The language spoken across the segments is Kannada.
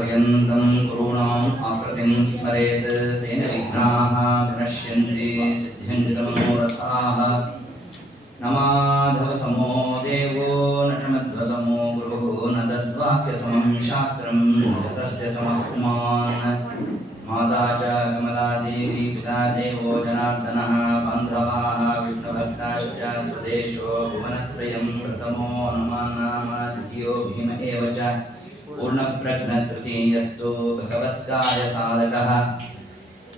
पर्यन्तं गुरूणाम् आकृतिं स्मरेत् तेन विघ्नाः विनश्यन्ति सिद्ध्यन्ति मनोरथाः। नमाधवसमो देवो नटमध्वसमो गुरुः न तद्वाक्यसमं शास्त्रं तस्य समः पुमान्। माता च कमला देवी पिता देवो जनार्दनः बान्धवाः विष्णुभक्ताश्च स्वदेशो भुवनत्रयं प्रथमो हनुमान् नाम द्वितीयो भीम एव च पूर्णप्रज्ञतृतीयस्तु भगवत्कार्यसाधकः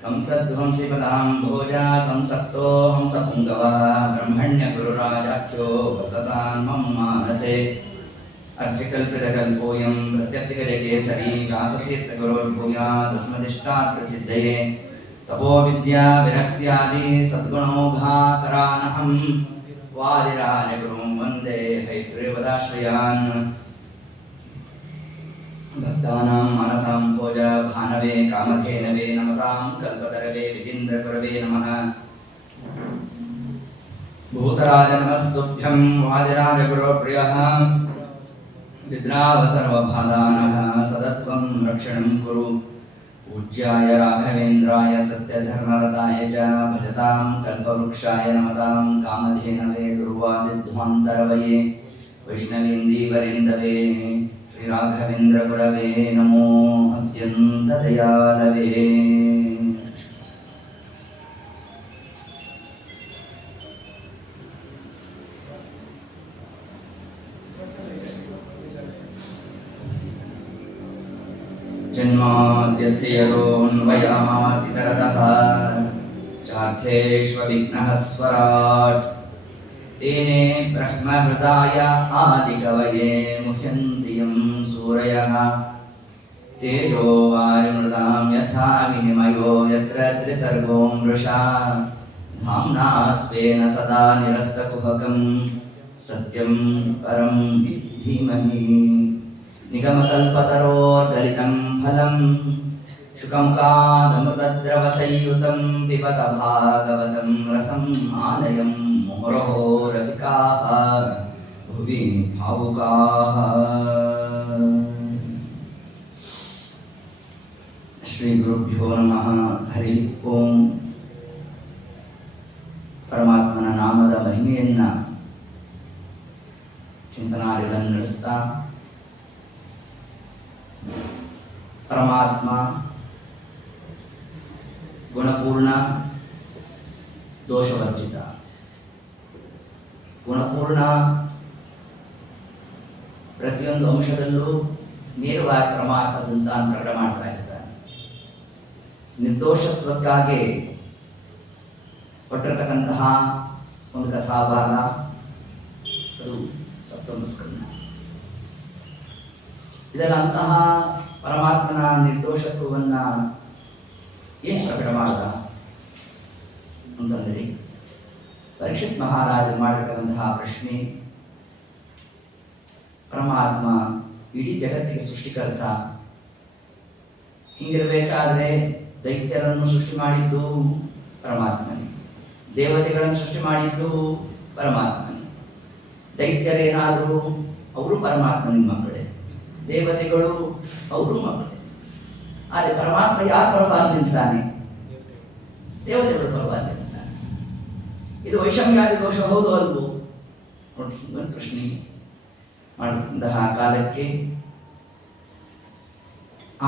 कंसध्वंसिपदां भोजा संसक्तो हंसपुङ्गवः ब्रह्मण्यगुरुराजाख्यो वर्ततान् मम मानसे अर्चिकल्पितकल्पोऽयं प्रत्यर्थिगजकेसरी व्यासतीर्थगुरोर्भूयादस्मदिष्टार्थसिद्धये तपोविद्याविरक्त्यादि सद्गुणौघाकरानहं वादिराजगुरुं वन्दे हैग्रीवदाश्रयान्। भक्तानां मानसां भोज भानवे कामधेनवे नमतां कल्पतरवे विजिन्द्रकुरवे नमः। भूतराज नमस्तुभ्यं वादिराजगुरो प्रियः विद्राव सर्वबाधानः सदत्वं रक्षणं कुरु। पूज्याय राघवेन्द्राय सत्यधर्मरताय च भजतां कल्पवृक्षाय नमतां कामधेनवे दुर्वादिध्वान्तरवये वैष्णवेन्दीवरेन्दवे राघवेन्द्र गुरवे नमो अत्यंत दयालवे। जन्माद्यस्य यतोऽन्वयादितरतः चार्थेष्वविघ्नः स्वराट् तेने ब्रह्महृदाय आदिकवये मुह्यन्ति यं सूरयः तेजो वारिमृतां यथा विनिमयो यत्र त्रिसर्गो मृषा धाम्ना स्वेन सदा निरस्तकुहकं सत्यं परं धीमहि। निगमकल्पतरोर्गलितं फलं शुकमुखादमृतद्रवसंयुतं पिबत भागवतं रसम् आलयम् मुहुरहो रसिकाः भुवि भावुकाः। श्री गुरुभ्यो नमः। हरि ओಂ। ಪರಮಾತ್ಮನ ನಾಮದ ಮಹಿಮೆಯನ್ನ ಚಿಂತನಾದಿಗಳನ್ನು ನಡೆಸ್ತಾ ಪರಮಾತ್ಮ ಗುಣಪೂರ್ಣ ದೋಷವರ್ಜಿತ ಗುಣಪೂರ್ಣ ಪ್ರತಿಯೊಂದು ಅಂಶದಲ್ಲೂ ನೇರವಾಗಿ ಪರಮಾತ್ಮದಂತ ಪ್ರಕಟ ಮಾಡ್ತಾ ಇರ್ತಾರೆ. ನಿರ್ದೋಷತ್ವಕ್ಕಾಗಿ ಕೊಟ್ಟಿರತಕ್ಕಂತಹ ಒಂದು ಕಥಾಭಾಗ ಅದು ಸಪ್ತಮಸ್ಕಂದ. ಇದರ ಅಂತಹ ಪರಮಾತ್ಮನ ನಿರ್ದೋಷತ್ವವನ್ನ ಏನು ಪ್ರಕಟ ಮಾಡಿದ ಅಂತಂದರೆ, ಪರೀಕ್ಷಿತ್ ಮಹಾರಾಜರು ಮಾಡಿರ್ತಕ್ಕಂತಹ ಪ್ರಶ್ನೆ, ಪರಮಾತ್ಮ ಇಡೀ ಜಗತ್ತಿಗೆ ಸೃಷ್ಟಿಕರ್ತ, ಹೀಗಿರಬೇಕಾದ್ರೆ ದೈತ್ಯರನ್ನು ಸೃಷ್ಟಿ ಮಾಡಿದ್ದು ಪರಮಾತ್ಮನೇ, ದೇವತೆಗಳನ್ನು ಸೃಷ್ಟಿ ಮಾಡಿದ್ದು ಪರಮಾತ್ಮನೇ. ದೈತ್ಯರೇನಾದರೂ ಅವರು ಪರಮಾತ್ಮನ ಮಕ್ಕಳೇ, ದೇವತೆಗಳು ಅವರು ಮಕ್ಕಳೇ. ಆದರೆ ಪರಮಾತ್ಮ ಯಾರು ಪರವಾಗಿ ನಿಲ್ತಾನೆ? ದೇವತೆಗಳು ಪರವಾಗಿ ನಿಲ್ತಾನೆ. ಇದು ವೈಷಮ್ಯಾದಿ ದೋಷ ಹೌದು ಅಲ್ವೋ ನೋಡಿ, ಒಂದು ಪ್ರಶ್ನೆ ಮಾಡಿದಂತಹ ಕಾಲಕ್ಕೆ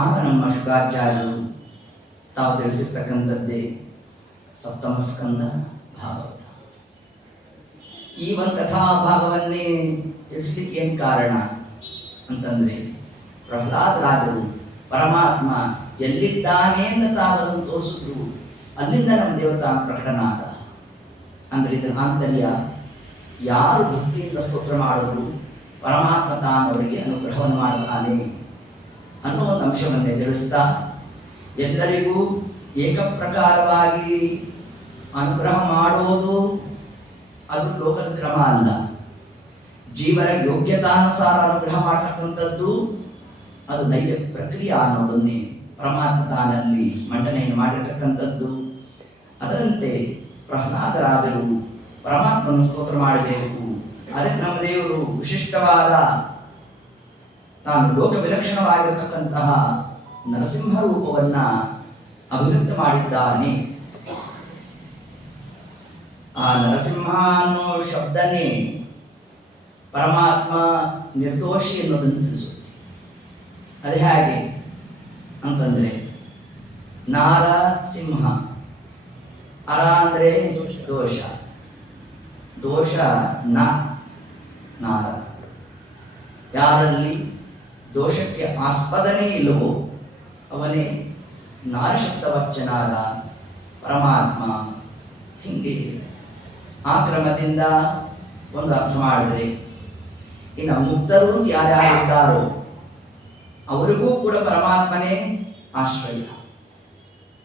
ಆಗ ನಮ್ಮ ಶುಕಾಚಾರ್ಯರು ತಾವು ತಿಳಿಸಿರ್ತಕ್ಕಂಥದ್ದೇ ಸಪ್ತಮ ಸ್ಕಂದ ಭಾಗವತ. ಈ ಒಂದು ಕಥಾಭಾಗವನ್ನೇ ತಿಳಿಸ್ಲಿಕ್ಕೆ ಏನು ಕಾರಣ ಅಂತಂದರೆ, ಪ್ರಹ್ಲಾದರಾದರು ಪರಮಾತ್ಮ ಎಲ್ಲಿದ್ದಾನೆ ಅಂತ ತಾವದನ್ನು ತೋರಿಸಿದ್ರು, ಅಲ್ಲಿಂದ ನಮ್ಮ ದೇವತಾ ಪ್ರಕಟನಾದ. ಅಂದರೆ ಇದರ ಆಂತರ್ಯ, ಯಾರು ಭಕ್ತಿಯಿಂದ ಸ್ತೋತ್ರ ಮಾಡಿದ್ರು ಪರಮಾತ್ಮ ತಾನವರಿಗೆ ಅನುಗ್ರಹವನ್ನು ಮಾಡುತ್ತಾನೆ ಅನ್ನೋ ಒಂದು ಅಂಶವನ್ನೇ ತಿಳಿಸ್ತಾ, ಎಲ್ಲರಿಗೂ ಏಕಪ್ರಕಾರವಾಗಿ ಅನುಗ್ರಹ ಮಾಡೋದು ಅದು ಲೋಕದ ಕ್ರಮ ಅಲ್ಲ. ಜೀವನ ಯೋಗ್ಯತಾನುಸಾರ ಅನುಗ್ರಹ ಮಾಡತಕ್ಕಂಥದ್ದು ಅದು ನೈಜ ಪ್ರಕ್ರಿಯೆ ಅನ್ನೋದನ್ನೇ ಪರಮಾತ್ಮ ತಾನಲ್ಲಿ ಮಂಡನೆಯನ್ನು ಮಾಡಿರ್ತಕ್ಕಂಥದ್ದು. ಅದರಂತೆ ಪ್ರಹ್ಲಾದರಾದರು ಪರಮಾತ್ಮನ ಸ್ತೋತ್ರ ಮಾಡಬೇಕು. ಅದಕ್ಕೆ ನಮ್ಮ ದೇವರು ವಿಶಿಷ್ಟವಾದ ತಾನು ಲೋಕ ವಿಲಕ್ಷಣವಾಗಿರತಕ್ಕಂತಹ ನರಸಿಂಹ ರೂಪವನ್ನ ಅಭಿವ್ಯಕ್ತ ಮಾಡಿದ್ದಾನೆ. ಆ ನರಸಿಂಹ ಅನ್ನೋ ಶಬ್ದನೇ ಪರಮಾತ್ಮ ನಿರ್ದೋಷಿ ಅನ್ನೋದನ್ನು ತಿಳಿಸುತ್ತೆ. ಅದು ಹೇಗೆ ಅಂತಂದರೆ, ನಾರ ಸಿಂಹ, ಅರ ಅಂದರೆ ದೋಷ, ದೋಷ ನಾರ. ಯಾರಲ್ಲಿ ದೋಷಕ್ಕೆ ಆಸ್ಪದನೇ ಇಲ್ಲವೋ ಅವನೇ ನಾರಶಬ್ದವಚ್ಚನಾದ ಪರಮಾತ್ಮ. ಹೀಗೆ ಆ ಕ್ರಮದಿಂದ ಒಂದು ಅರ್ಥ ಮಾಡಿದರೆ, ಇನ್ನು ಮುಕ್ತರು ಯಾರ್ಯಾರಿದ್ದಾರೋ ಅವರಿಗೂ ಕೂಡ ಪರಮಾತ್ಮನೇ ಆಶ್ರಯ.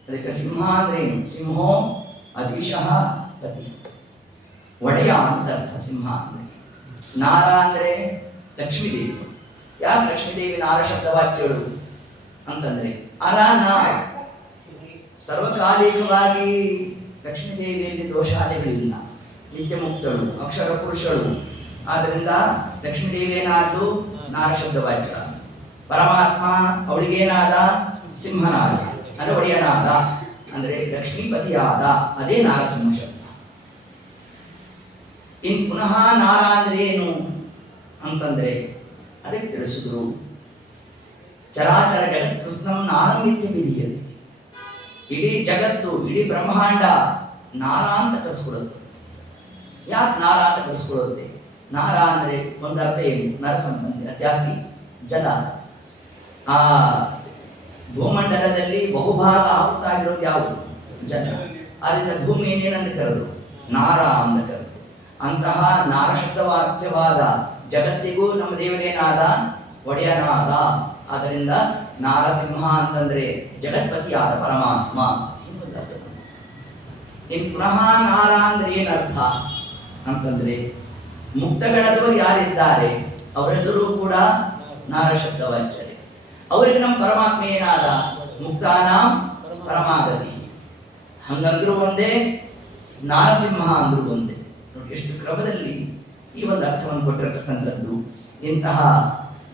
ಅದಕ್ಕೆ ಸಿಂಹ ಅಂದ್ರೇನು? ಸಿಂಹೋ ಅಧಿಶಃ ಪತಿ, ಒಡೆಯ ಅಂತ ಅರ್ಥ ಸಿಂಹ ಅಂದರೆ. ನಾರ ಅಂದರೆ ಲಕ್ಷ್ಮೀದೇವಿ. ಯಾಕೆ ಲಕ್ಷ್ಮೀದೇವಿ ನಾರ ಶಬ್ದವಾಚ್ಯಳು ಅಂತಂದರೆ, ಅರ ನಾ ಸರ್ವಕಾಲಿಕವಾಗಿ ಲಕ್ಷ್ಮೀದೇವಿಯಲ್ಲಿ ದೋಷಾದಿಗಳಿಲ್ಲ, ನಿತ್ಯ ಮುಕ್ತಳು, ಅಕ್ಷರ ಪುರುಷಳು. ಆದ್ದರಿಂದ ಲಕ್ಷ್ಮೀದೇವಿಯೇನಾದ್ದು ನಾರ ಶಬ್ದವಾಚ್ಯ. ಪರಮಾತ್ಮ ಅವಳಿಗೇನಾದ? ಸಿಂಹನಾದ, ಅಂದರೆ ಒಡೆಯನಾದ, ಅಂದರೆ ಲಕ್ಷ್ಮೀಪತಿಯಾದ, ಅದೇ ನಾರಸಿಂಹ ಶಬ್ದ. ಇನ್ನು ಪುನಃ ನಾರ ಅಂದ್ರೆ ಏನು ಅಂತಂದರೆ ಅದಕ್ಕೆ ತಿಳಿಸಿದ್ರು, ಚರಾಚರ ಜಗತ್ ಕೃಷ್ಣಂ ನಾರಂ ಇತ್ಯಭಿಧೀಯತೆ. ಇಡೀ ಜಗತ್ತು, ಇಡೀ ಬ್ರಹ್ಮಾಂಡ ನಾರ ಅಂತ ಕರೆಸ್ಕೊಡುತ್ತೆ. ಯಾಕೆ ನಾರ ಅಂತ ಕರೆಸ್ಕೊಡುತ್ತೆ? ನಾರ ಅಂದರೆ ಒಂದು ಅರ್ಥ ಏನು? ನರ ಸಂಬಂಧಿ, ಅತ್ಯಾಪಿ ಜಲ. ಆ ಭೂಮಂಡಲದಲ್ಲಿ ಬಹುಭಾಗ ಆವೃತ್ತಾಗಿರೋದು ಯಾವುದು? ಜಲ. ಆದ್ದರಿಂದ ಭೂಮಿ ಏನೇನಂತ ಕರೆದು? ನಾರ ಅಂತ ಕರೆದು. ಅಂತಹ ನಾರಶಬ್ದವಾಚ್ಯವಾದ ಜಗತ್ತಿಗೂ ನಮ್ಮ ದೇವರೇನಾದ? ಒಡೆಯನಾದ. ಆದ್ದರಿಂದ ನಾರಸಿಂಹ ಅಂತಂದ್ರೆ ಜಗತ್ಪತಿಯಾದ ಪರಮಾತ್ಮ. ಇನ್ನು ಪುನಃ ನಾರ ಅಂದ್ರೆ ಏನರ್ಥ ಅಂತಂದ್ರೆ, ಮುಕ್ತಗಣದವರು ಯಾರಿದ್ದಾರೆ ಅವರೆಲ್ಲರೂ ಕೂಡ ನಾರಶಬ್ದವಾಚ್ಯರೇ. ಅವರಿಗೆ ನಮ್ಮ ಪರಮಾತ್ಮ ಏನಾದ? ಮುಕ್ತಾನಾಂ ಪರಮಾಗತಿ. ಹಂಗಂದ್ರೂ ಒಂದೇ, ನಾರಸಿಂಹ ಅಂದ್ರೂ ಒಂದೇ. ನೋಡಿ ಎಷ್ಟು ಕ್ರಮದಲ್ಲಿ ಈ ಒಂದು ಅರ್ಥವನ್ನು ಕೊಟ್ಟಿರತಕ್ಕಂಥದ್ದು. ಇಂತಹ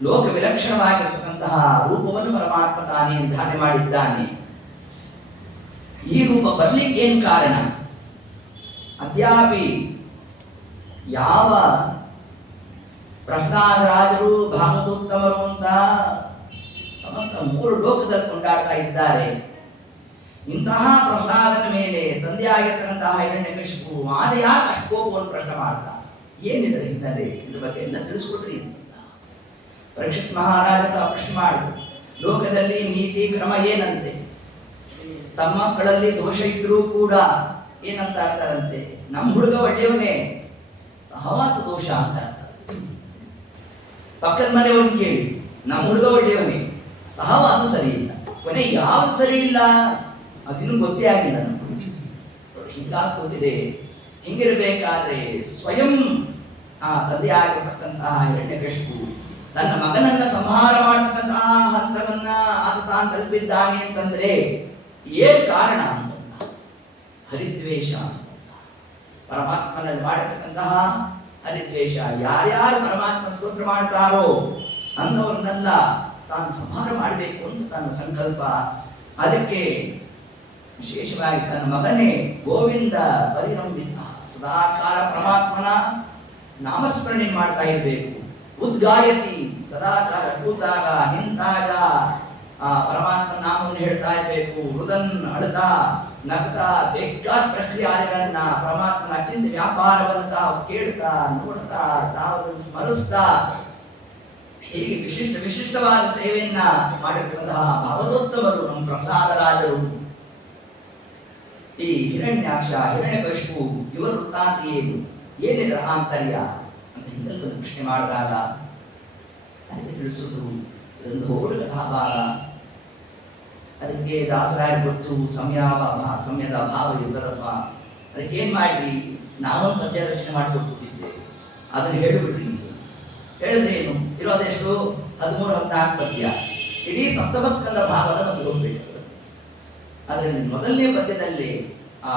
ಲೋಕ ವಿಲಕ್ಷಣವಾಗಿರತಕ್ಕಂತಹ ರೂಪವನ್ನು ಪರಮಾತ್ಮ ತಾನೇ ಧಾರಣೆ ಮಾಡಿದ್ದಾನೆ. ಈ ರೂಪ ಬರ್ಲಿಕ್ಕೆ ಏನು ಕಾರಣ? ಅದ್ಯಾಪಿ ಯಾವ ಪ್ರಹ್ಲಾದರಾಜರು ಭಾಗವತೋತ್ತಮರು ಅಂತ ಸಮಸ್ತ ಮೂರು ಲೋಕದಲ್ಲಿ ಕೊಂಡಾಡ್ತಾ ಇದ್ದಾರೆ, ಇಂತಹ ಪ್ರಹ್ಲಾದನ ಮೇಲೆ ತಂದೆಯಾಗಿರ್ತಕ್ಕಂತಹ ಹಿರಣ್ಯಕಶಿಪು ಆದ ಯಾಕೆ ಅಷ್ಟು ಕೋಪವನ್ನು ಪ್ರಶ್ನೆ ಮಾಡ್ತಾ, ಏನಿದೆ ಹಿನ್ನೆಲೆ, ಇದ್ರ ಬಗ್ಗೆ ಎಲ್ಲ ತಿಳಿಸ್ಕೊಡ್ರಿ ಅಂತ ಪರೀಕ್ಷಿತ್ ಮಹಾರಾಜ ಪ್ರಶ್ನೆ ಮಾಡಿದ್ರು. ಲೋಕದಲ್ಲಿ ನೀತಿ ಕ್ರಮ ಏನಂತೆ? ತಮ್ಮ ಮಕ್ಕಳಲ್ಲಿ ದೋಷ ಇದ್ರೂ ಕೂಡ ಏನಂತ ಆಗ್ತಾರಂತೆ? ನಮ್ಮ ಹುಡುಗ ಒಳ್ಳೆಯವನೇ, ಸಹವಾಸ ದೋಷ ಅಂತ ಆಗ್ತಾರೆ. ಪಕ್ಕದ ಮನೆಯವ್ರನ್ನ ಕೇಳಿ, ನಮ್ಮ ಹುಡುಗ ಒಳ್ಳೆಯವನೇ, ಸಹವಾಸ ಸರಿ ಇಲ್ಲ. ಕೊನೆ ಯಾವ್ದು ಸರಿ ಇಲ್ಲ ಅದಿನ್ನೂ ಗೊತ್ತೇ ಆಗಿಲ್ಲ ನಮ್ಗೆ. ಹಿಂಗಾಗಿ ಕೂತಿದೆ. ಹಿಂಗಿರ್ಬೇಕಾದ್ರೆ ಸ್ವಯಂ ಆ ತಂದೆ ಆಗಿರತಕ್ಕಂತಹ ಹಿರಣ್ಯಕಶಿಪು ತನ್ನ ಮಗನನ್ನ ಸಂಹಾರ ಮಾಡತಕ್ಕಂತಹ ಹಂತವನ್ನ ಆತ ತಾನು ತಲುಪಿದ್ದಾನೆ ಅಂತಂದ್ರೆ ಏನ್ ಕಾರಣ ಅಂತ? ಹರಿದ್ವೇಷ. ಪರಮಾತ್ಮನಲ್ಲಿ ಮಾಡತಕ್ಕಂತಹ ಹರಿದ್ವೇಷ. ಯಾರ್ಯಾರು ಪರಮಾತ್ಮ ಸ್ತೋತ್ರ ಮಾಡ್ತಾರೋ ಅನ್ನೋರ್ನೆಲ್ಲ ತಾನು ಸಂಹಾರ ಮಾಡಬೇಕು ಅಂತ ತನ್ನ ಸಂಕಲ್ಪ. ಅದಕ್ಕೆ ವಿಶೇಷವಾಗಿ ತನ್ನ ಮಗನೇ ಗೋವಿಂದ ಪರಿನಂಬಿತ ಸದಾಕಾಲ ಪರಮಾತ್ಮನ ನಾಮಸ್ಮರಣೆ ಮಾಡ್ತಾ ಇರಬೇಕು. ಉದ್ಗಾಯತಿ ಸದಾಕಾಲ ಕೂತಾಗ ನಿಂತಾಗ ಆ ಪರಮಾತ್ಮ ನಾಮವನ್ನು ಹೇಳ್ತಾ ಇರಬೇಕು. ರುದನ್ ಅಳ್ತಾ ನಗ್ತಾ ಬೇಕಾದ ಪ್ರಕ್ರಿಯೆಗಳನ್ನ ಪರಮಾತ್ಮನ ಅಚಿಂತ್ಯ ವ್ಯಾಪಾರವನ್ನು ತಾವು ಕೇಳ್ತಾ ನೋಡ್ತಾ ತಾವು ಸ್ಮರಿಸ್ತಾ ಹೀಗೆ ವಿಶಿಷ್ಟವಾದ ಸೇವೆಯನ್ನ ಮಾಡಿರುವಂತಹ ಭಾಗವತೋತ್ತಮರು ನಮ್ಮ ಪ್ರಹ್ಲಾದರಾಜರು. ಈ ಹಿರಣ್ಯಾಕ್ಷ ಹಿರಣ್ಯಕಶಿಪು ಇವರ ವೃತ್ತಾಂತ ಏನಿದೆ ಆಂತರ್ಯ ಅಂತ ಹಿಂದೆಲ್ಲ ಪ್ರಶ್ನೆ ಮಾಡಿದಾಗ ನನಗೆ ತಿಳಿಸುವುದು ಇದೊಂದು ಹೋರ ಕಥಾಭಾಗ. ಅದಕ್ಕೆ ದಾಸರಾಯ ಗೊತ್ತು ಸಮಯದ ಅಭಾವ ಇದ್ದರಪ್ಪ, ಅದಕ್ಕೆ ಏನ್ ಮಾಡ್ರಿ, ನಾವೊಂದು ಪದ್ಯ ರಚನೆ ಮಾಡಿಕೊಟ್ಟಿದ್ದೆ, ಅದನ್ನು ಹೇಳಿಬಿಡ್ರಿ. ಹೇಳಿದ್ರೆ ಏನು, ಇರೋದೆಷ್ಟು 13-14 ಪದ್ಯ, ಇಡೀ ಸಪ್ತಮಸ್ಕಂದ ಭಾಗದ ಒಂದು ಹೋಗ್ಬೇಕು. ಅದರಲ್ಲಿ ಮೊದಲನೇ ಪದ್ಯದಲ್ಲಿ ಆ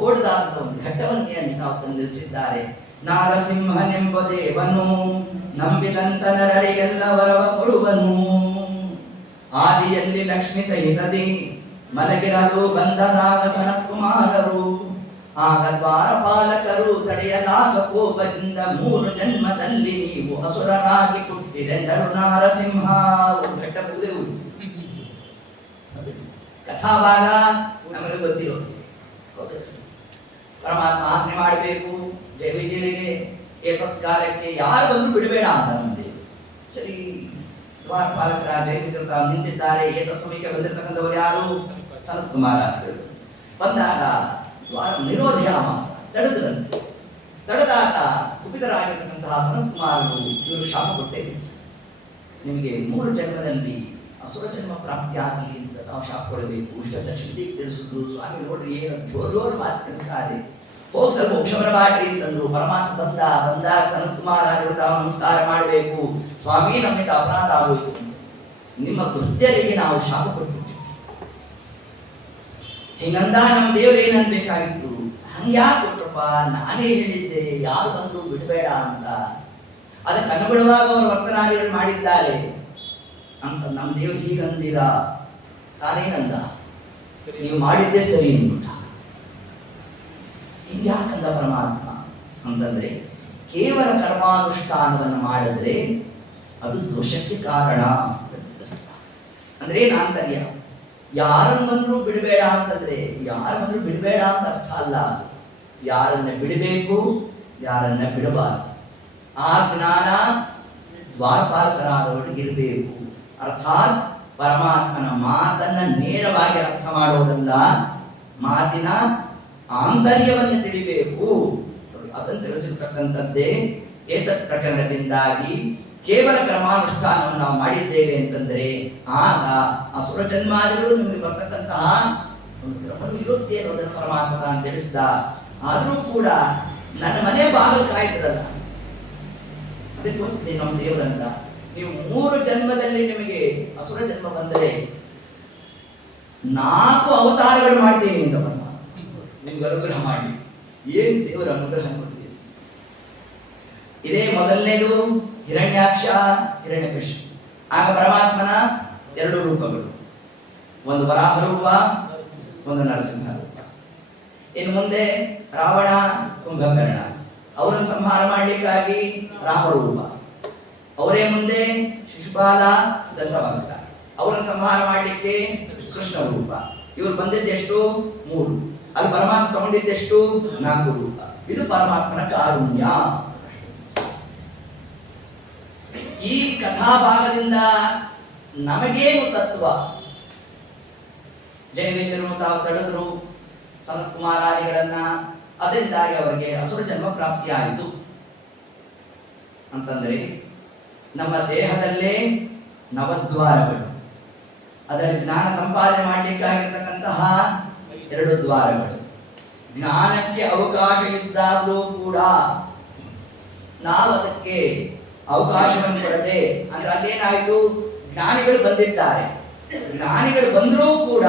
ಓಡದಾದ ಒಂದು ಘಟ್ಟವನ್ನೇ ತಾವು ತಂದು ನಿಲ್ಲಿಸಿದ್ದಾರೆ. ನಾರಸಿಂಹನೆಂಬ ದೇವನು ನಂಬಿದಂತ ನರರಿಗೆಲ್ಲ ವರವ ಕೊಡುವನು, ಆದಿಯಲ್ಲಿ ಲಕ್ಷ್ಮಿ ಸಹಿತದಿ ಮಲಗಿರಲು ಬಂದರಾಗ ಸನತ್ಕುಮಾರರು, ಆಗ ದ್ವಾರಪಾಲಕರು ತಡೆಯಲಾಗ ಕೋಪದಿಂದ 3 ಜನ್ಮದಲ್ಲಿ ನೀವು ಅಸುರರಾಗಿ ಹುಟ್ಟಿದೆಂದರು ನಾರಸಿಂಹ. ಘಟ್ಟ ಮುಗಿದೆವು. ಕಥಾಭಾಗ ನಮಗೆ ಗೊತ್ತಿರೋದು. ಪರಮಾತ್ಮ ಆಜ್ಞೆ ಮಾಡಬೇಕು ಜಯವಿಜಯನಿಗೆ, ಏತತ್ಕಾಲಕ್ಕೆ ಯಾರು ಬಂದು ಬಿಡಬೇಡ ಅಂತ ನಮ್ದೆ. ಸರಿ, ದ್ವಾರಪಾಲಕರ ಜಯವಿಜಯ ತಾವು ನಿಂತಿದ್ದಾರೆ. ಏತ ಸಮಯಕ್ಕೆ ಬಂದಿರತಕ್ಕಂಥವ್ರು ಯಾರು? ಸನತ್ಕುಮಾರ ಬಂದಾಗ ದ್ವಾರ ನಿರೋಧಯಾಮಾಸ, ತಡೆದ್ರಂತೆ. ತಡೆದಾಗ ಕುಪಿತರಾಗಿರ್ತಕ್ಕಂತಹ ಸನತ್ಕುಮಾರರು ಇವರು ಶಾಪ ಕೊಟ್ಟೇವೆ, ನಿಮಗೆ 3 ಜನ್ಮದಲ್ಲಿ ಅಸುರ ಜನ್ಮ ಪ್ರಾಪ್ತಿ ಆಗಲಿ ಅಂತ ನಾವು ಶಾಪ ಕೊಡಬೇಕು. ಇಷ್ಟೆಲ್ಲ ಶಿಲ್ಪಿ ತಿಳಿಸಿದ್ರು. ಸ್ವಾಮಿ ನೋಡ್ರಿ ಏನು ಜೋರು ಮಾತು ತಿಳಿಸ್ತಾರೆ, ಹೋಗಿ ಸ್ವಲ್ಪ ಉಪಶಮನ ಮಾಡ್ರಿ ಅಂತಂದ್ರು. ಪರಮಾತ್ಮ ಬಂದಾಗ ಸನತ್ಕುಮಾರರು ತಾವು ನಮಸ್ಕಾರ ಮಾಡಬೇಕು. ಸ್ವಾಮಿ ನಮ್ಮಿಂದ ಅಪರಾಧ ಆಗೋಯ್ತು, ನಿಮ್ಮ ಕೃತ್ಯರಿಗೆ ನಾವು ಶಾಪ ಕೊಟ್ಬಿಟ್ಟಿವಿ. ಹಿಂಗಂದ ನಮ್ಮ ದೇವರು ಏನನ್ಬೇಕಾಗಿತ್ತು, ಹಂಗ್ಯಾಕೆ ಕೊಟ್ರಪ್ಪ, ನಾನೇ ಹೇಳಿದ್ದೆ ಯಾರು ಬಂದ್ರು ಬಿಡಬೇಡ ಅಂತ. ಅದಕ್ಕೆ ಅನುಗುಣವಾಗಿ ಅವರು ವರ್ತನಾದಿಗಳು ಮಾಡಿದ್ದಾರೆ ಅಂತ ನಮ್ಮ ದೇವರು ಹೀಗಂದಿರ, ತಾನೇನಂದ, ನೀವು ಮಾಡಿದ್ದೆ ಸರಿ ಅಂದ್ಬಿಟ್ಟ. ಹಿಂಗ್ಯಾಕಂದ ಪರಮಾತ್ಮ ಅಂತಂದ್ರೆ, ಕೇವಲ ಕರ್ಮಾನುಷ್ಠಾನವನ್ನು ಮಾಡಿದ್ರೆ ಅದು ದೋಷಕ್ಕೆ ಕಾರಣ. ಅಂದ್ರೆ ಏನು ಆಂತರ್ಯ, ಯಾರನ್ನು ಬಂದರೂ ಬಿಡಬೇಡ ಅಂತಂದ್ರೆ ಯಾರು ಬಂದರೂ ಬಿಡಬೇಡ ಅಂತ ಅರ್ಥ ಅಲ್ಲ. ಯಾರನ್ನ ಬಿಡಬೇಕು, ಯಾರನ್ನ ಬಿಡಬಾರದು. ಆ ಜ್ಞಾನ ದ್ವಾರಪಾಲಕರಾದವರಿಗಿರಬೇಕು. ಅರ್ಥಾತ್ ಪರಮಾತ್ಮನ ಮಾತನ್ನ ನೇರವಾಗಿ ಅರ್ಥ ಮಾಡೋದಲ್ಲ, ಮಾತಿನ ಆಂತರ್ಯವನ್ನು ತಿಳಿಬೇಕು. ಅದನ್ನು ತಿಳಿಸಿರ್ತಕ್ಕಂಥದ್ದೇ ಏತತ್ ಪ್ರಕರಣದಿಂದಾಗಿ ಕೇವಲ ಕರ್ಮಾನುಷ್ಠಾನವನ್ನು ನಾವು ಮಾಡಿದ್ದೇವೆ ಅಂತಂದ್ರೆ ಆಗ ಅಸುರ ಜನ್ಮಾದಿಗಳು ನಿಮಗೆ ಬರ್ತಕ್ಕಂತಹ ಒಂದು ಇರುತ್ತೆ ಅನ್ನೋದನ್ನು ಪರಮಾತ್ಮ ಅಂತ ತಿಳಿಸಿದ. ಆದರೂ ಕೂಡ ನನ್ನ ಮನೆ ಬಾಗಿಲು ಕಾಯ್ತಿರಲ್ಲ, ಅದಕ್ಕೆ ಗೊತ್ತಿದೆ ನಮ್ಮ ದೇವರಂತ, ನೀವು 3 ಜನ್ಮದಲ್ಲಿ ನಿಮಗೆ ಅಸುರ ಜನ್ಮ ಬಂದರೆ 4 ಅವತಾರಗಳು ಮಾಡ್ತೀನಿ ಅಂತ ಪರಮಾತ್ಮ ನಿಮ್ಗೆ ಅನುಗ್ರಹ ಮಾಡಿ. ಏನ್ ದೇವರ ಅನುಗ್ರಹ ಕೊಟ್ಟಿದೆ. ಇದೇ ಮೊದಲನೇದು ಹಿರಣ್ಯಾಕ್ಷ ಹಿರಣ್ಯಕಶಿಪು. ಆಗ ಪರಮಾತ್ಮನ 2 ರೂಪಗಳು, ಒಂದು ವರಾಹ ರೂಪ, ಒಂದು ನರಸಿಂಹ ರೂಪ. ಇನ್ನು ಮುಂದೆ ರಾವಣ ಕುಂಭಕರ್ಣ, ಅವರನ್ನು ಸಂಹಾರ ಮಾಡಲಿಕ್ಕಾಗಿ ರಾಮರೂಪ. ಅವರೇ ಮುಂದೆ ಶಿಶುಪಾಲ ದಂತವಂತ, ಅವರನ್ನು ಸಂಹಾರ ಮಾಡಲಿಕ್ಕೆ ಕೃಷ್ಣ ರೂಪ. ಇವರು ಬಂದಿದ್ದೆಷ್ಟು? 3. ಅಲ್ಲಿ ಪರಮಾತ್ಮ ತಗೊಂಡಿದ್ದೆಷ್ಟು? 4 ರೂಪ. ಇದು ಪರಮಾತ್ಮನ ಕಾರುಣ್ಯ. ಈ ಕಥಾಭಾಗದಿಂದ ನಮಗೇನು ತತ್ವ? ಜಯವಿಜಯರು ತಾವು ತಡೆದ್ರು ಸನತ್ಕುಮಾರಾದಿಗಳನ್ನ, ಅದರಿಂದಾಗಿ ಅವರಿಗೆ ಅಸುರ ಜನ್ಮ ಪ್ರಾಪ್ತಿಯಾಯಿತು ಅಂತಂದ್ರೆ, ನಮ್ಮ ದೇಹದಲ್ಲೇ ನವದ್ವಾರಗಳು, ಅದರಲ್ಲಿ ಜ್ಞಾನ ಸಂಪಾದನೆ ಮಾಡಲಿಕ್ಕಾಗಿರ್ತಕ್ಕಂತಹ 2 ದ್ವಾರಗಳು. ಜ್ಞಾನಕ್ಕೆ ಅವಕಾಶ ಇದ್ದಾಗಲೂ ಕೂಡ ನಾವು ಅದಕ್ಕೆ ಅವಕಾಶವನ್ನು ಕೊಡದೆ, ಅಂದ್ರೆ ಅಲ್ಲೇನಾಯಿತು, ಜ್ಞಾನಿಗಳು ಬಂದಿದ್ದಾರೆ, ಜ್ಞಾನಿಗಳು ಬಂದರೂ ಕೂಡ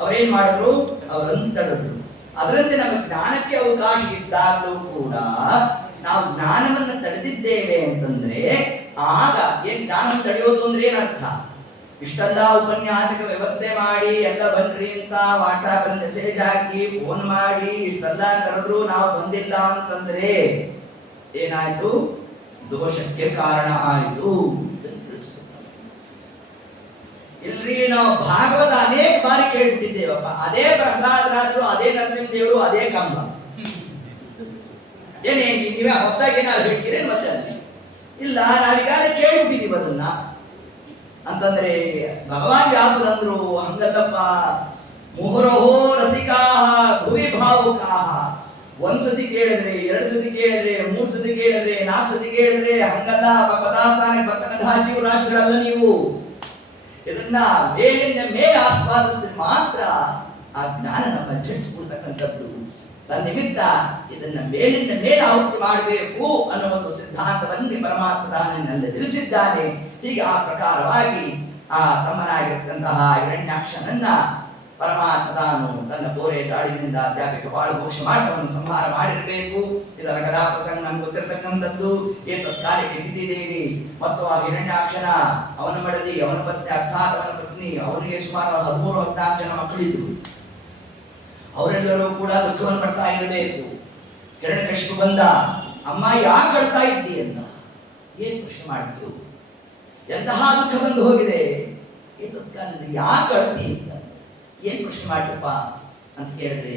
ಅವರೇನ್ ಮಾಡಿದ್ರು, ಅವರನ್ನು ತಡೆದ್ರು. ಅದರಂತೆ ನಮ್ಮ ಜ್ಞಾನಕ್ಕೆ ಅವಕಾಶ ಇದ್ದಾಗಲೂ ಕೂಡ ನಾವು ಜ್ಞಾನವನ್ನು ತಡೆದಿದ್ದೇವೆ ಅಂತಂದ್ರೆ, ಆಗ ಏನ್ ಜ್ಞಾನ ತಡೆಯೋದು ಅಂದ್ರೆ ಏನರ್ಥ? ಇಷ್ಟೆಲ್ಲ ಉಪನ್ಯಾಸಕ ವ್ಯವಸ್ಥೆ ಮಾಡಿ ಎಲ್ಲ ಬನ್ರಿ ಅಂತ ವಾಟ್ಸಾಪ್ ಮೆಸೇಜ್ ಹಾಕಿ ಫೋನ್ ಮಾಡಿ ಇಷ್ಟೆಲ್ಲ ಕರೆದ್ರು ನಾವು ಬಂದಿಲ್ಲ ಅಂತಂದ್ರೆ ಏನಾಯ್ತು? ದೋಷಕ್ಕೆ ಕಾರಣ ಆಯಿತು. ಇಲ್ರಿ, ನಾವು ಭಾಗವತ ಅನೇಕ ಬಾರಿ ಕೇಳ್ಬಿಟ್ಟಿದ್ದೇವಪ್ಪ. ಅದೇ ಪ್ರಹ್ಲಾದರಾಜರು, ಅದೇ ನರಸಿಂಹದೇವರು, ಅದೇ ಕಂಬ. ಏನೇ ನೀವೇ ಹೊಸದಾಗಿ ಏನಾದ್ರು ಹೇಳ್ತೀರೇನು ಮತ್ತೆ ಅಲ್ಲಿ? ಇಲ್ಲ, ನಾವೀಗಾಗಲೇ ಕೇಳ್ಬಿಟ್ಟಿದೀವಿ ಅದನ್ನ ಅಂತಂದ್ರೆ ಭಗವಾನ್ ವ್ಯಾಸರಂದ್ರು ಹಂಗಲ್ಲಪ್ಪ. ಮುಹುರಹೋ ರಸಿಕಾಹ ಭುವಿ ಭಾವುಕಾಹ. ಒಂದ್ಸತಿ ಕೇಳಿದ್ರೆ, ಎರಡು ಸತಿ ಕೇಳಿದ್ರೆ, ಮೂರು ಸತಿ ಕೇಳಿದ್ರೆ, ನಾಲ್ಕು ಸತಿ ಕೇಳಿದ್ರೆ ಹಂಗಲ್ಲ. ಪದಾರ್ಥಾನಕ್ಕೆ ಬರ್ತಕ್ಕಂತಹ ಜೀವರಾಶಿಗಳಲ್ಲ ನೀವು. ಇದನ್ನ ಮೇಲಿಂದ ಮೇಲೆ ಆಸ್ವಾದಿಸಿದ್ರೆ ಮಾತ್ರ ಆ ಜ್ಞಾನ ನಮ್ಮ ಜಡಿಸ್ಕೊಳ್ತಕ್ಕಂಥದ್ದು. ತನ್ನಿಮಿತ್ತ ಇದನ್ನ ಮೇಲಿಂದ ಮೇಲೆ ಆವೃತ್ತಿ ಮಾಡಬೇಕು ಅನ್ನೋ ಒಂದು ಸಿದ್ಧಾಂತವನ್ನು ಪರಮಾತ್ಮ ತಾನಲ್ಲಿ ತಿಳಿಸಿದ್ದಾನೆ. ಹೀಗೆ ಆ ಪ್ರಕಾರವಾಗಿ ಆ ತಮ್ಮನಾಗಿರ್ತಕ್ಕಂತಹ ಹಿರಣ್ಯಾಕ್ಷನನ್ನ ಪರಮಾತ್ಮ ತಾನು ತನ್ನ ಬೋರೆ ದಾಳಿನಿಂದ ಅಧ್ಯಾಪಿಕ ಬಾಳು ಮೋಕ್ಷ ಮಾಡ್ತವನ್ನು ಸಂಹಾರ ಮಾಡಿರಬೇಕು. ಇದರ ಕಥಾ ಪ್ರಸಂಗ ನಮ್ಗೆ ಗೊತ್ತಿರತಕ್ಕಂಥದ್ದು. ತತ್ಕಾಲಕ್ಕೆ ತಿದ್ದಿದ್ದೇವೆ ಮತ್ತು ಆ ಹಿರಣ್ಯಾಕ್ಷನ ಅವನ ಮಡದಿ, ಅವನ ಪತ್ನಿ ಅರ್ಥಾತ್ ಅವನ ಪತ್ನಿ, ಅವನಿಗೆ ಸುಮಾರು 13-14 ಜನ ಮಕ್ಕಳಿದ್ರು. ಅವರೆಲ್ಲರೂ ಕೂಡ ದುಃಖವನ್ನು ಪಡ್ತಾ ಇರಬೇಕು. ಹಿರಣ್ಯಕಶಿಪು ಬಂದ, ಅಮ್ಮ ಯಾಕೆ ಅಳ್ತಾ ಇದ್ದಿ ಅಂತ ಏನ್ ಪ್ರಶ್ನೆ ಮಾಡಿದ್ರು. ಎಂತಹ ದುಃಖ ಬಂದು ಹೋಗಿದೆ, ಏನ್ ದುಃಖ ಅಂದ್ರೆ ಯಾಕೆ ಅಳ್ತಿ ಅಂತ ಏನ್ ಪ್ರಶ್ನೆ ಮಾಡ್ತಪ್ಪ ಅಂತ ಕೇಳಿದ್ರೆ,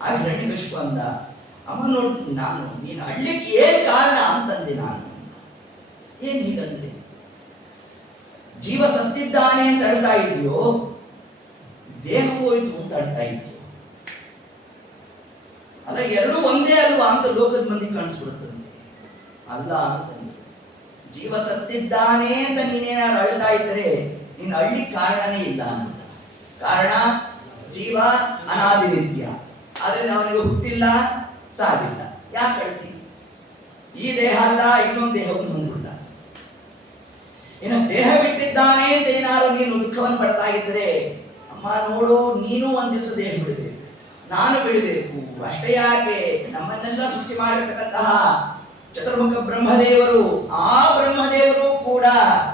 ಆ ಹಿರಣ್ಯಕಶಿಪು ಅಂದ, ಅಮ್ಮ ನೋಡಿ, ನೀನು ಅಳ್ಲಿಕ್ಕೆ ಏನ್ ಕಾರಣ ಅಂತಂದೆ. ನಾನು ಏನ್ ಹೀಗಂದ್ರೆ, ಜೀವ ಸತ್ತಿದ್ದಾನೆ ಅಂತ ಅಳ್ತಾ ಇದೆಯೋ, ದೇಹ ಹೋಯ್ತು ಅಂತ ಅಳ್ತಾ ಇದೆಯೋ? ಅಲ್ಲ, ಎರಡೂ ಒಂದೇ ಅಲ್ವಾ ಅಂತ ಲೋಕದ ಮಂದಿಗೆ ಕಾಣಿಸ್ಬಿಡುತ್ತದೆ. ಅಲ್ಲ ಅಂತಂದ್ರೆ, ಜೀವ ಸತ್ತಿದ್ದಾನೆ ಅಂತ ನೀನೇನಾದ್ರು ಅಳ್ತಾ ಇದ್ರೆ ನೀನು ಅಳ್ಲಿಕ್ಕೆ ಕಾರಣನೇ ಇಲ್ಲ ಅಂತ. ಕಾರಣ, ಜೀವ ಅನಾದಿ ನಿತ್ಯ, ಆದ್ರಿಂದ ಅವನಿಗೆ ಹುಟ್ಟಿಲ್ಲ, ಸಾವಿಲ್ಲ. ಯಾಕೆ ಅಳ್ತಿ? ಈ ದೇಹ ಅಲ್ಲ, ಇನ್ನೊಂದು ದೇಹವನ್ನು ಹೊಂದಿಲ್ಲ. ಇನ್ನು ದೇಹ ಬಿಟ್ಟಿದ್ದಾನೆ ಅಂತ ಏನಾದ್ರು ನೀನು ದುಃಖವನ್ನು ಪಡ್ತಾ ಇದ್ರೆ, ಅಮ್ಮ ನೋಡು, ನೀನು ಒಂದ್ ದಿವಸ ದೇಹ ಬಿಡಬೇಕು, ನಾನು ಬಿಡಬೇಕು. ಅಷ್ಟೇ ಯಾಕೆ, ನಮ್ಮನ್ನೆಲ್ಲ ಸೃಷ್ಟಿ ಮಾಡಿರ್ತಕ್ಕಂತಹ ಚತುರ್ಮುಖ ಬ್ರಹ್ಮದೇವರು, ಆ ಬ್ರಹ್ಮದೇವರು ಕೂಡ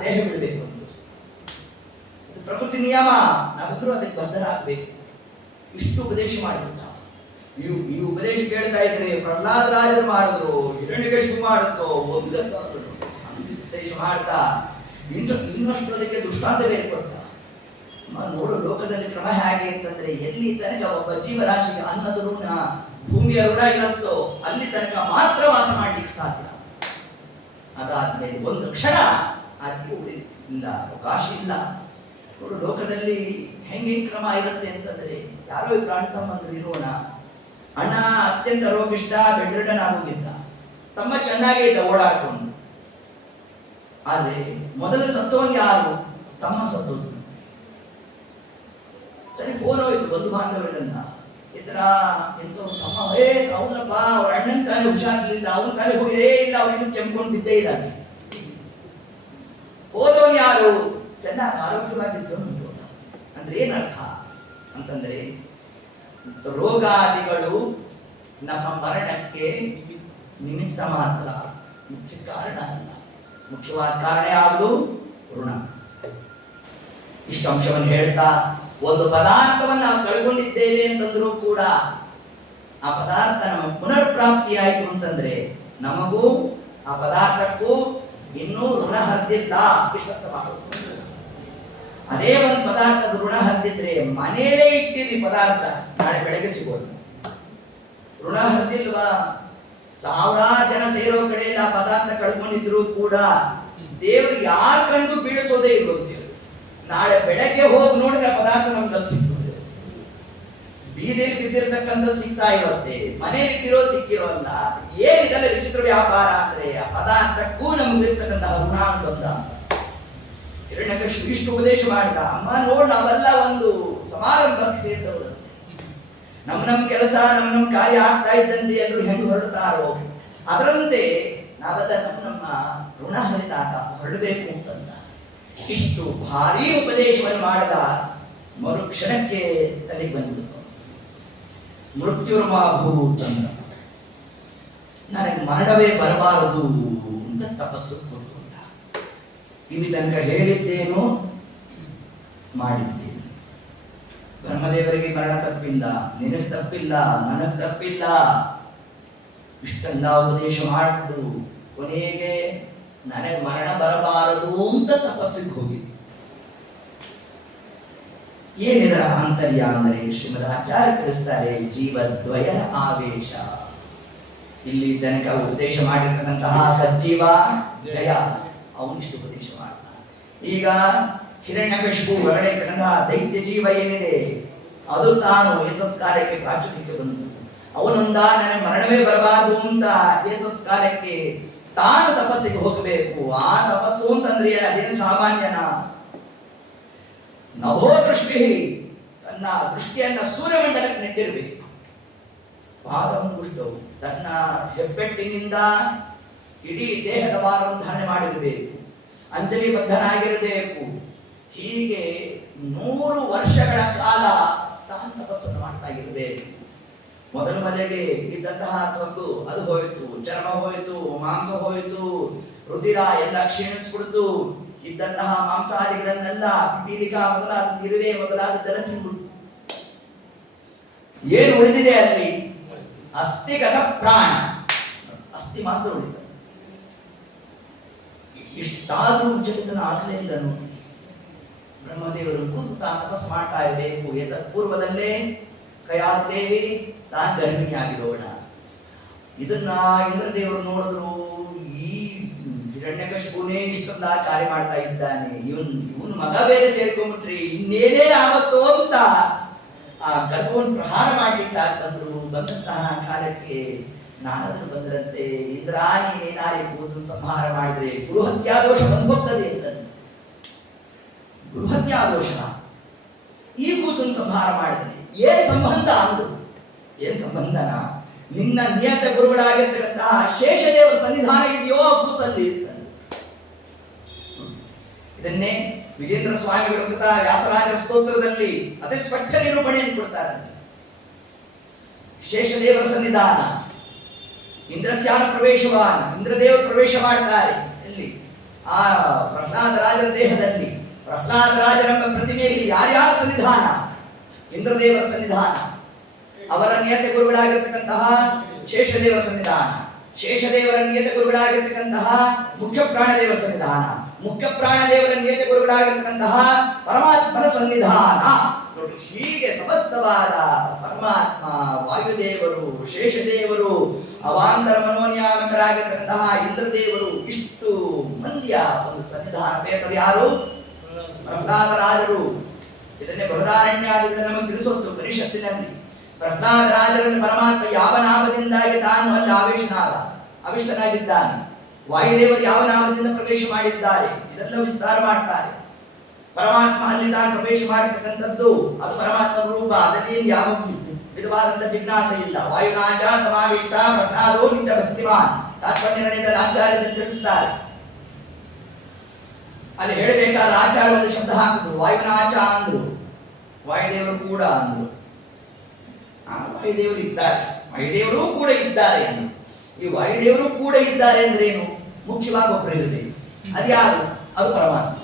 ದೇಹ ಬಿಡಬೇಕು. ಇದು ಪ್ರಕೃತಿ ನಿಯಮ, ನಾವೆಲ್ಲರೂ ಅದಕ್ಕೆ ಬದ್ಧರಾಗಬೇಕು. ಇಷ್ಟು ಉಪದೇಶ ಮಾಡಿಬಿಟ್ಟ. ಈ ಉಪದೇಶ ಕೇಳ್ತಾ ಇದ್ರೆ ಪ್ರಹ್ಲಾದರಾಜರು ಮಾಡಿದ್ರು, ಹಿರಣ್ಯಕಶಿಪು ಮಾಡಿದ್ರು, ಉಪದೇಶ ಮಾಡ್ತಾ ಇನ್ನಷ್ಟು ಅದಕ್ಕೆ ದೃಷ್ಟಾಂತ ಬೇರೆ ಕೊಟ್ಟ. ನೋಡು, ಲೋಕದಲ್ಲಿ ಕ್ರಮ ಹೇಗೆ ಅಂತಂದ್ರೆ, ಎಲ್ಲಿ ತನಕ ಒಬ್ಬ ಜೀವರಾಶಿಗೆ ಅನ್ನದ ಋಣ, ಭೂಮಿಯ ಋಣ ಇರುತ್ತೋ ಅಲ್ಲಿ ತನಕ ಮಾತ್ರ ವಾಸ ಮಾಡ್ಲಿಕ್ಕೆ ಸಾಧ್ಯ. ಅದಾದ್ಮೇಲೆ ಒಂದು ಕ್ಷಣ ಆ ಜೀವ ಇಲ್ಲ, ಅವಕಾಶ ಇಲ್ಲ. ನೋಡು, ಲೋಕದಲ್ಲಿ ಹೆಂಗೆ ಕ್ರಮ ಇರುತ್ತೆ ಅಂತಂದ್ರೆ, ಯಾರೋ ಈ ಪ್ರಾಣಿ ಸಂಬಂಧರು ಇರೋಣ, ಅಣ್ಣ ಅತ್ಯಂತ ರೋಗಿಷ್ಟ, ಬೆಡ್ರಿಡನ್ ಆಗೋಗಿದ್ದ, ತಮ್ಮ ಚೆನ್ನಾಗೇ ಇದ್ದ ಓಡಾಡ್ಕೊಂಡು. ಆದ್ರೆ ಮೊದಲು ಸತ್ತೋನ್ ಯಾರು? ತಮ್ಮ ಸತ್ತೋದು. ಸರಿ, ಫೋನ್ ಹೋಯ್ತು ಬಂಧು ಬಾಂಧವರನ್ನ, ಇದ್ರ ಎಂತ ತಮ್ಮ, ಅವನಪ್ಪ ಅವ್ರ ಅಣ್ಣನ ತಾನೇ ಹುಷಾರಿರ್ಲಿಲ್ಲ, ಅವನ ತಾನೇ ಹೋಗಿರೇ ಇಲ್ಲ, ಅವನಿಗೂ ಕೆಮ್ಕೊಂಡು ಬಿದ್ದೇ ಇದ್ದಾನೆ. ಹೋದವನು ಯಾರು? ಚೆನ್ನಾಗಿ ಆರೋಗ್ಯವಾಗಿದ್ದವನು. ಅಂದ್ರೆ ಏನರ್ಥ ಅಂತಂದ್ರೆ, ರೋಗಾದಿಗಳು ನಮ್ಮ ಮರಣಕ್ಕೆ ನಿಮಿತ್ತ ಮಾತ್ರ, ಮುಖ್ಯ ಕಾರಣ ಅಲ್ಲ. ಮುಖ್ಯವಾದ ಕಾರಣ ಯಾವುದು? ಋಣ. ಇಷ್ಟು ಅಂಶವನ್ನು ಹೇಳ್ತಾ, ಒಂದು ಪದಾರ್ಥವನ್ನು ನಾವು ಕಳ್ಕೊಂಡಿದ್ದೇವೆ ಅಂತಂದ್ರೂ ಕೂಡ ಆ ಪದಾರ್ಥ ನಮ್ಮ ಪುನರ್ಪ್ರಾಪ್ತಿ ಆಯಿತು ಅಂತಂದ್ರೆ ನಮಗೂ ಆ ಪದಾರ್ಥಕ್ಕೂ ಇನ್ನೂ ಋಣ ಹರಿದಿಲ್ಲ. ಅದೇ ಒಂದು ಪದಾರ್ಥದ ಋಣ ಹರಿದಿದ್ರೆ ಮನೆಯಲ್ಲೇ ಇಟ್ಟಿರಿ ಪದಾರ್ಥ, ನಾಳೆ ಬೆಳಗ್ಗೆ ಸಿಗೋದು. ಋಣ ಹರಿದಿಲ್ವಾ? ಸಾವಿರಾರು ಜನ ಸೇರೋ ಕಡೆಯಲ್ಲಿ ಆ ಪದಾರ್ಥ ಕಳ್ಕೊಂಡಿದ್ರು ಕೂಡ ದೇವರು ಯಾರ ಕಂಡು ಬೀಳಿಸೋದೇ ಇರೋದು. ನಾಳೆ ಬೆಳಗ್ಗೆ ಹೋಗಿ ನೋಡಿದ್ರೆ ಪದಾರ್ಥ ನಮ್ಗೆ ಸಿಗ್ತದೆ. ಬೀದಿಯಲ್ಲಿ ಬಿದ್ದಿರ್ತಕ್ಕಂಥದ್ದು ಸಿಗ್ತಾ ಇರುತ್ತೆ, ಮನೇಲಿ ಇಟ್ಟಿರೋ ಸಿಕ್ಕಿರೋಲ್ಲ. ಏನಿದೆಲ್ಲ ವಿಚಿತ್ರ ವ್ಯಾಪಾರ ಅಂದ್ರೆ, ಆ ಪದಾರ್ಥಕ್ಕೂ ನಮ್ಗಿರ್ತಕ್ಕಂತಹ ಋಣ ಅಂತಂದ. ಹಿರಣ್ಯಕಶಿಪು ಇಷ್ಟು ಉಪದೇಶ ಮಾಡಿದ, ಅಮ್ಮ ನೋಡ್, ನಾವೆಲ್ಲ ಒಂದು ಸಮಾರಂಭಕ್ಕೆ ಸೇರಿದವರು. ನಮ್ ಕೆಲಸ, ನಮ್ ಕಾರ್ಯ ಆಗ್ತಾ ಇದ್ದಂತೆ ಎಲ್ಲರೂ ಹೆಂಗ್ ಹೊರಡ್ತಾರೋ ಅದರಂತೆ ನಾವೆಲ್ಲ ನಮ್ಮ ಋಣ ಹರಿದಾಗ ಹೊರಡಬೇಕು ಅಂತಂದ. ಇಷ್ಟು ಭಾರೀ ಉಪದೇಶವನ್ನು ಮಾಡಿದ ಮರುಕ್ಷಣಕ್ಕೆ ತಲೆಗೆ ಬಂತು, ಮೃತ್ಯುರ್ಮಾಭೂತಂದ, ನನಗೆ ಮರಣವೇ ಬರಬಾರದು ಅಂತ ತಪಸ್ಸು ಕೂತ್ಕೊಂಡ. ಇಲ್ಲಿ ತನಕ ಹೇಳಿದ್ದೇನು, ಮಾಡಿದ್ದೇನು. ಬ್ರಹ್ಮದೇವರಿಗೆ ಮರಣ ತಪ್ಪಿಲ್ಲ, ನಿನಗೆ ತಪ್ಪಿಲ್ಲ, ನನಗೆ ತಪ್ಪಿಲ್ಲ. ಇಷ್ಟೆಲ್ಲ ಉಪದೇಶ ಮಾಡಿದ್ದು ಕೊನೆಗೆ ನನಗೆ ಮರಣ ಬರಬಾರದು ಅಂತ ತಪಸ್ಸಿಗೆ ಹೋಗಿದ್ದು. ಏನಿದರ ಆಂತರ್ಯ ಅಂದರೆ ಶ್ರೀಮದ್ ಆಚಾರ್ಯ ತಿಳಿಸ್ತಾರೆ, ಜೀವದ್ವಯ ಆವೇಶ. ಇಲ್ಲಿ ತನಕ ಉಪದೇಶ ಮಾಡಿರ್ತಕ್ಕಂತಹ ಸಜ್ಜೀವ ಜಯ ಅವನಿಷ್ಟು ಉಪದೇಶ ಮಾಡ್ತಾನೆ. ಈಗ ಹಿರಣ್ಯಕಶಿಪು ಹೊರಗಡೆ ಇರ್ತಕ್ಕಂತಹ ದೈತ್ಯ ಜೀವ ಏನಿದೆ ಅದು ತಾನು ಏತತ್ ಕಾರ್ಯಕ್ಕೆ ಪ್ರಾಚುರ್ಯಕ್ಕೆ ಬಂತು. ಅವನೊಂದ ನನಗೆ ಮರಣವೇ ಬರಬಾರದು ಅಂತ ಏತತ್ ಕಾರ್ಯಕ್ಕೆ ತಾನು ತಪಸ್ಸಿಗೆ ಹೋಗಬೇಕು. ಆ ತಪಸ್ಸು ಅಂತಂದ್ರೆ ಅದೇನು ಸಾಮಾನ್ಯನ? ನಭೋ ದೃಷ್ಟಿ, ತನ್ನ ದೃಷ್ಟಿಯನ್ನ ಸೂರ್ಯಮಂಡಲಕ್ಕೆ ನೆಟ್ಟಿರಬೇಕು. ಪಾದಮುಷ್ಟವು ತನ್ನ ಹೆಬ್ಬೆಟ್ಟಿನಿಂದ ಇಡೀ ದೇಹದ ಭಾರವನ್ನು ಧಾರಣೆ ಮಾಡಿರಬೇಕು, ಅಂಜಲಿ ಬದ್ಧನಾಗಿರಬೇಕು. ಹೀಗೆ 100 ವರ್ಷಗಳ ಕಾಲ ತಾನು ತಪಸ್ಸನ್ನು ಮಾಡ್ತಾ ಇರಬೇಕು. ಮೊದಲಿಗೆ ಇದ್ದಂತಹ ತ್ವಕ್ಕು ಅದು ಹೋಯಿತು, ಚರ್ಮ ಹೋಯಿತು, ಮಾಂಸ ಹೋಯಿತು, ರುಧಿರ ಎಲ್ಲ ಕ್ಷೀಣಿಸ್ಬಿಡ್ತು. ಇದ್ದಂತಹ ಮಾಂಸಾದಿಗಳನ್ನೆಲ್ಲ ಪೀಲಿಕಾ ಮೊದಲಾದ ಇರುವೆ ಮೊದಲಾದದ್ದೆಲ್ಲ ತಿನ್ಬಿಡ್ತು. ಏನು ಉಳಿದಿದೆ ಅಲ್ಲಿ? ಅಸ್ಥಿಗತ ಪ್ರಾಣ, ಅಸ್ಥಿ ಮಾತ್ರ ಉಳಿದ. ಇಷ್ಟಾದ್ರೂ ಚೇತನ ಆಗಲೇ ಇಲ್ಲ ನೋಡಿ. ಬ್ರಹ್ಮದೇವರು ಕೂತು ತಾನು ತಪಸ್ಸು ಮಾಡ್ತಾ ಇರಬೇಕು. ಏತತ್ ಪೂರ್ವದಲ್ಲೇ ಕಯಾದ ದೇವಿ ತಾನು ಗರ್ಭಿಣಿಯಾಗಿರೋಣ. ಇದನ್ನ ಇಂದ್ರದೇವರು ನೋಡಿದ್ರು, ಈ ಹಿರಣ್ಯಕಶಿಪುನೇ ಇಷ್ಟೊಂದ ಕಾರ್ಯ ಮಾಡ್ತಾ ಇದ್ದಾನೆ, ಇವನ್ ಮಗ ಬೇರೆ ಸೇರ್ಕೊಂಡ್ಬಿಟ್ರಿ ಇನ್ನೇನೇನಾಗತ್ತೋ ಅಂತ ಆ ಗರ್ಭವನ್ನು ಪ್ರಹಾರ ಮಾಡ್ಲಿಕ್ಕಾಗ್ತಂದ್ರು. ಬಂದಂತಹ ಕಾರ್ಯಕ್ಕೆ ನಾರದರು ಬಂದರಂತೆ, ಇಂದ್ರಾಣಿ ನೇನಾರಿ ಕೂಸನ್ನು ಸಂಹಾರ ಮಾಡಿದ್ರೆ ಗುರುಹತ್ಯಾದೋಷ ಬಂದು ಹೋಗ್ತದೆ ಅಂತ. ಗುರುಹತ್ಯಾದೋಷ, ಈ ಕೂಸನ್ನು ಸಂಹಾರ ಮಾಡಿದ್ರೆ ಏನ್ ಸಂಬಂಧ ಅಂದ್ರು. ಏನ್ ಸಂಬಂಧನ? ನಿನ್ನ ನಿಯತ ಗುರುಗಳಾಗಿರ್ತಕ್ಕಂತಹ ಶೇಷದೇವರ ಸನ್ನಿಧಾನ ಇದೆಯೋ ಕೂಸಲ್ಲಿ. ಇದನ್ನೇ ವಿಜೇಂದ್ರ ಸ್ವಾಮಿಗಳು ವ್ಯಾಸರಾಜರ ಸ್ತೋತ್ರದಲ್ಲಿ ಅತಿ ಸ್ಪಷ್ಟ ನಿರೂಪಣೆಯನ್ನು ಕೊಡ್ತಾರೆ. ಶೇಷದೇವರ ಸನ್ನಿಧಾನ, ಇಂದ್ರಸ್ಯಾನ ಪ್ರವೇಶವಾನ, ಇಂದ್ರದೇವರು ಪ್ರವೇಶ ಮಾಡ್ತಾರೆ ಎಲ್ಲಿ? ಆ ಪ್ರಹ್ಲಾದರಾಜರ ದೇಹದಲ್ಲಿ. ಪ್ರಹ್ಲಾದರಾಜರೆಂಬ ಪ್ರತಿಮೆಯಲ್ಲಿ ಯಾರ್ಯಾರ ಸನ್ನಿಧಾನ? ಇಂದ್ರದೇವರ ಸನ್ನಿಧಾನ. ಅವರ ನಿಯತ ಗುರುಗಳಾಗಿರ್ತಕ್ಕಂತಹ ಶೇಷದೇವರ ಸನ್ನಿಧಾನ. ಶೇಷದೇವರ ನಿಯತ ಗುರುಗಳಾಗಿರ್ತಕ್ಕಂತಹ ಮುಖ್ಯ ಪ್ರಾಣದೇವರ ಸನ್ನಿಧಾನ. ಮುಖ್ಯ ಪ್ರಾಣದೇವರ ನಿಯತ ಗುರುಗಳಾಗಿರ್ತಕ್ಕಂತಹ ಪರಮಾತ್ಮನ ಸನ್ನಿಧಾನ. ನೋಡಿ, ಹೀಗೆ ಸಮಸ್ತವಾದ ಪರಮಾತ್ಮ, ವಾಯುದೇವರು, ಶೇಷದೇವರು, ಅವಾಂತರ ಮನೋನಿಯಾಮಕರಾಗಿರ್ತಕ್ಕಂತಹ ಇಂದ್ರದೇವರು, ಇಷ್ಟು ಮಂದಿಯ ಒಂದು ಸನ್ನಿಧಾನ ಬೇಕರು ಯಾರು? ಪ್ರಹ್ಲಾದರಾಜರು. ಇದನ್ನೇ ಬೃಹದಾರಣ್ಯಾದಿಗಳು ನಮಗೆ ತಿಳಿಸುವುದು ಪರಿಷತ್ತಿನಲ್ಲಿ. ಪ್ರಹ್ಲಾದರಾಜರನ್ನು ಪರಮಾತ್ಮ ಯಾವ ನಾಮದಿಂದಾಗಿ ತಾನು ಅಲ್ಲಿ ಅವಿಷ್ಟನಾಗಿದ್ದಾನೆ, ವಾಯುದೇವರು ಯಾವ ನಾಮದಿಂದ ಪ್ರವೇಶ ಮಾಡಿದ್ದಾರೆ, ಇದೆಲ್ಲ ವಿಸ್ತಾರ ಮಾಡ್ತಾರೆ. ಪರಮಾತ್ಮ ಅಲ್ಲಿ ತಾನು ಪ್ರವೇಶ ಮಾಡಿರ್ತಕ್ಕಂಥದ್ದು ಅದು ಪರಮಾತ್ಮ ರೂಪ. ಅದರಲ್ಲಿ ಯಾವ ವಿಧವಾದಂಥ ಜಿಜ್ಞಾಸ ಇಲ್ಲ. ವಾಯುನಾಚ ಸಮಾವಿಷ್ಟ ಪ್ರಹ್ಲಾದೋ ನಿತ್ಯ ಭಕ್ತಿಮಾನ್, ತಾತ್ಪರ್ಯ ನಡೆದ ಆಚಾರ್ಯದಲ್ಲಿ ತಿಳಿಸ್ತಾರೆ. ಅಲ್ಲಿ ಹೇಳಬೇಕಾದ ಆಚಾರ ಒಂದು ಶಬ್ದ ಹಾಕಿದ್ರು, ವಾಯುನಾಚ ಅಂದ್ರು, ವಾಯುದೇವರು ಕೂಡ ಅಂದ್ರು. ವಾಯುದೇವರು ಇದ್ದಾರೆ, ವಾಯುದೇವರು ಕೂಡ ಇದ್ದಾರೆ ಅಂದ್ರು. ಈ ವಾಯುದೇವರು ಕೂಡ ಇದ್ದಾರೆ ಅಂದ್ರೆ ಏನು? ಮುಖ್ಯವಾಗಿ ಒಬ್ಬರು ಇರಬೇಕು. ಅದ್ಯಾರು? ಅದು ಪರಮಾತ್ಮ.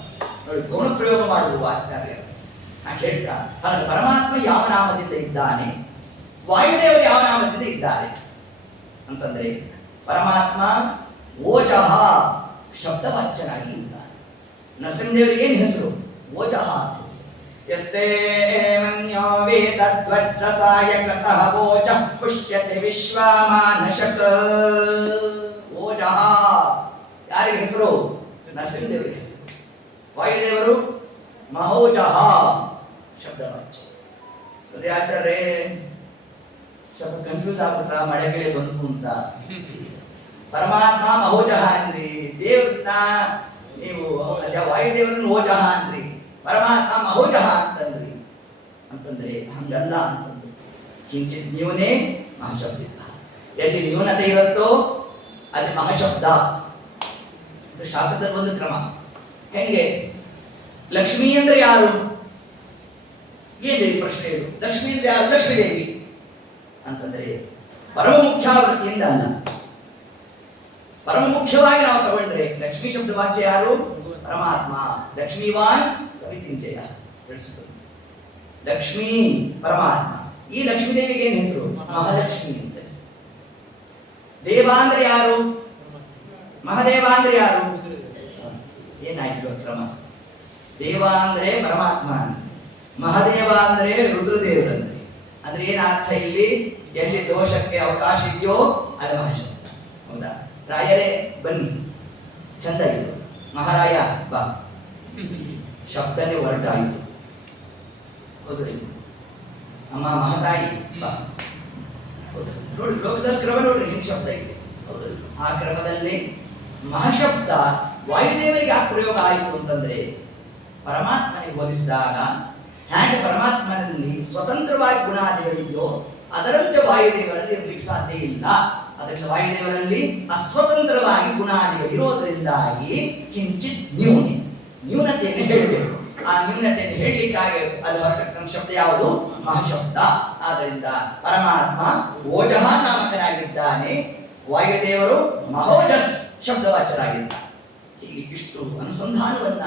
ನೋಡಿ, ಗೌಣ ಪ್ರಯೋಗ ಮಾಡುವ ಆಚಾರ್ಯರು ಹೇಳ್ತಾರೆ. ಹಾಗೆ ಪರಮಾತ್ಮ ಯಾವ ನಾಮದಿಂದ ಇದ್ದಾನೆ, ವಾಯುದೇವರು ಯಾವ ನಾಮದಿಂದ ಇದ್ದಾರೆ ಅಂತಂದ್ರೆ, ಪರಮಾತ್ಮ ಓಜಃ ಶಬ್ದವಾಚ್ಯನಾಗಿ ಇದ್ದಾನೆ. ನರಸಿಂಹದೇವರಿಗೆ ಏನು ಹೆಸರು? ಓಜಃ. ಯಸ್ತೆ ಮನ್ಯೋ ವೇದದ್ವಜ್ರಸಾಯಕತಃ ಓಜಃ ಪುಷ್ಯತೆ ವಿಶ್ವಮಾನಶಕ. ಓಜಃ ಯಾರಿಗೆ ಹೆಸರು? ನರಸಿಂಹದೇವರಿಗೆ ಹೆಸರು. ವಾಯುದೇವರು ಮಹೋಜಃ ಶಬ್ದವಾಚ್ಯ. ಆಚಾರ್ಯ ಸ್ವಲ್ಪ ಕನ್ಫ್ಯೂಸ್ ಆಗ್ಬಿಟ್ರ, ಮಳೆಗೆ ಬಂತು ಅಂತ. ಪರಮಾತ್ಮ ಮಹೋಜಃ ಅಂದ್ರಿ, ದೇವ್ರನ್ನ ನೀವು ವಾಯುದೇವರನ್ನು ಓಜಃ ಅಂದ್ರಿ, ಪರಮಾತ್ಮ ಮಹೋಜಃ ಅಂತಂದ್ರೆ ಹಂಗಲ್ಲ ಅಂತಂದ್ರೆ ಕಿಂಚಿತ್ ನ್ಯೂನೇ ಮಹಾಶಬ್ದ. ಎಲ್ಲಿ ನ್ಯೂನತೆ ಇರುತ್ತೋ ಅಲ್ಲಿ ಮಹಾಶಬ್ದ. ಇದು ಶಾಸ್ತ್ರದಲ್ಲಿ ಒಂದು ಕ್ರಮ. ಹೆಂಗೆ? ಲಕ್ಷ್ಮೀ ಅಂದ್ರೆ ಯಾರು? ಏನ್ರಿ ಪ್ರಶ್ನೆ ಇದು? ಲಕ್ಷ್ಮೀ ಅಂದ್ರೆ ಯಾರು? ಲಕ್ಷ್ಮೀದೇವಿ ಅಂತಂದ್ರೆ ಪರಮ ಮುಖ್ಯಾವೃತ್ತಿಯಿಂದ ಅಲ್ಲ, ಪರಮ ಮುಖ್ಯವಾಗಿ ನಾವು ತಗೊಂಡ್ರೆ ಲಕ್ಷ್ಮೀ ಶಬ್ದ ವಾಚ್ಯ ಯಾರು? ಪರಮಾತ್ಮ. ಲಕ್ಷ್ಮೀವಾನ್ ಸವಿತಿಂಚಯ ತಿಳಿಸುತ್ತದೆ. ಲಕ್ಷ್ಮೀ ಪರಮಾತ್ಮ. ಈ ಲಕ್ಷ್ಮೀದೇವಿಗೆ ಏನು ಹೆಸರು? ಮಹಾಲಕ್ಷ್ಮಿ ಅಂತ. ದೇವ ಅಂದ್ರೆ ಯಾರು? ಮಹಾದೇವ ಅಂದ್ರೆ ಯಾರು? ಏನಾಯ್ತು ಕ್ರಮ? ದೇವ ಅಂದ್ರೆ ಪರಮಾತ್ಮ, ಮಹದೇವ ಅಂದರೆ ರುದ್ರದೇವರಂದ್ರೆ. ಅಂದ್ರೆ ಏನಾರ್ಥ ಇಲ್ಲಿ? ಎಲ್ಲಿ ದೋಷಕ್ಕೆ ಅವಕಾಶ ಇದೆಯೋ ಅಲ್ಲಿ ಮಹಾಶಬ್ದ. ಹೌದಾ? ರಾಯರೇ ಬನ್ನಿ, ಚಂದ ಇದು. ಮಹಾರಾಯ ಬಾ, ಶಬ್ದನೇ ಹೊರಟಾಯಿತು. ಹೌದ್ರಿ? ಅಮ್ಮ ಮಹತಾಯಿ ಬಾ. ಹೌದು ನೋಡಿ, ಲೋಕದಲ್ಲಿ ಕ್ರಮ ನೋಡ್ರಿ, ಹಿಂಗ್ ಶಬ್ದ ಇದೆ. ಹೌದು, ಆ ಕ್ರಮದಲ್ಲಿ ಮಹಾಶಬ್ದ ವಾಯುದೇವರಿಗೆ ಯಾಕೆ ಪ್ರಯೋಗ ಆಯಿತು ಅಂತಂದ್ರೆ, ಪರಮಾತ್ಮನಿಗೆ ಹೋಲಿಸಿದಾಗ ಹ್ಯಾಂಗೆ ಪರಮಾತ್ಮನಲ್ಲಿ ಸ್ವತಂತ್ರವಾಗಿ ಗುಣಾದಿಗಳಿದೆಯೋ ಅದರಂತೆ ವಾಯುದೇವರಲ್ಲಿ ಇರಲಿಕ್ಕೆ ಸಾಧ್ಯ ಇಲ್ಲ. ಅದರಿಂದ ವಾಯುದೇವರಲ್ಲಿ ಅಸ್ವತಂತ್ರವಾಗಿ ಗುಣಾದಿಗಳು ಇರೋದ್ರಿಂದಾಗಿ ಕಿಂಚಿತ್ ನ್ಯೂನತೆಯನ್ನು ಹೇಳಬೇಕು. ಆ ನ್ಯೂನತೆಯನ್ನು ಹೇಳಲಿಕ್ಕಾಗಿ ಅದು ಹೊರಟಕ್ಕಂಥ ಶಬ್ದ ಯಾವುದು? ಮಹಾಶಬ್ದ. ಆದ್ದರಿಂದ ಪರಮಾತ್ಮ ಓಜಃ ನಾಮಕನಾಗಿದ್ದಾನೆ, ವಾಯುದೇವರು ಮಹೋಜಸ್ ಶಬ್ದವಾಚರಾಗಿದ್ದಾರೆ. ಹೀಗೆ ಇಷ್ಟು ಅನುಸಂಧಾನವನ್ನ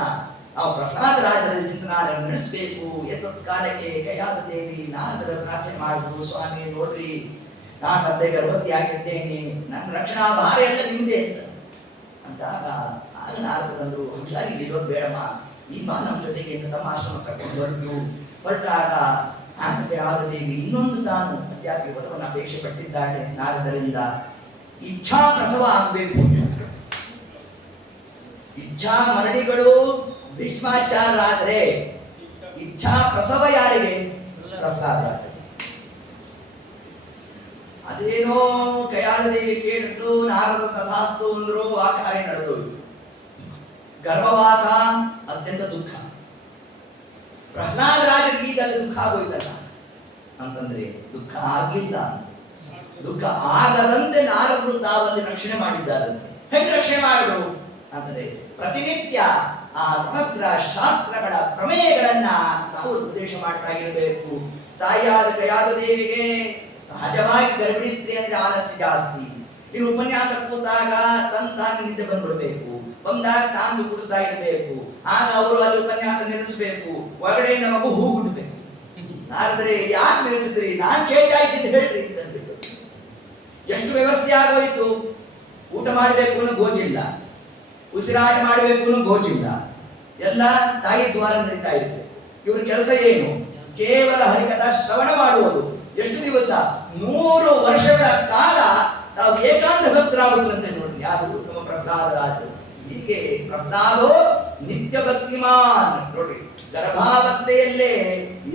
ನಾವು ಪ್ರಹ್ಲಾದರಾಜರಲ್ಲಿ ಚಿಂತನಾದ ನಡೆಸಬೇಕು. ಎತ್ತೊತ್ತು ಕಾಲಕ್ಕೆ ಕೈಯಾದ ದೇವಿ ನಾರದರ ಪ್ರಾರ್ಥನೆ ಮಾಡಿದ್ರು, ಸ್ವಾಮಿ ನೋಡ್ರಿ, ನಾನು ಮತ್ತೆ ಗರ್ಭವತಿಯಾಗಿದ್ದೇನೆ, ನನ್ನ ರಕ್ಷಣಾ ಭಾರ ಎಲ್ಲ ನಿಮ್ಮದೇ ಅಂತಾಗ ಆಗ ನಾರದಂದ್ರು, ಹಂಗಾಗಿ ಇರೋದು ಬೇಡಮ್ಮ, ನಿಮ್ಮ ನಮ್ಮ ಜೊತೆಗೆ ತಮ್ಮ ಆಶ್ರಮ ಕರ್ಕೊಂಡು ಹೊರಟಾಗ ಕೈಯಾದ ದೇವಿ ಇನ್ನೊಂದು ತಾನು ಅತ್ಯಾಪಿ ವರವನ್ನು ಅಪೇಕ್ಷೆ ಪಟ್ಟಿದ್ದಾಳೆ ನಾರದರಿಂದ. ಇಚ್ಛಾ ಪ್ರಸವ ಆಗಬೇಕು. ಇಚ್ಛಾ ಮರಣಿಗಳು ಭೀಷ್ಮಾಚಾರ್ಯರಾದ್ರೆ ಇಚ್ಛಾ ಪ್ರಸವ ಯಾರಿಗೆ? ಪ್ರಹ್ಲಾದರಾಜ. ಅದೇನೋ ಕೈಯಾದ ದೇವಿ ಕೇಳಿದ್ದು, ನಾರದ ತಥಾಸ್ತು ಅಂದ್ರು, ಆ ಕಾರ್ಯ ನಡೆದು ಗರ್ಭವಾಸ ಅತ್ಯಂತ ದುಃಖ. ಪ್ರಹ್ಲಾದರಾಜರಿಗೆ ಈಗ ಅಲ್ಲಿ ದುಃಖ ಆಗೋಯ್ತಲ್ಲ ಅಂತಂದ್ರೆ, ದುಃಖ ಆಗಿಲ್ಲ, ದುಃಖ ಆಗದಂತೆ ನಾರದರು ತಾವಲ್ಲಿ ರಕ್ಷಣೆ ಮಾಡಿದ್ದಾರಂತೆ. ಹೆಂಗೆ ರಕ್ಷಣೆ ಮಾಡಿದ್ರು ಅಂದರೆ, ಪ್ರತಿನಿತ್ಯ ಆ ಸಮಗ್ರ ಶಾಸ್ತ್ರಗಳ ಪ್ರಮೇಯಗಳನ್ನ ನಾವು ಉಪದೇಶ ಮಾಡ್ತಾ ಇರಬೇಕು. ತಾಯಿಯಾದ ಕೈಯಾದ ದೇವಿಗೆ ಸಹಜವಾಗಿ ಗರ್ಭಿಣಿ ಸ್ತ್ರೀ ಅಂದ್ರೆ ಆಲಸ್ಯ ಜಾಸ್ತಿ. ಇನ್ನು ಉಪನ್ಯಾಸ ಕೂತಾಗ ತಾನು ನಿದ್ದೆ ಬಂದ್ಬಿಡ್ಬೇಕು, ಬಂದಾಗ ತಾನು ಕುಡಿಸ್ತಾ ಇರಬೇಕು. ಆಗ ಅವರು ಅಲ್ಲಿ ಉಪನ್ಯಾಸ ನಿಲ್ಲಿಸಬೇಕು, ಒಳಗಡೆಯಿಂದ ಮಗು ಹೂ ಬಿಡ್ಬೇಕು. ನಾರದ್ರೆ ಯಾಕೆ ನಿಲ್ಲಿಸಿದ್ರಿ? ನಾನ್ ಕೇಳ್ತಾ ಇದ್ದೀನಿ ಹೇಳ್ರಿ ಅಂತಂದ್ಬಿಟ್ಟು. ಎಷ್ಟು ವ್ಯವಸ್ಥೆ ಆಗೋಯ್ತು. ಊಟ ಮಾಡಬೇಕು ಅನ್ನೋ ಗೋಜಿಲ್ಲ, ಉಸಿರಾಟ ಮಾಡಬೇಕು ಅನ್ನೋ ಗೋಜಿಲ್ಲ, ಎಲ್ಲ ತಾಯಿ ದ್ವಾರ ನಡೀತಾ ಇರುತ್ತೆ. ಇವ್ರ ಕೆಲಸ ಏನು? ಕೇವಲ ಹರಿಕಥಾ ಶ್ರವಣ ಮಾಡುವುದು. ಎಷ್ಟು ದಿವಸ? 100 ವರ್ಷಗಳ ಕಾಲ ನಾವು ಏಕಾಂತ ಭಕ್ತರಾಗುತ್ತಂತೆ ನೋಡಿ. ಯಾರು? ನಮ್ಮ ಪ್ರಹ್ಲಾದರಾಜರು. ಹೀಗೆ ಪ್ರಹ್ಲಾದೋ ನಿತ್ಯ ಭಕ್ತಿಮಾನ್. ನೋಡಿ, ಗರ್ಭಾವಸ್ಥೆಯಲ್ಲೇ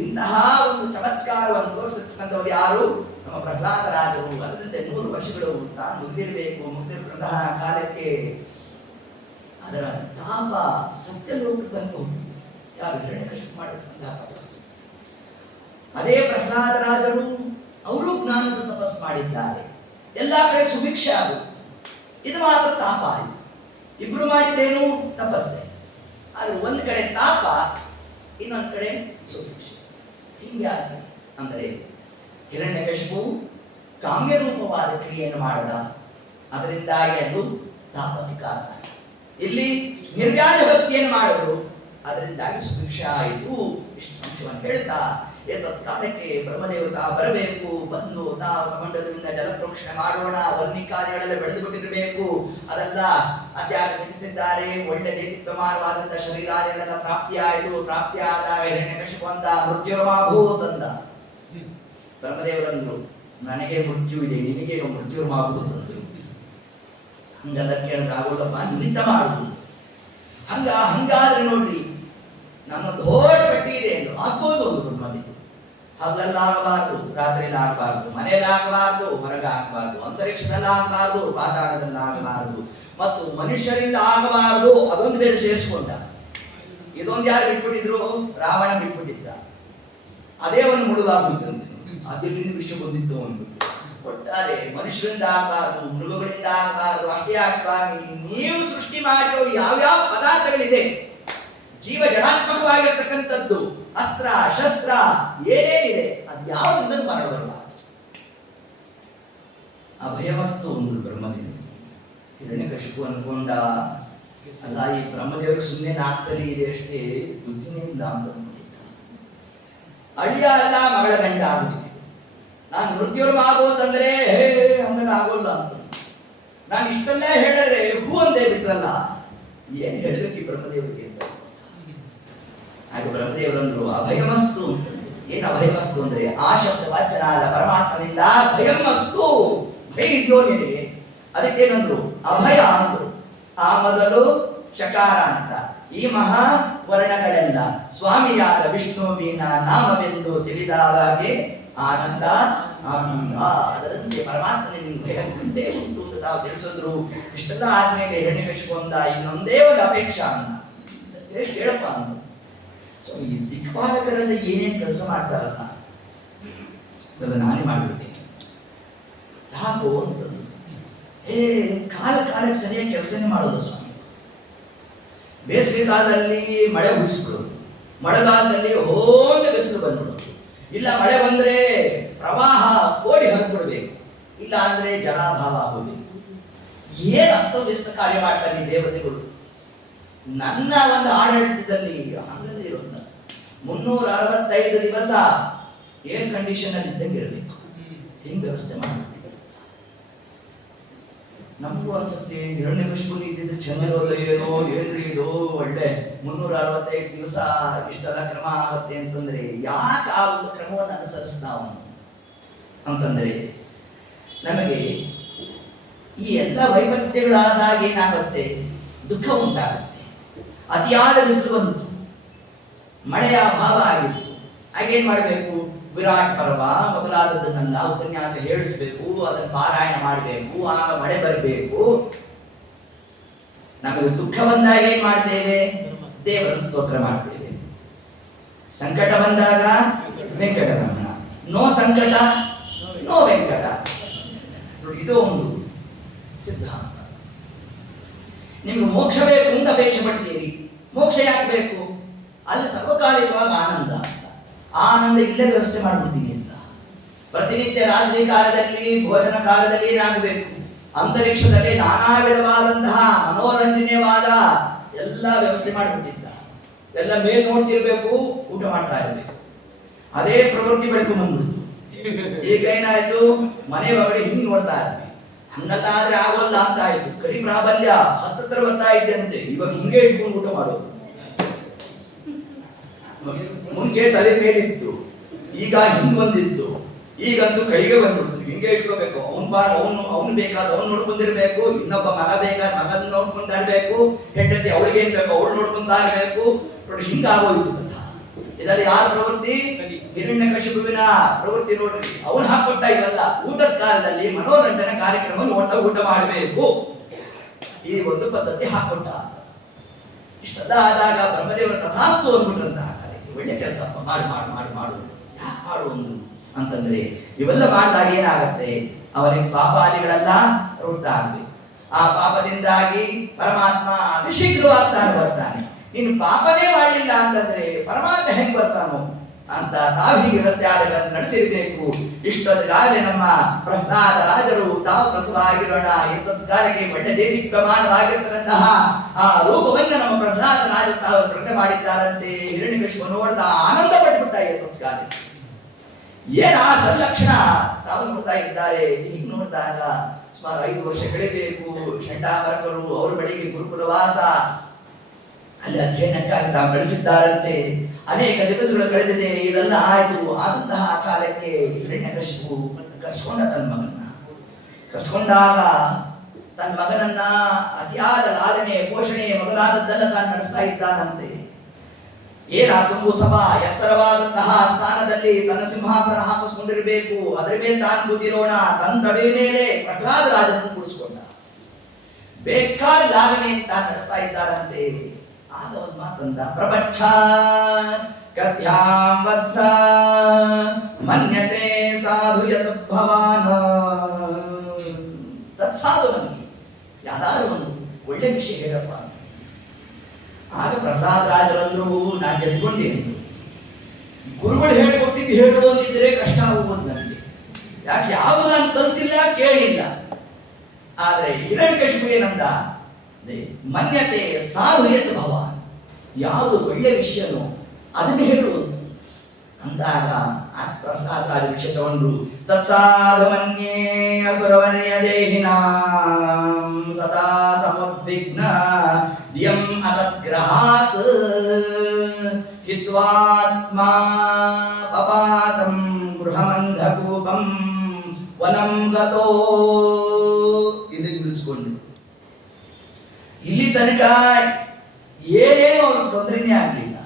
ಇಂತಹ ಒಂದು ಚಮತ್ಕಾರವನ್ನು ತೋರಿಸತಕ್ಕಂಥವ್ರು ಯಾರು? ನಮ್ಮ ಪ್ರಹ್ಲಾದರಾಜರು. ಅದರಂತೆ 100 ವರ್ಷಗಳು ತಾನು ಮುಗಿದಿರಬೇಕು. ಮುಗಿದಿರತಕ್ಕಂತಹ ಕಾಲಕ್ಕೆ ಅದರ ತಾಪ ಸತ್ಯಲೋಕಕ್ಕೂ ಯಾರು? ಹಿರಣ್ಯಕಶಿಪು ಮಾಡಿರ್ತಕ್ಕಂತಹ ತಪಸ್ಸು. ಅದೇ ಪ್ರಹ್ಲಾದರಾಜರು ಅವರು ಜ್ಞಾನದ ತಪಸ್ಸು ಮಾಡಿದ್ದಾರೆ. ಎಲ್ಲ ಕಡೆ ಸುಭಿಕ್ಷೆ ಆಗುತ್ತೆ, ಇದು ಮಾತ್ರ ತಾಪ ಆಯಿತು. ಇಬ್ರು ಮಾಡಿದ್ದೇನು? ತಪಸ್ಸೆ. ಆದ್ರೆ ಒಂದು ಕಡೆ ತಾಪ, ಇನ್ನೊಂದು ಕಡೆ ಸುಭಿಕ್ಷೆ. ಹಿಂಗೆ ಅಂದರೆ ಹಿರಣ್ಯಕಶಿಪು ಕಾಮ್ಯ ರೂಪವಾದ ಕ್ರಿಯೆಯನ್ನು ಮಾಡದ, ಅದರಿಂದಾಗಿ ಅದು ತಾಪಕ್ಕೆ ಕಾರಣ. ಇಲ್ಲಿ ನಿರ್ವ್ಯಾಜ ಭಕ್ತಿಯನ್ನು ಮಾಡಿದ್ರು, ಅದರಿಂದಾಗಿ ಸುಭಿಕ್ಷೆ ಆಯಿತು. ಇಷ್ಟು ಅಂಶವನ್ನು ಹೇಳ್ತಾ ತತ್ಕಾಲಕ್ಕೆ ಬ್ರಹ್ಮದೇವತಾ ಬರಬೇಕು, ಬಂದು ನಾವು ಕಮಂಡಲದಿಂದ ಜಲಪ್ರೋಕ್ಷಣೆ ಮಾಡೋಣ, ವನ್ನಿ ಕಾರ್ಯಗಳೆಲ್ಲ ಬೆಳೆದು ಬಿಟ್ಟಿರಬೇಕು. ಅದೆಲ್ಲ ಅಧ್ಯಾತ್ಮ ತಿಳಿಸಿದ್ದಾರೆ. ಒಳ್ಳೆ ದೇದಿಪ್ಯಮಾನವಾದಂಥ ಶರೀರಾದಿಗಳೆಲ್ಲ ಪ್ರಾಪ್ತಿಯಾಯಿತು. ಪ್ರಾಪ್ತಿಯಾದಾಗ ಹಿರಣ್ಯಕಶಿಪು ಅಂತ ಮೃತ್ಯುರ್ಮಾಭೂತ್ ಅಂದ. ಬ್ರಹ್ಮದೇವರಂದ್ರು, ನನಗೆ ಮೃತ್ಯು ಇದೆ, ನಿನಗೆ ಮೃತ್ಯುರ್ಮಾಭೂತ್ ಅಂತ. ಹಂಗೆಲ್ಲ ಕೇಳೋದಾಗೋದಪ್ಪ, ನಿಮಿತ್ತ ಮಾಡುದು. ಹಂಗಾದ್ರೆ ನೋಡ್ರಿ, ನಮ್ಮ ದೊಡ್ಡ ಪಟ್ಟಿ ಇದೆ ಎಂದು ಆಗ್ಬೋದು. ಒಂದು ಮಂದಿ ಹಗಲೆಲ್ಲ ಆಗಬಾರ್ದು, ರಾತ್ರಿಯಲ್ಲಿ ಆಗಬಾರ್ದು, ಮನೆಯಲ್ಲಿ ಆಗಬಾರ್ದು, ಹೊರಗೆ ಆಗಬಾರ್ದು, ಅಂತರಿಕ್ಷದಲ್ಲಿ ಆಗಬಾರ್ದು, ಪಾತಾಳದಲ್ಲಿ ಆಗಬಾರ್ದು, ಮತ್ತು ಮನುಷ್ಯರಿಂದ ಆಗಬಾರ್ದು. ಅದೊಂದು ಬೇರೆ ಸೇರಿಸ್ಕೊಂಡ. ಇದೊಂದು ಯಾರು ಬಿಟ್ಬಿಟ್ಟಿದ್ರು? ರಾವಣ ಬಿಟ್ಬಿಟ್ಟಿದ್ದ. ಅದೇ ಒಂದು ಮುಳುಗಾಗ್ಬಿಟ್ಟು ಅದರಿಂದ ವಿಷಯ ಬಂದಿತ್ತು ಒಂದು. ಒಟ್ಟಾರೆ ಮನುಷ್ಯರಿಂದ ಆಗಬಾರ್ದು, ಮೃಗಗಳಿಂದ ಆಗಬಾರ್ದು. ಅಷ್ಟೇ ಯಾಕೆ ಸ್ವಾಮಿ, ನೀವು ಸೃಷ್ಟಿ ಮಾಡಿರೋ ಯಾವ್ಯಾವ ಪದಾರ್ಥಗಳಿದೆ, ಜೀವ ಜಡಾತ್ಮಕವಾಗಿರ್ತಕ್ಕಂಥದ್ದು, ಅಸ್ತ್ರ ಶಸ್ತ್ರ ಏನೇನಿದೆ, ಅದು ಯಾವುದರಿಂದ ಮರಣ ಬರಲ್ಲ. ಅಭಯವಸ್ತು ಒಂದು ಬ್ರಹ್ಮದೇವ. ಹಿರಣ್ಯಕಶಿಪು ಅನ್ಕೊಂಡ, ಅಲ್ಲ ಈ ಬ್ರಹ್ಮದೇವರು ಸುಮ್ಮನೆ ನಾಲ್ಕಲ್ಲಿ ಇದೆ ಅಷ್ಟೇ, ಬುದ್ಧಿನೇ ಇಲ್ಲ ಅಂತ ಅಳಿಯ ಅಲ್ಲ ಮಗಳ ಗಂಡ ಆಗೋಯ್ತು. ನಾನು ಮೃತ್ಯುರ್ಮ ಆಗೋದಂದ್ರೆ ಹಂಗಲ್ಲ ಆಗೋಲ್ಲ ಅಂತ ನಾನು ಇಷ್ಟೆಲ್ಲ ಹೇಳಿದ್ರೆ ಹೂ ಅಂದೇ ಬಿಟ್ರಲ್ಲ, ಏನ್ ಹೇಳ್ಬೇಕು ಈ ಬ್ರಹ್ಮದೇವರಿಗೆ ಅಂತ. ಹಾಗೆ ಬ್ರಹ್ಮದೇವರಂದ್ರು ಅಭಯಮಸ್ತು. ಏನು ಅಭಯಮಸ್ತು ಅಂದ್ರೆ ಆ ಶಬ್ದ ವಾಚನಾದ ಪರಮಾತ್ಮನಿಂದ ಭಯಮಸ್ತು, ಭಯ ಇದೆಯೋ ನಿನಗೆ, ಅದಕ್ಕೇನಂದ್ರು ಅಭಯ ಅಂದ್ರು. ಆ ಮೊದಲು ಶಕಾರ ಅಂತ, ಈ ಮಹಾ ವರ್ಣಗಳೆಲ್ಲ ಸ್ವಾಮಿಯಾದ ವಿಷ್ಣುವಿನ ನಾಮವೆಂದು ತಿಳಿದಾಗೆ ಆನಂದ ಆನಂದ. ಅದರಂತೆ ಪರಮಾತ್ಮನಿಗೆ ಭಯ ಉಂಟೇ ಉಂಟು ಅಂತ ತಾವು ತಿಳಿಸಿದ್ರು. ಇಷ್ಟೆಲ್ಲ ಆದ್ಮೇಲೆ ಹಿರಣ್ಯಕಶಿಪು ಅಂದ ಇನ್ನೊಂದೇ ಒಂದು ಅಪೇಕ್ಷಾ ಅನ್ನ, ಎಷ್ಟು ಹೇಳಪ್ಪ ಅಂದ. ಸೊ ಈ ದಿಕ್ಪಾಲಕರಲ್ಲಿ ಏನೇನು ಕೆಲಸ ಮಾಡ್ತಾರಲ್ಲ ಅದನ್ನು ನಾನೇ ಮಾಡಿಬಿಡ್ತೇನೆ. ಯಾಕೋ ಅಂತಂದು ಕಾಲಕ್ಕೆ ಸರಿಯಾಗಿ ಕೆಲಸನೇ ಮಾಡೋದು ಸ್ವಾಮಿ. ಬೇಸಿಗೆ ಕಾಲದಲ್ಲಿ ಮಳೆ ಉಳಿಸ್ಬಿಡೋದು, ಮಳೆಗಾಲದಲ್ಲಿ ಹೋದ ಬಿಸಿಲು ಬಂದ್ಬಿಡೋದು, ಇಲ್ಲ ಮಳೆ ಬಂದ್ರೆ ಪ್ರವಾಹ ಕೋಡಿ ಹರಿದ್ಬಿಡ್ಬೇಕು, ಇಲ್ಲ ಅಂದ್ರೆ ಜಲಾಭಾವ ಆಗೋಬೇಕು. ಏನು ಅಸ್ತವ್ಯಸ್ತ ಕಾರ್ಯ ಮಾಡ್ತಾರೆ ಈ ದೇವತೆಗಳು. ನನ್ನ ಒಂದು ಆಡಳಿತದಲ್ಲಿ ಹಂಗಲ್ಲಿ ಇರೋದು 365 ದಿವಸ ಏರ್ ಕಂಡೀಷನ್ ಅಲ್ಲಿ ಇದ್ದಂಗೆ ಇರಬೇಕು. ಹಿಂಗೆ ವ್ಯವಸ್ಥೆ ಮಾಡ್ತೀವಿ. ನಮಗೂ ಅನ್ಸುತ್ತೆ ಹಿರಣ್ಯಕಶಿಪು ಇದ್ದಿದ್ದು ಚೆನ್ನಾಗಿರೋದು ಏನೋ ಏನ್ರಿ ಇದು ಒಳ್ಳೆ 365 ದಿವಸ ಇಷ್ಟೆಲ್ಲ ಕ್ರಮ ಆಗುತ್ತೆ ಅಂತಂದ್ರೆ ಯಾಕೆ ಆ ಒಂದು ಕ್ರಮವನ್ನು ಅನುಸರಿಸ್ತಾವ ಅಂತಂದ್ರೆ ನಮಗೆ ಈ ಎಲ್ಲ ವೈಪರೀತ್ಯಗಳಾದಾಗ ಏನಾಗುತ್ತೆ, ದುಃಖ ಉಂಟಾಗುತ್ತೆ. ಅತಿಯಾದ ಬಿಸಿಲು ಬಂತು, ಮಳೆಯ ಅಭಾವ ಆಗಿತ್ತು, ಹಾಗೇನ್ ಮಾಡಬೇಕು, ವಿರಾಟ್ ಪರ್ವ ಮೊದಲಾದದ್ದನ್ನೆಲ್ಲ ಉಪನ್ಯಾಸ ಹೇಳಿಸ್ಬೇಕು, ಅದನ್ನು ಪಾರಾಯಣ ಮಾಡಬೇಕು, ಆಗ ಮಳೆ ಬರಬೇಕು. ನಮಗೆ ದುಃಖ ಬಂದಾಗ ಏನ್ ಮಾಡ್ತೇವೆ, ದೇವರ ಸ್ತೋತ್ರ ಮಾಡ್ತೇವೆ. ಸಂಕಟ ಬಂದಾಗ ವೆಂಕಟರಮಣ, ನೋ ಸಂಕಟ ನೋ ವೆಂಕಟ. ಇದು ಒಂದು ಸಿದ್ಧಾಂತ. ನಿಮ್ಗೆ ಮೋಕ್ಷ ಬೇಕು ಅಂತ ಅಪೇಕ್ಷೆ ಪಡ್ತೀರಿ, ಮೋಕ್ಷ ಯಾಕೆ ಬೇಕು, ಅಲ್ಲಿ ಸರ್ವಕಾಲಿಕವಾಗಿ ಆನಂದ ಅಂತ, ಆನಂದ ಇಲ್ಲೇ ವ್ಯವಸ್ಥೆ ಮಾಡ್ಬಿಡ್ತೀನಿ ಅಂತ. ಪ್ರತಿನಿತ್ಯ ರಾತ್ರಿ ಕಾಲದಲ್ಲಿ ಭೋಜನ ಕಾಲದಲ್ಲಿ ಏನಾಗಬೇಕು, ಅಂತರಿಕ್ಷದಲ್ಲಿ ನಾನಾ ವಿಧವಾದಂತಹ ಮನೋರಂಜನೆವಾದ ಎಲ್ಲ ವ್ಯವಸ್ಥೆ ಮಾಡಿಬಿಟ್ಟಿದ್ದ. ಎಲ್ಲ ಮೇಲ್ ನೋಡ್ತಿರ್ಬೇಕು, ಊಟ ಮಾಡ್ತಾ ಇರ್ಬೇಕು. ಅದೇ ಪ್ರವೃತ್ತಿ ಬೆಳಕು ಬಂದ್ಬಿಡ್ತು. ಈಗ ಏನಾಯ್ತು, ಮನೆ ಒಳಗಡೆ ಹಿಂಗ್ ನೋಡ್ತಾ ಇದ್ವಿ, ಹಂಗಲ್ಲ ಆದ್ರೆ ಆಗೋಲ್ಲ ಅಂತ ಆಯ್ತು. ಕಲಿ ಪ್ರಾಬಲ್ಯ ಹತ್ತತ್ರ ಬರ್ತಾ ಇದ್ದಂತೆ, ಇವಾಗ ಹಿಂಗೆ ಇಟ್ಕೊಂಡು ಊಟ ಮಾಡೋದು. ಮುಂಚೆ ತಲೆ ಮೇಲಿತ್ತು, ಈಗ ಹಿಂಗ್ ಬಂದಿತ್ತು, ಈಗಂತೂ ಕೈಗೆ ಬಂದ್ಬಿಡ್ತು. ಹಿಂಗೆ ಇಟ್ಕೋಬೇಕು, ಅವ್ನು ಬೇಕಾದ ಅವ್ನು ನೋಡ್ಕೊಂಡಿರ್ಬೇಕು, ಇನ್ನೊಬ್ಬ ಮಗ ಬೇಕಾದ ಮಗನ ನೋಡ್ಕೊಂತ ಇರ್ಬೇಕು, ಹೆಂಡತಿ ಅವಳಿಗೇನ್ ಬೇಕು ಅವಳು ನೋಡ್ಕೊಂತ ಇರ್ಬೇಕು. ನೋಡಿ ಹಿಂಗಾಗೋಯ್ತು ಕಥಾ. ಇದರಲ್ಲಿ ಯಾರ ಪ್ರವೃತ್ತಿ, ಹಿರಣ್ಯಕಶಿಪುವಿನ ಪ್ರವೃತ್ತಿ. ನೋಡ್ರಿ, ಅವನು ಹಾಕೊಟ್ಟ ಇವೆಲ್ಲ ಊಟದ ಕಾಲದಲ್ಲಿ ಮನೋರಂಜನಾ ಕಾರ್ಯಕ್ರಮ ನೋಡ್ತಾ ಊಟ ಮಾಡಬೇಕು, ಈ ಒಂದು ಪದ್ಧತಿ ಹಾಕೊಟ್ಟ. ಇಷ್ಟೆಲ್ಲ ಆದಾಗ ಬ್ರಹ್ಮದೇವರ ತಥಾಸ್ತು ಅಂದ್ಬಿಟ್ರಂತ, ಒಳ್ಳೆ ಕೆಲಸ ಮಾಡಿ ಮಾಡಿ ಮಾಡಿ ಮಾಡು. ಯಾಕೆ ಮಾಡು ಒಂದು ಅಂತಂದ್ರೆ ಇವೆಲ್ಲ ಮಾಡಿದಾಗ ಏನಾಗತ್ತೆ, ಅವನಿಗೆ ಪಾಪಾದಿಗಳೆಲ್ಲ ರೂಢ್ತಾ ಆಗ್ಬೇಕು. ಆ ಪಾಪದಿಂದಾಗಿ ಪರಮಾತ್ಮ ಅತಿ ಶೀಘ್ರವಾಗಿ ತಾನು ಬರ್ತಾನೆ. ನೀನು ಪಾಪನೇ ಮಾಡಲಿಲ್ಲ ಅಂತಂದ್ರೆ ಪರಮಾತ್ಮ ಹೆಂಗ್ ಬರ್ತಾನೋ ಅಂತ ತಾವು ಹೀಗೆ ವ್ಯವಸ್ಥೆ ಆದಗಳನ್ನು ನಡೆಸಿರ್ಬೇಕು. ಇಷ್ಟೊಂದಾಗಲೇ ನಮ್ಮ ಪ್ರಹ್ಲಾದ ರಾಜರು ತಾವು ಪ್ರಸವಾಗಿರೋಣ, ಇಷ್ಟೊಂದು ಕಾಲಕ್ಕೆ ಒಳ್ಳೆ ದೇದೀಪ್ಯಮಾನವಾಗಿರ್ತಕ್ಕಂತಹ ಆ ರೂಪವನ್ನು ನಮ್ಮ ಪ್ರಹ್ಲಾದ ರಾಜರು ತಾವು ಪ್ರಕಟ ಮಾಡಿದ್ದಾರಂತೆ. ಹಿರಣ್ಯಕಶಿಪು ನೋಡ್ತಾ ಆನಂದ ಪಟ್ಬಿಟ್ಟ. ಇಷ್ಟೊಂದು ಕಾಲ ಏನ ಸಲ್ಲಕ್ಷಣ ತಾವು ನೋಡ್ತಾ ಇದ್ದಾರೆ. ಹೀಗೆ ನೋಡಿದಾಗ ಸುಮಾರು 5 ವರ್ಷ ಕಳೆಯಬೇಕು. ಷಂಡಾಮರಕರು ಅವರು ಬೆಳಿಗ್ಗೆ ಗುರುಕುಲವಾಸ ಅಲ್ಲಿ ಅಧ್ಯಯನಕ್ಕಾಗಿ ತಾವು ಬೆಳೆಸಿದ್ದಾರಂತೆ. ಅನೇಕ ದಿವಸಗಳು ಕಳೆದಿದೆ. ಇದೆಲ್ಲ ಆಯ್ತು. ಆದಂತಹ ಕಾಲಕ್ಕೆ ಹಿರಣ್ಯಕಶಿಪು ಕರ್ಸ್ಕೊಂಡ ತನ್ನ ಮಗನ್ನ. ಕರ್ಸ್ಕೊಂಡಾಗ ತನ್ನ ಮಗನನ್ನ ಅತಿಯಾದ ಲಾಲನೆ ಪೋಷಣೆ ಮೊದಲಾದದ್ದೆಲ್ಲ ತಾನು ನಡೆಸ್ತಾ ಇದ್ದಾನಂತೆ. ಏನ ತುಂಬು ಸಭಾ ಎತ್ತರವಾದಂತಹ ಸ್ಥಾನದಲ್ಲಿ ತನ್ನ ಸಿಂಹಾಸನ ಹಾಕಿಸ್ಕೊಂಡಿರ್ಬೇಕು, ಅದರ ಮೇಲೆ ತಾನು ಕೂತಿರೋಣ. ತನ್ನ ತಡೆಯ ಮೇಲೆ ಪ್ರಹ್ಲಾದ ರಾಜನನ್ನು ಕೂಡಿಸ್ಕೊಂಡ. ಬೇಕಾದ ಲಾಲನೆ ತಾನು ನಡೆಸ್ತಾ ಇದ್ದಾರಂತೆ. ಆಗ ಒಂದು ಮಾತಂದ, ಪ್ರಪಂಚ ಕಥ್ಯಾಂ ವತ್ಸ ಮನ್ಯತೆ ಸಾಧು ಯತ್ ಭವಾನ್. ತತ್ಸಾಧು ನನಗೆ ಯಾವ್ದಾದ್ರು ಒಂದು ಒಳ್ಳೆ ವಿಷಯ ಹೇಳಪ್ಪ. ಆಗ ಪ್ರಹ್ಲಾದ ರಾಜರಂದ್ರು, ನಾನು ಗೆದ್ಕೊಂಡೆ ಅಂದ್ರು. ಗುರುಗಳು ಹೇಳ್ಕೊಟ್ಟಿದ್ದು ಹೇಳು ಅಂದಿದ್ರೆ ಕಷ್ಟ ಆಗುವುದು ನನಗೆ. ಯಾಕೆ ಯಾವುದು ನಾನು ಕಲ್ತಿಲ್ಲ ಕೇಳಿಲ್ಲ. ಆದ್ರೆ ಹಿರಣ್ಯಕಶಿಪು ಏನಂದ, ಮನ್ಯತೆ ಸಾಧು ಯತ್ ಭವಾನ್, ಯಾವುದು ಒಳ್ಳೆ ವಿಷಯನೋ ಅದನ್ನು ಹೇಳುವುದು ಅಂದಾಗ ಆ ಪ್ರಹ್ಲಾದ ರಾಜ ವಿಷಯ ತಗೊಂಡ್ರು. ತತ್ಸಾಧು ಮನ್ಯೇ ಅಸುರವನ್ಯ ದೇಹಿನಾಂ ಸದಾ ಸಮುದ್ವಿಗ್ನ ದಿಯಂ ಅಸದ್ಗ್ರಹಾತ್ ಹಿತ್ವಾತ್ಮಾ ಪಪಾತಂ ಗೃಹಮಂಧಕೂಪಂ ವನಂ ಗತೋ. ಇಲ್ಲಿ ನಿಲ್ಲಿಸ್ಕೊಂಡು ಇಲ್ಲಿ ತನಕ ಏನೇನು ಅವ್ರಿಗೆ ತೊಂದರೆನೇ ಆಗಲಿಲ್ಲ.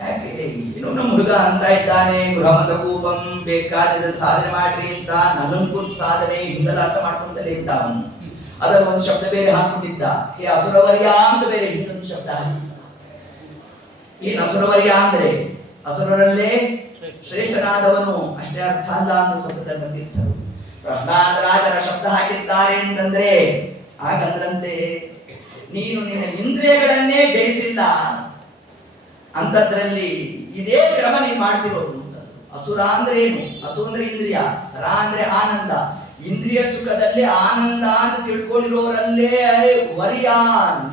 ಯಾಕೆ? ಏನೋ ನಮ್ಮ ಹುಡುಗ ಅಂತ ಇದ್ದಾನೆ, ಗೃಹಮಂಧಕೂಪಂ ಬೇಕಾದ ಸಾಧನೆ ಮಾಡ್ರಿ ಅಂತ ನಲಂಕುತ್ ಸಾಧನೆ ಹಿಂದೆಲ್ಲ ಅರ್ಥ ಮಾಡ್ಕೊಂತಲೇ ಇದ್ದ ಅವನು. ಅದರ ಒಂದು ಶಬ್ದ ಬೇರೆ ಹಾಕ್ಬಿಟ್ಟಿದ್ದ, ಹೇ ಅಸುರವರ್ಯ ಅಂತ ಬೇರೆ ಇನ್ನೊಂದು ಶಬ್ದ ಹಾಕಿದ್ದ. ಏನ್ ಅಸುರವರ್ಯ ಅಂದ್ರೆ ಅಸುರರಲ್ಲೇ ಶ್ರೇಷ್ಠನಾದವನು, ಅಷ್ಟೇ ಅರ್ಥ ಅಲ್ಲ ಅನ್ನೋ ಶಬ್ದದಲ್ಲಿ ಬಂದಿದ್ದರು. ಪ್ರಹ್ಲಾದರಾಜರ ಶಬ್ದ ಹಾಕಿದ್ದಾರೆ ಅಂತಂದ್ರೆ ಹಾಗಂದ್ರಂತೆ ನೀನು ನಿನ್ನ ಇಂದ್ರಿಯಗಳನ್ನೇ ಜಯಿಸಿಲ್ಲ ಅಂತದ್ರಲ್ಲಿ ಇದೇ ಕ್ರಮ ನೀನು ಮಾಡ್ತಿರೋದು ಅಂತ. ಅಸುರ ಅಂದ್ರೆ ಏನು? ಅಸು ಅಂದ್ರೆ ಇಂದ್ರಿಯ, ರ ಅಂದ್ರೆ ಆನಂದ. ಇಂದ್ರಿಯ ಸುಖದಲ್ಲಿ ಆನಂದ ಅಂತ ತಿಳ್ಕೊಂಡಿರೋರಲ್ಲೇ ವರ್ಯ,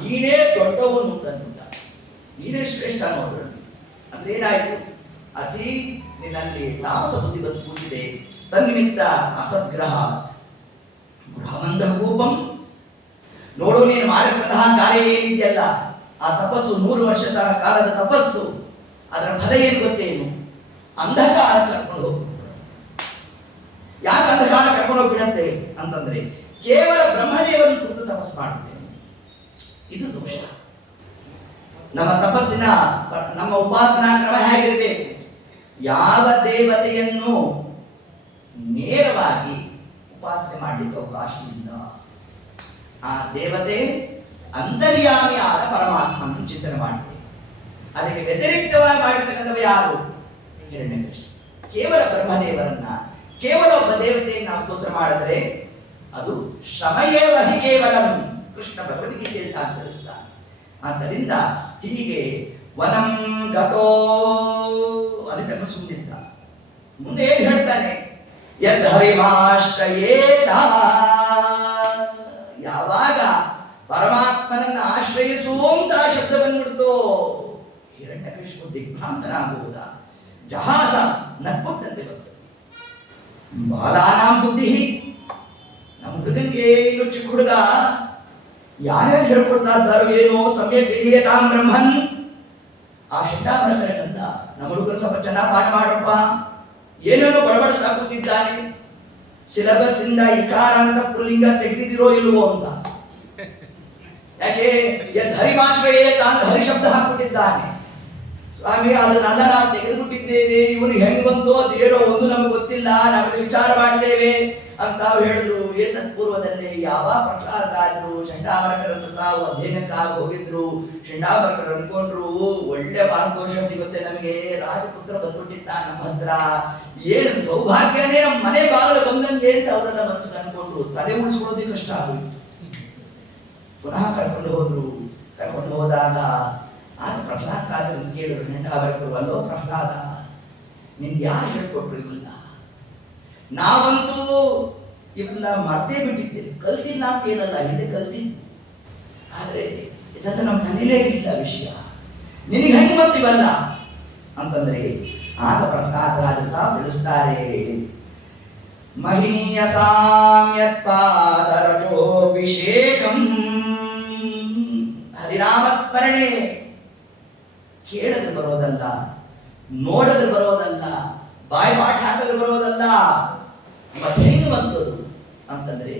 ನೀನೇ ದೊಡ್ಡವನು ಅಂತ, ನೀನೇ ಶ್ರೇಷ್ಠ ಅನ್ನೋದ್ರಲ್ಲಿ. ಅಂದ್ರೆ ಏನಾಯ್ತು? ಅತಿ ನಿನ್ನಲ್ಲಿ ತಾಮಸ ಬುದ್ಧಿ ಬಂದು ಕೂತಿದೆ, ತನ್ನಿಮಿತ್ತ ಅಸದ್ಗ್ರಹ ಗೃಹಮಂಧಕೂಪಂ. ನೋಡು, ನೀನು ಮಾಡಿರುವಂತಹ ಕಾರ್ಯ ಏನಿದೆಯಲ್ಲ, ಆ ತಪಸ್ಸು 100 ವರ್ಷದ ಕಾಲದ ತಪಸ್ಸು, ಅದರ ಫಲ ಏನು ಗೊತ್ತೇನು? ಅಂಧಕಾರ ಕರ್ಕೊಂಡು ಹೋಗು. ಯಾಕೆ ಅಂಧಕಾರ ಕರ್ಕೊಂಡು ಹೋಗ್ಬಿಡಂತೆ ಅಂತಂದ್ರೆ ಕೇವಲ ಬ್ರಹ್ಮದೇವರನ್ನು ಕುರಿತು ತಪಸ್ಸು ಮಾಡುತ್ತೇನೆ, ಇದು ದೋಷ. ನಮ್ಮ ತಪಸ್ಸಿನ ನಮ್ಮ ಉಪಾಸನಾ ಕ್ರಮ ಹೇಗಿರಬೇಕು? ಯಾವ ದೇವತೆಯನ್ನು ನೇರವಾಗಿ ಉಪಾಸನೆ ಮಾಡಲಿಕ್ಕೆ ಅವಕಾಶ ಇಲ್ಲ. ಆ ದೇವತೆ ಅಂತರ್ಯಾಮಿ ಆದ ಪರಮಾತ್ಮನ ಚಿಂತನೆ ಮಾಡ್ತೇವೆ. ಅದಕ್ಕೆ ವ್ಯತಿರಿಕ್ತವಾಗಿ ಮಾಡಿರ್ತಕ್ಕಂಥವ ಯಾರು? ಹಿರಣ್ಯಕಶಿಪು. ಕೇವಲ ಬ್ರಹ್ಮದೇವರನ್ನ, ಕೇವಲ ಒಬ್ಬ ದೇವತೆಯನ್ನು ನಾವು ಸ್ತೋತ್ರ ಮಾಡಿದ್ರೆ ಅದು ಶ್ರಮಯೇವ ಹಿ ಕೇವಲಂ, ಕೃಷ್ಣ ಭಗವದ್ಗೀತೆಯಲ್ಲಿ ತಾನು ತಿಳಿಸ್ತಾನೆ. ಆದ್ದರಿಂದ ಹೀಗೆ ವನಂ ಗತೋ ಅದಕ್ಕೆ ಸುಮ್ಮನಿದ್ದ. ಮುಂದೆ ಏನು ಹೇಳ್ತಾನೆ? ಯದ್ಹರಿಮಾಶ್ರಯೇತ, ಯಾವಾಗ ಪರಮಾತ್ಮನನ್ನು ಆಶ್ರಯಿಸುವಂತ ಶಬ್ದ ಬಂದ್ಬಿಡ್ತೋ ಹಿರಣ್ಯಕಶಿಪು ದಿಗ್ಭ್ರಾಂತನಾಗುವುದ. ಜಹಾಸ ನಕ್ಕೊಟ್ಟಂತೆ ಬರ್ತದೆ. ಬಾಲಾನಾಂ ಬುದ್ಧಿ, ನಮ್ಮ ಹುಡುಗನಿಗೆ ಇನ್ನು ಚಿಕ್ಕ ಹುಡುಗ ಯಾರ್ಯಾರು ಹೇಳ್ಕೊಡ್ತಾ ಇದ್ದಾರೋ ಏನೋ, ಸಮ್ಯಕ್ ವಿಧೀಯತಾಂ ಬ್ರಹ್ಮನ್. ಆ ಶಂಡಾಮರಕರನಂದ ನಮ್ಮ ಹುಡುಗರು ಸ್ವಲ್ಪ ಚೆನ್ನಾಗಿ ಪಾಠ ಮಾಡ್ರಪ್ಪ, ಏನೇನೋ ಬಡಬಡಿಸ್ತಾ ಕೂತಿದ್ದಾನೆ, ಸಿಲೆಬಸ್ ಇಂದ ಇಕಾರ ಅಂತ ಪುಲ್ಲಿಂಗ ತೆಗೆದಿರೋ ಇಲ್ವೋ ಅಂತ. ಯಾಕೆ? ಹರಿಮಾಶ್ರಯೇತ ಅಂತ ಹರಿಶಬ್ದ ಹಾಕ್ಬಿಟ್ಟಿದ್ದಾನೆ. ಸ್ವಾಮಿ, ಅದನ್ನೆಲ್ಲ ನಾವು ತೆಗೆದುಬಿಟ್ಟಿದ್ದೇವೆ, ಇವನು ಹೆಂಗ್ ಬಂತೋ ಅದೇನೋ ಒಂದು ನಮ್ಗೆ ಗೊತ್ತಿಲ್ಲ, ನಾವೆಲ್ಲ ವಿಚಾರ ಮಾಡ್ತೇವೆ ಅಂತ ಹೇಳಿದ್ರು. ಏತತ್ ಪೂರ್ವದಲ್ಲೇ ಯಾವ ಪ್ರಹ್ಲಾದರಾಜರು ಶಂಡಾಮರಕರ ಹತ್ರ ತಾವು ಅಧ್ಯಯನಕ್ಕಾಗಿ ಹೋಗಿದ್ರು. ಶಂಡಾಮರಕರು ಅನ್ಕೊಂಡ್ರು ಒಳ್ಳೆ ಮಾರ್ಗದರ್ಶ ಸಿಗುತ್ತೆ ನಮಗೆ, ರಾಜಪುತ್ರ ಬಂದ್ಬಿಟ್ಟಿದ್ದ ನಮ್ಮ ಹತ್ರ, ಏನು ಸೌಭಾಗ್ಯನೇ ನಮ್ಮ ಮನೆ ಬಾಗಿಲು ಬಂದಂಗೆ ಅಂತ ಅವರೆಲ್ಲ ಮನಸ್ಸಿಗೆ ಅನ್ಕೊಂಡ್ರು. ತಲೆ ಉಳಿಸ್ಕೊಳ್ಳೋದೇ ಕಷ್ಟ ಆಗೋಯ್ತು. ಪುನಃ ಕರ್ಕೊಂಡು ಹೋದ್ರು. ಕರ್ಕೊಂಡು ಹೋದಾಗ ಆಗ ಪ್ರಹ್ಲಾದರಾಜರನ್ನು ಕೇಳಿದ್ರು ಶಂಡಾಮರಕರು, ಅಲ್ಲೋ ಪ್ರಹ್ಲಾದ, ನಿನ್ಗೆ ಯಾರು ಹೇಳ್ಕೊಟ್ರು ಇವೆಲ್ಲ? ನಾವಂತೂ ಇವೆಲ್ಲ ಮರ್ತೇ ಬಿಟ್ಟಿದ್ದೇವೆ, ಕಲ್ತಿಲ್ಲ ಅಂತ ಏನಲ್ಲ, ಹಿಂದೆ ಕಲ್ತಿದ್ದು, ಆದರೆ ಇದೆಲ್ಲ ನಮ್ಮ ತಲೆಯಲ್ಲೇ ಇಲ್ಲ ವಿಷಯ, ನಿನಗೆ ಹೆಂಗೆ ಬಂತಿವಲ್ಲ ಅಂತಂದ್ರೆ ಆಗ ಪ್ರಹ್ಲಾದರಾಜ ಬೆಳೆಸ್ತಾರೆ. ಮಹೀಯಸಾಮ್ಯತ್ಪಾದರಜೋಭಿಷೇಕಂ, ಹರಿನಾಮಸ್ಮರಣೆ ಕೇಳಿದ್ರೆ ಬರೋದಲ್ಲ, ನೋಡಿದ್ರೆ ಬರೋದಲ್ಲ, ಬಾಯಿ ಪಾಠ ಹಾಕಿದ್ರೆ ಬರೋದಲ್ಲ. ಮತ್ತೆ ಹೆಂಗೆ ಬಂದದು ಅಂತಂದ್ರೆ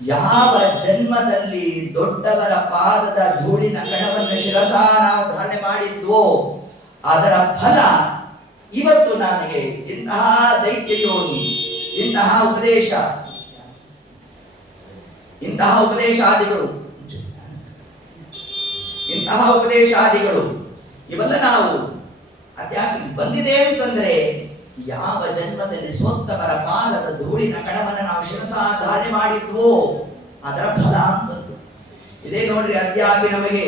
ಯಾವ ಜನ್ಮದಲ್ಲಿ ದೊಡ್ಡವರ ಪಾದದ ಧೂಳಿನ ಕಣವನ್ನು ಶಿರಸ ನಾವು ಧಾರಣೆ ಮಾಡಿದ್ವೋ ಅದರ ಫಲ ಇವತ್ತು ನನಗೆ ಇಂತಹ ದೈತ್ಯ ಯೋಗಿ, ಇಂತಹ ಉಪದೇಶಾದಿಗಳು ಇವೆಲ್ಲ ನಾವು ಅದ್ಯಾಕೆ ಬಂದಿದೆ ಅಂತಂದ್ರೆ ಯಾವ ಜನ್ಮದಲ್ಲಿ ಸ್ವತ್ತಮರ ಪಾದದ ಧೂಳಿನ ಕಣವನ್ನು ನಾವು ಶಿರಸಾಧಾರಣೆ ಮಾಡಿದ್ವೋ ಅದರ ಫಲ ಅಂತದ್ದು. ಇದೇ ನೋಡ್ರಿ, ಅದ್ಯಾಪಿ ನಮಗೆ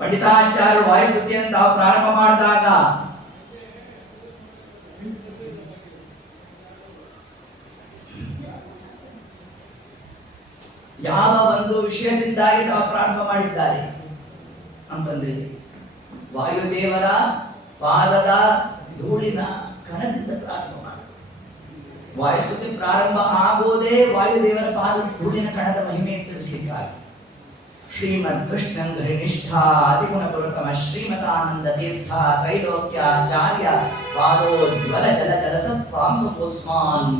ಪಂಡಿತಾಚಾರ್ಯರು ವಾಯುಸ್ತುತಿಯನ್ನು ತಾವು ಪ್ರಾರಂಭ ಮಾಡಿದಾಗ ಯಾವ ಒಂದು ವಿಷಯದಿಂದಾಗಿ ತಾವು ಪ್ರಾರಂಭ ಮಾಡಿದ್ದಾರೆ ಅಂತಂದ್ರೆ ವಾಯುದೇವರ ಪಾದದ ಧೂಳಿನ ಕಣದಿಂದ ಪ್ರಾರಂಭ ಮಾಡಿದ್ರು. ವಾಯುಸ್ತುತಿ ಪ್ರಾರಂಭ ಆಗೋದೇ ವಾಯುದೇವರ ಪಾದದ ಧೂಳಿನ ಕಣದ ಮಹಿಮೆ ತಿಳಿಸಲಿಕ್ಕಾಗಿ. ಶ್ರೀಮದ್ ಕೃಷ್ಣಂ ಘನಿಷ್ಠ ಅತಿಗುಣಪುರತಮ ಶ್ರೀಮತಾನಂದ ತೀರ್ಥ ತ್ರೈಲೋಕ್ಯಾಚಾರ್ಯ ಪಾದೋಜ್ವಲ ಜಲ ಜಲಸತ್ವಾಂಸೋಸ್ಮಾನ್.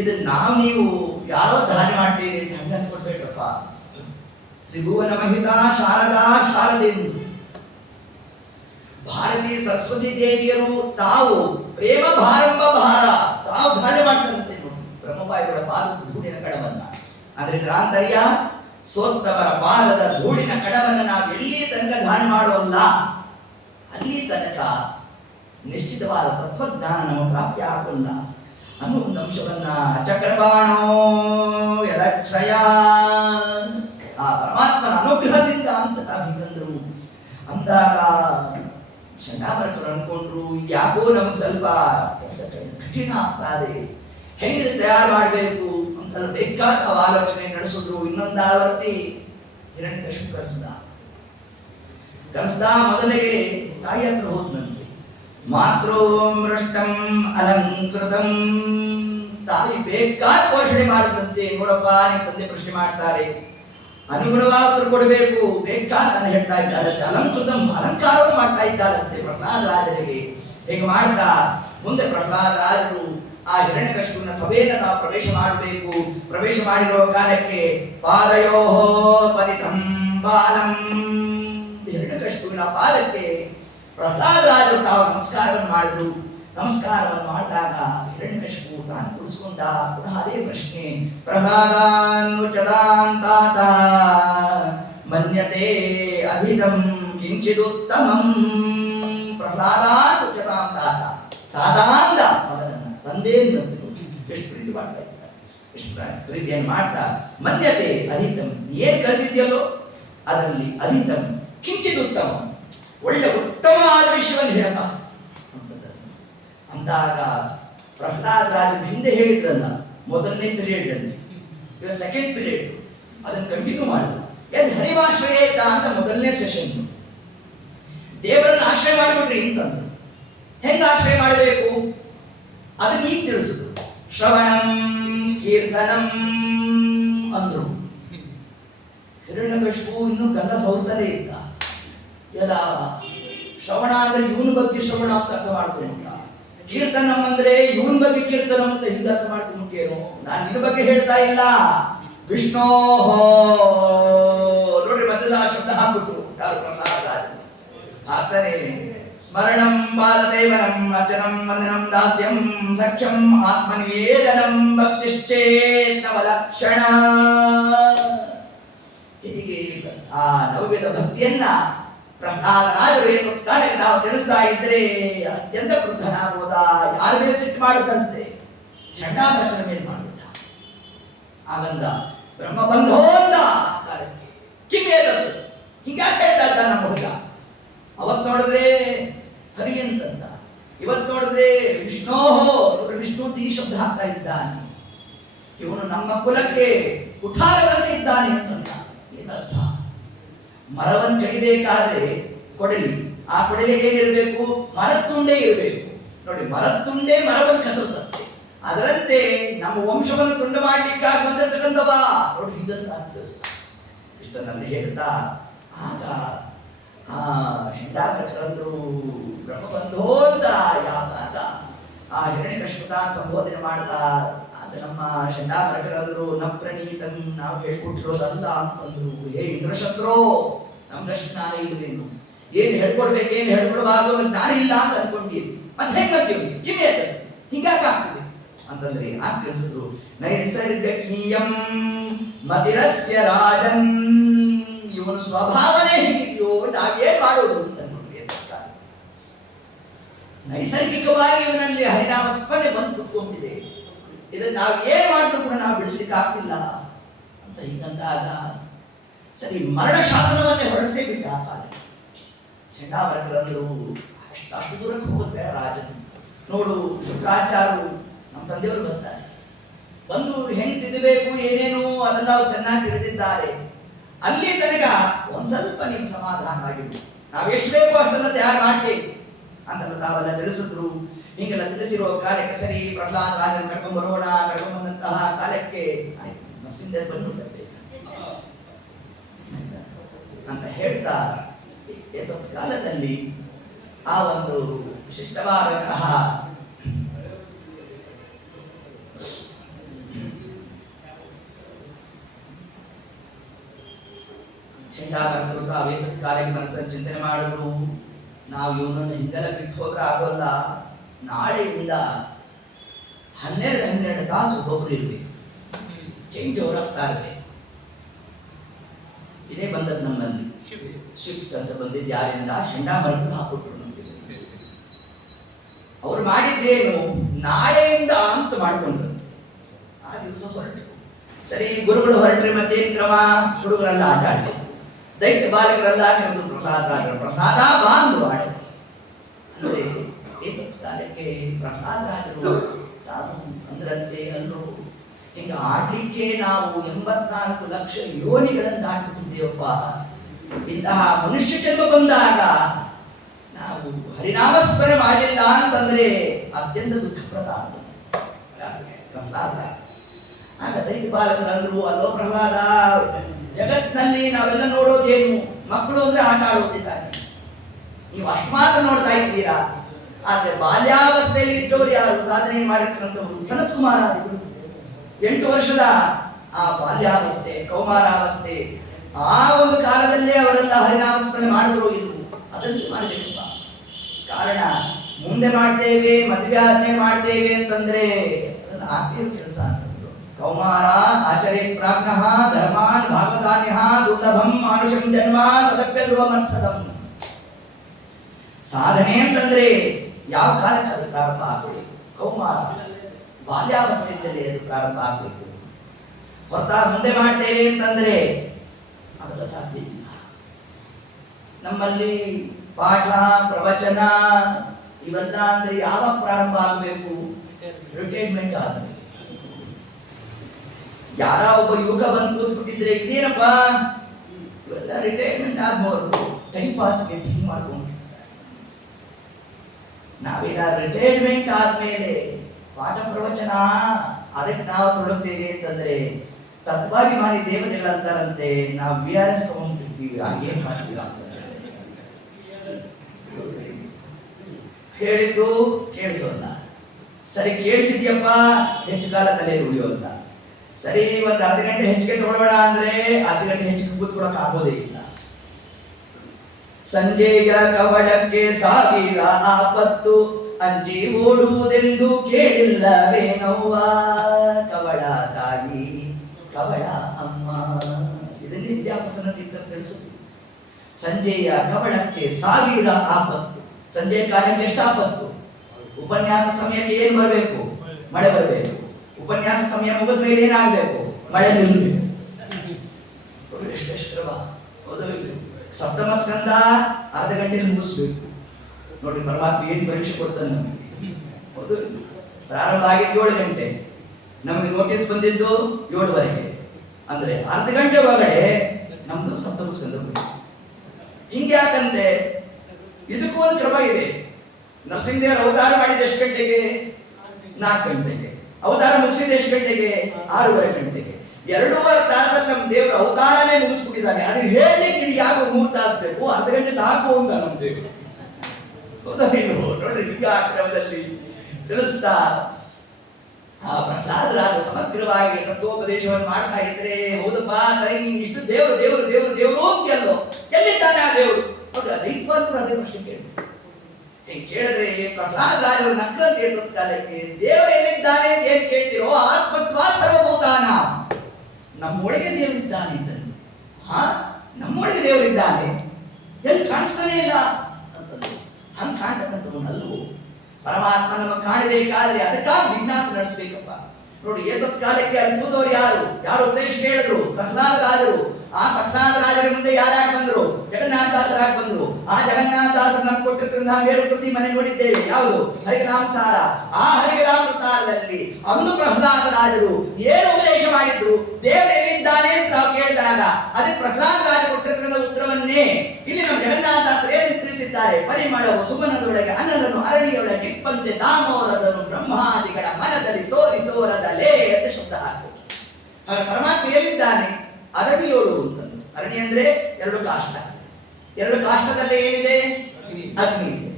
ಇದನ್ನ ನೀವು ಯಾರೋ ದಾನ ಮಾಡ್ತೀವಿ ಅಂತ ಹಂಗ ಅನ್ಕೊಡ್ಬೇಕಪ್ಪ. ತ್ರಿಭುವನ ಮಹಿತಾ ಶಾರದಾ ಶಾರದೆಂದು ಭಾರತೀ ಸರಸ್ವತಿ ದೇವಿಯರು ತಾವು ಪ್ರೇಮ ಭಾರಂಭ ಭಾರ ತಾವು ದಾನ ಮಾಡ್ತಾರಂತೆ. ಬ್ರಹ್ಮಬಾಯಿಗಳ ಪಾದದ ಧೂಳಿನ ಕಡವನ್ನ, ಅದರಿಂದ ಆಂತರ್ಯ ಸೋತ್ತಮರ ಪಾದದ ಧೂಳಿನ ಕಡವನ್ನ ನಾವು ಎಲ್ಲಿ ತನಕ ದಾನ ಮಾಡುವಲ್ಲ ಅಲ್ಲಿ ತನಕ ನಿಶ್ಚಿತವಾದ ತತ್ವಜ್ಞಾನ ನಮ್ಮ ಪ್ರಾಪ್ತಿ ಆಗೋಲ್ಲ ಅನ್ನೋ ಒಂದು ಅಂಶವನ್ನ ಚಕ್ರಬಾಣೋ ಯದಕ್ಷಯ ಆ ಪರಮಾತ್ಮನ ಅನುಗ್ರಹದಿಂದ ಅಂತ ತಾವು ಹಿಂಗಂದ್ರು. ಅಂದಾಗ ಶಂಡಾಮರಕರು ಅನ್ಕೊಂಡ್ರು, ಯಾಕೋ ನಮ್ಗೆ ಸ್ವಲ್ಪ ಕಠಿಣ ಆಗ್ತದೆ, ಹೆಂಗಿದೆ ತಯಾರು ಮಾಡಬೇಕು ಅಂತ ಬೇಕಾದ ಆಲೋಚನೆ ನಡೆಸಿದ್ರು. ಇನ್ನೊಂದು ಆವರ್ತಿ ಹಿರಣ್ಯಕಶಿಪು ಕರೆಸ್ದ. ಮೊದಲಿಗೆ ತಾಯಿ ಹತ್ರ ಹೋದ್ನಂತೆ. ಮಾತೃ ಮೃಷ್ಟಂ ಅಲಂಕೃತಂ, ತಾಯಿ ಬೇಕಾದ ಪೋಷಣೆ ಮಾಡದಂತೆ. ನೋಡಪ್ಪ, ನಿಮ್ಮ ತಂದೆ ಪ್ರಶ್ನೆ ಮಾಡ್ತಾರೆ, ಅನುಗುಣವಾಗಿ ಉತ್ತರ ಕೊಡಬೇಕು, ಬೇಕಾದ ನಾನು ಹೇಳ್ತಾ ಇದ್ದಾಳಂತೆ. ಅಲಂಕೃತಂ, ಅಲಂಕಾರವನ್ನು ಮಾಡ್ತಾ ಇದ್ದಾಳಂತೆ ಪ್ರಹ್ಲಾದರಾಜರಿಗೆ. ಹೇಗೆ ಮಾಡ್ತಾ ಮುಂದೆ ಪ್ರಹ್ಲಾದರಾಜರು ಆ ಹಿರಣ್ಯಕಶಿಪುವಿನ ಸಭೆಯನ್ನು ತಾವು ಪ್ರವೇಶ ಮಾಡಬೇಕು. ಪ್ರವೇಶ ಮಾಡಿರುವ ಕಾಲಕ್ಕೆ ಪಾದಯೋ ಪತಿತಂ ಬಾಲಂ, ಹಿರಣ್ಯಕಶಿಪುವಿನ ಪಾದಕ್ಕೆ ಪ್ರಹ್ಲಾದರಾಜರು ತಾವು ನಮಸ್ಕಾರವನ್ನು ಮಾಡಿದ್ರು. ನಮಸ್ಕಾರವನ್ನು ಮಾಡಿದಾಗ ಹಿರಣ್ಯಕಶಿಪು ತಾನು ಕುಳಿಸ್ಕೊಂಡ. ಪುನಃ ಅದೇ ಪ್ರಶ್ನೆ, ಪ್ರಹ್ಲಾದಾನುಚತಾಂತಾತ ಮನ್ಯತೆ ಅಧಿತಂ ಕಿಂಚಿದುತ್ತಮಂ. ಪ್ರಹ್ಲಾದಾನುಚತಾಂತಾತ, ತಾದಾಂದ ಮಗನನ್ನ ತಂದೆಯನ್ನು ಎಷ್ಟು ಪ್ರೀತಿ ಮಾಡ್ತಾ ಇದ್ದಾರೆ, ಎಷ್ಟು ಪ್ರೀತಿಯನ್ನು ಮಾಡ್ತಾ. ಮನ್ಯತೆ ಅಧಿತಂ, ಏನ್ ಕಲಿತಿದ್ಯಲ್ಲೋ ಅದರಲ್ಲಿ ಅಧಿತಂ ಕಿಂಚಿದುತ್ತಮ, ಒಳ್ಳೆ ಉತ್ತಮವಾದ ವಿಷಯವನ್ನು ಹೇಳಪ್ಪ ಅಂದಾಗ ಪ್ರಹ್ಲಾದರಾಜರು ಹಿಂದೆ ಹೇಳಿದ್ರಲ್ಲ ಮೊದಲನೇ ಪೀರಿಯಡ್ ಅಲ್ಲಿ, ಇವಾಗ ಸೆಕೆಂಡ್ ಪೀರಿಯಡ್ ಅದನ್ನು ಕಂಟಿನ್ಯೂ ಮಾಡಿದ್ರು. ಎದ್ ಹರಿವಾಶ್ರಯೇತ ಅಂತ ಮೊದಲನೇ ಸೆಷನ್, ದೇವರನ್ನು ಆಶ್ರಯ ಮಾಡಿಬಿಟ್ರಿ ಅಂತಂದ್ರು. ಹೆಂಗ ಆಶ್ರಯ ಮಾಡಬೇಕು ಅದನ್ನ ಈಗ ತಿಳಿಸಿದ್ರು. ಶ್ರವಣಂ ಕೀರ್ತನಂ ಅಂದ್ರು. ಹಿರಣ್ಯಕಶಿಪು ಇನ್ನೂ ಗಂಡ ಸೌತಲೇ ಇದ್ದ. ಎಲ್ಲ ಶ್ರವಣ ಅಂದ್ರೆ ಇವನ ಬಗ್ಗೆ ಶ್ರವಣ ಅಂತ ಅರ್ಥ ಮಾಡ್ಕೊಂಡ, ಕೀರ್ತನಂ ಅಂದ್ರೆ ಇವನ್ ಬಗ್ಗೆ ಕೀರ್ತನಂ ಅಂತ ಹಿಂದೆ ಅರ್ಥ ಮಾಡ್ಕೊಂಡ್ಬಿಟ್ಟೇನು. ನಾನು ನಿನ್ನ ಬಗ್ಗೆ ಹೇಳ್ತಾ ಇಲ್ಲ, ವಿಷ್ಣೋ ನೋಡ್ರಿ ಮೊದಲ ಶಬ್ದ ಹಾಕ್ಬಿಟ್ಟು ಯಾರು ಪ್ರಹ್ಲಾದರಾಜ ಆಗ್ತಾನೆ. ಸ್ಮರಣಂ ಬಾಲಸೇವನಂ ಅರ್ಚನಂ ವಂದನಂ ದಾಸ್ಯಂ ಸಖ್ಯಂ ಆತ್ಮನಿವೇದನಂ ಭಕ್ತಿಶ್ಚೇತ್ನವಲಕ್ಷಣ. ಹೀಗೆ ಆ ನವ್ಯದ ಭಕ್ತಿಯನ್ನ ಪ್ರಹ್ಲಾದರಾಜರು ಕಾಲಕ್ಕೆ ನಾವು ತಿಳಿಸ್ತಾ ಇದ್ರೆ ಅತ್ಯಂತ ಕ್ರುದ್ಧನಾಗುವುದ. ಯಾರ ಮೇಲೆ ಸಿಟ್ಟು ಮಾಡುತ್ತಂತೆ, ಷಂಡಾಮರಕರ ಮೇಲೆ ಮಾಡಿಬಿಟ್ಟ. ಆಗಂದ ಬ್ರಹ್ಮ ಬಂಧೋ ಅಂದ ಕಾಲಕ್ಕೆ ಕಿಮ್ಮೇದದ್ದು ಹಿಂಗ್ಯಾಕೆ ಹೇಳ್ತಾ ಇದ್ದ ನಮ್ಮ ಹುಡುಗ. ಅವತ್ತು ನೋಡಿದ್ರೆ ಹರಿ ಅಂತಂದ, ಇವತ್ತು ನೋಡಿದ್ರೆ ವಿಷ್ಣೋ, ನೋಡ್ರಿ ವಿಷ್ಣು ಅಂತ ಈ ಶಬ್ದ ಹಾಕ್ತಾ ಇದ್ದಾನೆ. ಇವನು ನಮ್ಮ ಕುಲಕ್ಕೆ ಕುಠಾರದಂತೆ ಇದ್ದಾನೆ ಅಂತಂದ. ಏನರ್ಥ? ಮರವನ್ನು ಕಡಿಬೇಕಾದ್ರೆ ಕೊಡಲಿ, ಆ ಕೊಡಲಿಗೆ ಹೇಗಿರಬೇಕು? ಮರತ್ತುಂಡೆ ಇರಬೇಕು. ನೋಡಿ, ಮರತ್ತುಂಡೆ ಮರವನ್ನು ಕತ್ತರಿಸುತ್ತೆ. ಅದರಂತೆ ನಮ್ಮ ವಂಶವನ್ನು ತುಂಡು ಮಾಡ್ಲಿಕ್ಕಾಗಿ ಬಂದಿರ್ತಕ್ಕಂಥವ ನೋಡಿ ಇದನ್ನು ಇಷ್ಟನ್ನಲ್ಲಿ ಹೇಳ್ತಾ. ಆಗ ಹೆಂಡಾಕರಂದ್ರು ಬ್ರಹ್ಮಬಂಧೋ ಅಂತ ಯಾವಾಗ ಆ ಹಿರಣ್ಯಕಶಿಪು ತಾನು ಸಂಬೋಧನೆ ಮಾಡ್ತಾ, ಅದು ನಮ್ಮ ಷಂಡಾಮರಕರಂದ್ರು ನ ಪ್ರಣೀತನ್, ನಾವು ಹೇಳ್ಕೊಟ್ಟಿರೋದಲ್ಲ ಅಂತಂದ್ರು. ಹೇ ಇಂದ್ರಶತ್ರು, ನಮ್ದಷ್ಟು ಜ್ಞಾನ ಇಲ್ವೇನು? ಏನು ಹೇಳ್ಕೊಡ್ಬೇಕು, ಏನು ಹೇಳ್ಕೊಡ್ಬಾರ್ದು ಅನ್ನೋ ಜ್ಞಾನ ಇಲ್ಲ ಅಂತ ಅನ್ಕೊಂತೀವಿ. ಮತ್ತೆ ಹೆಂಗ್ ಮಾಡ್ತೀವಿ? ಕಿಮ್ಮೆ ಹಿಂಗಾಕ ಆಗ್ತದೆ ಅಂತಂದ್ರೆ ಯಾಕೆ ತಿಳಿಸಿದ್ರು. ನೈಸರ್ಗೀಯಂ ಮತಿರಸ್ಯ ರಾಜನ್, ಇವನು ಸ್ವಭಾವನೆ ಹೇಗಿದೆಯೋ ನಾವೇನ್ ಮಾಡೋದು ಅಂತ ನೋಡಿ. ನೈಸರ್ಗಿಕವಾಗಿ ಇವನಲ್ಲಿ ಹರಿನಾಮ ಸ್ಮರಣೆ ಬಂದು ಕುತ್ಕೊಂಡಿದೆ. ಇದನ್ನು ನಾವು ಏನ್ ಮಾಡಿದ್ರು ಕೂಡ ನಾವು ಬಿಡಿಸ್ಲಿಕ್ಕೆ ಆಗ್ತಿಲ್ಲ ಅಂತ ಹಿಂಗಂದಾಗ ಸರಿ ಮರಣ ಶಾಸನವನ್ನೇ ಹೊರಡಿಸೇ ಬಿಟ್ಟ. ಷಂಡಾಮರಕರಂದ್ರು ಅಷ್ಟು ದೂರಕ್ಕೆ ಹೋಗೋದು ಬೇಡ ರಾಜನ್. ನೋಡು, ಶುಕ್ರಾಚಾರ್ಯರು ನಮ್ಮ ತಂದೆಯವರು ಬರ್ತಾರೆ, ಬಂದು ಹೆಂಗ್ ತಿದ್ದಬೇಕು ಏನೇನು ಅದೆಲ್ಲ ಚೆನ್ನಾಗಿ ತಿಳಿದಿದ್ದಾರೆ. ಅಲ್ಲಿ ತನಕ ಒಂದ್ ಸ್ವಲ್ಪ ನೀನು ಸಮಾಧಾನವಾಗಿರು, ನಾವು ಎಷ್ಟು ಬೇಕೋ ಅಷ್ಟೆಲ್ಲ ತಯಾರು ಮಾಡ್ಬೇಕು ಅಂತೆಲ್ಲ ತಾವೆಲ್ಲ ತಿಳಿಸಿದ್ರು. ಹಿಂಗೆಲ್ಲ ತಿಳಿಸಿರುವ ಕಾಲಕ್ಕೆ ಸರಿ ಪ್ರಹ್ಲಾದರಾಜನ ಕರ್ಕೊಂಡ್ಬರೋಣ, ಕರ್ಕೊಂಡ್ಬಂದಂತಹ ಕಾಲಕ್ಕೆ ನರಸಿಂಹ ಬಂದ್ಬಿಟ್ಟೆ. ಅಂತ ಹೇಳ್ತಾ ಕಾಲದಲ್ಲಿ ಆ ಒಂದು ವಿಶಿಷ್ಟವಾದಂತಹ ಶಂಡಾಕರ್ತರು ತಾವೇತ ಕಾರ್ಯಕ್ಕೆ ಮನಸ್ಸನ್ನು ಚಿಂತನೆ ಮಾಡಿದ್ರು. ನಾವು ಇವನನ್ನು ಹಿಂದೆಲ್ಲ ಬಿಟ್ಟು ಹೋದ್ರೆ ಆಗೋಲ್ಲ, ನಾಳೆಯಿಂದ 12 ತಾಸು ಒಬ್ಬರು ಇರಬೇಕು, ಚೇಂಜ್ ಓವರ್ ಆಗ್ತಾ ಇರಬೇಕು. ಇದೇ ಬಂದದ್ದು ನಮ್ಮಲ್ಲಿ ಶಿಫ್ಟ್ ಅಂತ ಬಂದಿದ್ದು. ಯಾರಿಂದ? ಶಂಡಾಮರ್ಗರು ಹಾಕೊಟ್ರು ನಮಗೆ. ಅವ್ರು ಮಾಡಿದ್ದೇನು? ನಾಳೆಯಿಂದ ಅಂತ ಮಾಡ್ಕೊಂಡ್ರು. ಆ ದಿವಸ ಹೊರಟು. ಸರಿ, ಗುರುಗಳು ಹೊರಟ್ರೆ ಮತ್ತೇನು ಕ್ರಮ? ಹುಡುಗರೆಲ್ಲ ಆಟ ಆಡ್ಬೇಕು, ದೈತ್ಯ ಬಾಲಕರೆಲ್ಲ ನಿಮ್ಮದು ಪ್ರಹ್ಲಾದ ಬಾಂಧು ಆಡ. ಅಂದ್ರೆ ಕಾಲಕ್ಕೆ ಪ್ರಹ್ಲಾದರಾಜರು ತಾನು ಅಂದ್ರಂತೆ ಅಲ್ಲೂ ಹಿಂಗ ಆಡ್ಲಿಕ್ಕೆ ನಾವು 84 ಲಕ್ಷ ಯೋನಿಗಳನ್ನು ದಾಟ್ಬಿಟ್ಟಿದ್ದೇವಪ್ಪ. ಇಂತಹ ಮನುಷ್ಯ ಜನ್ಮ ಬಂದಾಗ ನಾವು ಹರಿನಾಮಸ್ಮರಣೆ ಮಾಡಲಿಲ್ಲ ಅಂತಂದ್ರೆ ಅತ್ಯಂತ ದುಃಖಪ್ರದ ಪ್ರಹ್ಲಾದ. ಆಗ ದೈತ್ಯ ಬಾಲಕರಂದ್ರು, ಅಲ್ಲೋ ಪ್ರಹ್ಲಾದ, ಜಗತ್ನಲ್ಲಿ ನಾವೆಲ್ಲ ನೋಡೋದೇನು? ಮಕ್ಕಳು ಅಂದ್ರೆ ಆಟ ಆಡೋದಿದ್ದಾರೆ, ನೀವು ಅಷ್ಟು ಮಾತ್ರ ನೋಡ್ತಾ ಇದ್ದೀರಾ. ಆದ್ರೆ ಬಾಲ್ಯಾವಸ್ಥೆಯಲ್ಲಿ ಇದ್ದವರು ಯಾರು? ಸಾಧನೆ ಮಾಡಿರ್ತಕ್ಕಂಥವ್ರು ಸನತ್ ಕುಮಾರಾದಿಗಳು. 8 ವರ್ಷದ ಆ ಬಾಲ್ಯಾವಸ್ಥೆ, ಕೌಮಾರಾವಸ್ಥೆ, ಆ ಒಂದು ಕಾಲದಲ್ಲೇ ಅವರೆಲ್ಲ ಹರಿನಾಮಸ್ಮರಣೆ ಮಾಡಿದ್ರು. ಇಲ್ವೋ? ಅದನ್ನು ಮಾಡಬೇಕಪ್ಪ. ಕಾರಣ ಮುಂದೆ ಮಾಡ್ತೇವೆ, ಮದುವೆ ಆದ್ಮೇಲೆ ಮಾಡ್ತೇವೆ ಅಂತಂದ್ರೆ ಅದನ್ನು ಆಗ್ತಿರೋ ಕೆಲಸ ಅಂತಂದ್ರು. ಕೌಮಾರ ಆಚರೇತ್ ಪ್ರಾಜ್ಞಃ ಧರ್ಮಾನ್ ಭಾಗವತಾನ್ಯಃ ದುರ್ಲಭಂ ಮಾನುಷಂ ಜನ್ಮ ತದಪ್ಯ ಧ್ರುವಮರ್ಥದಂ. ಸಾಧನೆ ಅಂತಂದ್ರೆ ಯಾವ ಕಾಲಕ್ಕೆ ಅದು ಪ್ರಾರಂಭ ಆಗಬೇಕು? ಕೌಮಾರ ಬಾಲ್ಯಾವಸ್ಥೆಯಿಂದಲೇ ಅದು ಪ್ರಾರಂಭ ಆಗಬೇಕು. ಹೊರತಾ ಮುಂದೆ ಮಾಡ್ತೇವೆ ಅಂತಂದ್ರೆ ಅದರ ಸಾಧ್ಯ ಇಲ್ಲ. ನಮ್ಮಲ್ಲಿ ಪಾಠ ಪ್ರವಚನ ಇವೆಲ್ಲ ಅಂದ್ರೆ ಯಾವಾಗ ಪ್ರಾರಂಭ ಆಗಬೇಕು? ರಿಟೈರ್ಮೆಂಟ್ ಆದ್ಮೇಲೆ. ಯಾರ ಒಬ್ಬ ಯುವಕ ಬಂದು ಕೂತ್ಬಿಟ್ಟಿದ್ರೆ ಇದೇನಪ್ಪ ಇವೆಲ್ಲ ರಿಟೈರ್ಮೆಂಟ್ ಆದ್ಮವ್ರು ಟೈಮ್ ಪಾಸ್ಗೆ ಥಿಂಕ್ ಮಾಡ್ಕೊಂಡು, ನಾವೇನಾದ್ರು ರಿಟೈರ್ಮೆಂಟ್ ಆದ್ಮೇಲೆ ಪಾಠ ಪ್ರವಚನ ಅದಕ್ಕೆ ನಾವು ತೊಡಗ್ತೇವೆ ಅಂತಂದ್ರೆ ತತ್ವಾಭಿಮಾನಿ ದೇವತೆಗಳಂತಾರಂತೆ ನಾವು VRS ತಗೊಂಡ್ಬಿಟ್ಟಿರ್ತೀವಿ. ಏನ್ ಮಾಡ್ತೀರಾ? ಹೇಳಿದ್ದು ಕೇಳಿಸೋಲ್ಲ. ಸರಿ, ಕೇಳಿಸಿದ್ಯಪ್ಪ, ಹೆಚ್ಚು ಕಾಲ ತಲೆಯಲ್ಲಿ ಉಳಿಯೋಲ್ಲ. ಸರಿ, ಒಂದು ಅರ್ಧ ಗಂಟೆ ಹೆಚ್ಚಿಗೆ ತಗೊಳ್ಳೋಣ ಅಂದ್ರೆ ಅರ್ಧ ಗಂಟೆ ಹೆಚ್ಚಿಗೆ ಕೂತ್ಕೊಳಕ್ ಆಗೋದೇ ಇಲ್ಲ. ಸಂಜೆಯ ಕವಳಕ್ಕೆ ಸಾವಿರ ಆಪತ್ತು, ಅಂಜಿ ಓಡುವುದೆಂದು ಕೇಳಿಲ್ಲವೇನವ್ವ. ಕವಳ ತಾಯಿ, ಕವಳ ಅಮ್ಮ. ಇದನ್ನೇ ವಿದ್ಯಾಪಸನ ತೀರ್ಥ ತಿಳಿಸುತ್ತೆ. ಸಂಜೆಯ ಕವಳಕ್ಕೆ ಸಾವಿರ ಆಪತ್ತು. ಸಂಜೆಯ ಕಾಲಕ್ಕೆ ಎಷ್ಟು ಆಪತ್ತು? ಉಪನ್ಯಾಸ ಸಮಯಕ್ಕೆ ಏನ್ ಬರಬೇಕು? ಮಳೆ ಬರಬೇಕು. ಉಪನ್ಯಾಸ ಸಮಯ ಮುಗಿದ ಮೇಲೆ ಏನಾಗಬೇಕು? ಮಳೆ ನಿಲ್ಲಬೇಕು. ಸಪ್ತಮ ಸ್ಕಂದ ಅರ್ಧ ಗಂಟೆಯಲ್ಲಿ ಮುಗಿಸ್ಬೇಕು. ನೋಡಿ ಪರಮಾತ್ಮ ಏನ್ ಪರೀಕ್ಷೆ ಕೊಡ್ತಾನೆ ನಮಗೆ. ಹೌದು, ಪ್ರಾರಂಭ ಆಗಿದ್ದು 7 ಗಂಟೆ, ನಮಗೆ ನೋಟಿಸ್ ಬಂದಿದ್ದು 7:15. ಅಂದ್ರೆ ಅರ್ಧ ಗಂಟೆ ಒಳಗಡೆ ನಮ್ದು ಸಪ್ತಮ ಸ್ಕಂದ. ಹಿಂಗೆ ಯಾಕಂತೆ? ಇದಕ್ಕೂ ಒಂದು ಕ್ರಮ ಇದೆ. ನರಸಿಂಹದೇವರು ಅವತಾರ ಮಾಡಿದ ಎಷ್ಟು ಗಂಟೆಗೆ? 4 ಗಂಟೆಗೆ. ಅವತಾರ ಮುಗಿಸಿದ ಎಷ್ಟು ಗಂಟೆಗೆ? 6:30 ಗಂಟೆಗೆ. 2.5 ತಾಸಲ್ಲಿ ನಮ್ಮ ದೇವರು ಅವತಾರನೇ ಮುಗಿಸ್ಬಿಟ್ಟಿದ್ದಾನೆ. ಅದನ್ನ ಹೇಳಲಿಕ್ಕೆ ನಿಮ್ಗೆ ಯಾಕೋ 3 ತಾಸು ಬೇಕು? ಅರ್ಧ ಗಂಟೆ ಸಾಕು ಅಂತ ನಮ್ಮ ದೇವರು. ಹೌದಾ? ನೀವು ನೋಡ್ರಿ, ಈಗ ಆ ಕ್ರಮದಲ್ಲಿ ತಿಳಿಸ್ತಾ ಆ ಪ್ರಹ್ಲಾದರಾಜ ಸಮಗ್ರವಾಗಿ ತತ್ವೋಪದೇಶವನ್ನು ಮಾಡ್ತಾ ಇದ್ರೆ, ಹೌದಪ್ಪ ಸರಿ, ನೀನು ಇಷ್ಟು ದೇವರು ದೇವರು ದೇವರು ದೇವರು ಅಂತೆಲ್ಲೋ, ಎಲ್ಲಿದ್ದಾನೆ ಆ ದೇವರು? ಹೌದಾ? ದೈತ್ಯವಂತರು ಅದೇ ಪ್ರಶ್ನೆ ಕೇಳಿ ಕೇಳಿದ್ರೆ ಪ್ರಹ್ಲಾದರಾಜರು ನಕ್ರಂತೆ ಕಾಲಕ್ಕೆ ದೇವರು ಎಲ್ಲಿದ್ದಾನೆ ಅಂತ ಏನ್ ಕೇಳ್ತಿರೋ? ಆತ್ಮತ್ವ ಸರ್ವಭೂತಾನ, ನಮ್ಮೊಳಗೆ ದೇವರಿದ್ದಾನೆ ಅಂತಂದು. ನಮ್ಮೊಳಗೆ ದೇವರಿದ್ದಾನೆ, ಎಲ್ಲಿ ಕಾಣಿಸ್ತಾನೆ ಇಲ್ಲ ಅಂತಂದು. ಹಂಗೆ ಕಾಣ್ತಕ್ಕಂಥವನ್ನಲ್ಲೂ ಪರಮಾತ್ಮ ನಮಗೆ ಕಾಣಬೇಕಾದ್ರೆ ಅದಕ್ಕಾಗಿ ವಿನ್ಯಾಸ ನಡೆಸಬೇಕಪ್ಪ. ನೋಡಿ, ಏತತ್ ಕಾಲಕ್ಕೆ ಅದ್ಭುತವರು ಯಾರು ಉಪದೇಶ ಕೇಳಿದ್ರು? ಪ್ರಹ್ಲಾದರಾಜರು. ಆ ಪ್ರಹ್ಲಾದರಾಜರ ಮುಂದೆ ಯಾರ್ಯಾರು ಬಂದ್ರು? ಜಗನ್ನಾಥದಾಸರಾಗಿ ಬಂದ್ರು. ಆ ಜಗನ್ನಾಥದಾಸರು ನಮ್ಗೆ ಕೊಟ್ಟಿರ್ತಕ್ಕಂತಹ ಮೇರು ಕೃತಿ ಮನೆ ನೋಡಿದ್ದೇವೆ. ಯಾವುದು? ಹರಿಕಥಾಂಸಾರ. ಆ ಹರಿಕಥಾಂಸಾರದಲ್ಲಿ ಅಂದು ಪ್ರಹ್ಲಾದರಾಜರು ಏನು ಉಪದೇಶ ಮಾಡಿದ್ರು? ದೇವರು ಎಲ್ಲಿದ್ದಾನೆ ಅಂತ ತಾವು ಕೇಳಿದಾಗ ಅದಕ್ಕೆ ಪ್ರಹ್ಲಾದರಾಜ ಕೊಟ್ಟಿರ್ತಕ್ಕಂಥ ಉತ್ತರವನ್ನೇ ಇಲ್ಲಿ ನಮ್ಮ ಜಗನ್ನಾಥದಾಸರು ಏನು ತಿಳಿಸಿದ್ದಾರೆ? ಪರಿಮಳವು ಸುಮನದೊಳಗೆ ಅನ್ನದನ್ನು ಅರಣಿಯೊಳಗೆ ಇಪ್ಪಂತೆ ದಾಮೋರದನ್ನು ಬ್ರಹ್ಮಾದಿಗಳ ಮನದಲ್ಲಿ ತೋರದಲೇ ಅಂತ ಶಬ್ದ ಹಾಕು. ಪರಮಾತ್ಮ ಎಲ್ಲಿದ್ದಾನೆ? ಅರಣಿಯೋಳು ಅಂತಂದು. ಅರಣಿ ಅಂದ್ರೆ ಎರಡು ಕಾಷ್ಟ, ಎರಡು ಕಾಷ್ಟದಲ್ಲಿ ಏನಿದೆ? ಅಗ್ನಿ ಇದೆ.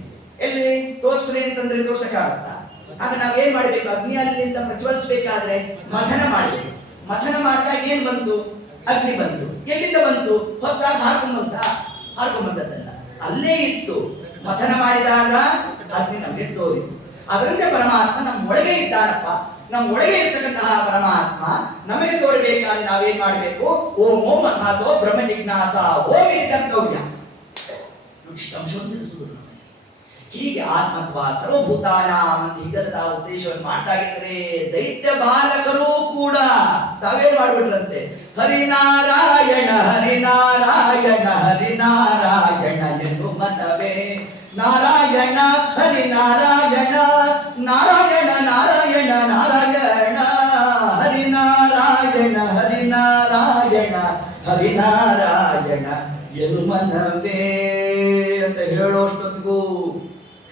ಎಲ್ಲಿ ತೋರ್ಸ್ರಿ ಅಂತಂದ್ರೆ ತೋರ್ಸಕ್ಕಾಗತ್ತಾ? ಆಗ ನಾವೇನ್ ಮಾಡ್ಬೇಕು? ಅಗ್ನಿಯಲ್ಲಿಂದ ಪ್ರಜ್ವಲಿಸಬೇಕಾದ್ರೆ ಮಥನ ಮಾಡ್ಬೇಕು. ಮಥನ ಮಾಡಿದಾಗ ಏನ್ ಬಂತು? ಅಗ್ನಿ ಬಂತು. ಎಲ್ಲಿಂದ ಬಂತು? ಹೊಸದಾಗಿ ಹಾರ್ಕೊಂಬಂದದ್ದಲ್ಲ, ಅಲ್ಲೇ ಇತ್ತು. ಮಥನ ಮಾಡಿದಾಗ ಅಗ್ನಿ ನಮಗೆ ತೋರಿತು. ಅದರಂತೆ ಪರಮಾತ್ಮ ನಮ್ಮ ಒಳಗೆ ಇದ್ದಾನಪ್ಪ. ನಮ್ಮ ಒಳಗೆ ಇರ್ತಕ್ಕಂತಹ ಪರಮಾತ್ಮ ನಮಗೆ ತೋರಬೇಕಾದ್ರೆ ನಾವೇನ್ ಮಾಡಬೇಕು? ಓಂ ಓಂ ಅಥಾತೋ ಬ್ರಹ್ಮ ಜಿಜ್ಞಾಸ ಓಂ ಇದು ಕರ್ತವ್ಯ. ಅಂಶವನ್ನು ತಿಳಿಸುವುದು. ಹೀಗೆ ಆತ್ಮತ್ವ ಸರ್ವಭೂತಾನ ಅಂತ ಹೀಗೆಲ್ಲ ಉದ್ದೇಶವನ್ನು ಮಾಡ್ತಾ ಇದ್ರೆ ದೈತ್ಯ ಬಾಲಕರು ಕೂಡ ತಾವೇನ್ ಮಾಡ್ಬಿಟ್ರಂತೆ? ಹರಿನಾರಾಯಣ ಹರಿನಾರಾಯಣ ಹರಿನಾರಾಯಣ ಎಂದು ಮನವೇ. ನಾರಾಯಣ ಹರಿನಾರಾಯಣ ನಾರಾಯಣ ನಾರಾಯಣ ನಾರಾಯಣ ಹರಿನಾರಾಯಣ ಹರಿನಾರಾಯಣ ಹರಿನಾರಾಯಣ ಎನು ಮನವೇ ಅಂತ ಹೇಳೋಷ್ಟೊತ್ತಿಗೂ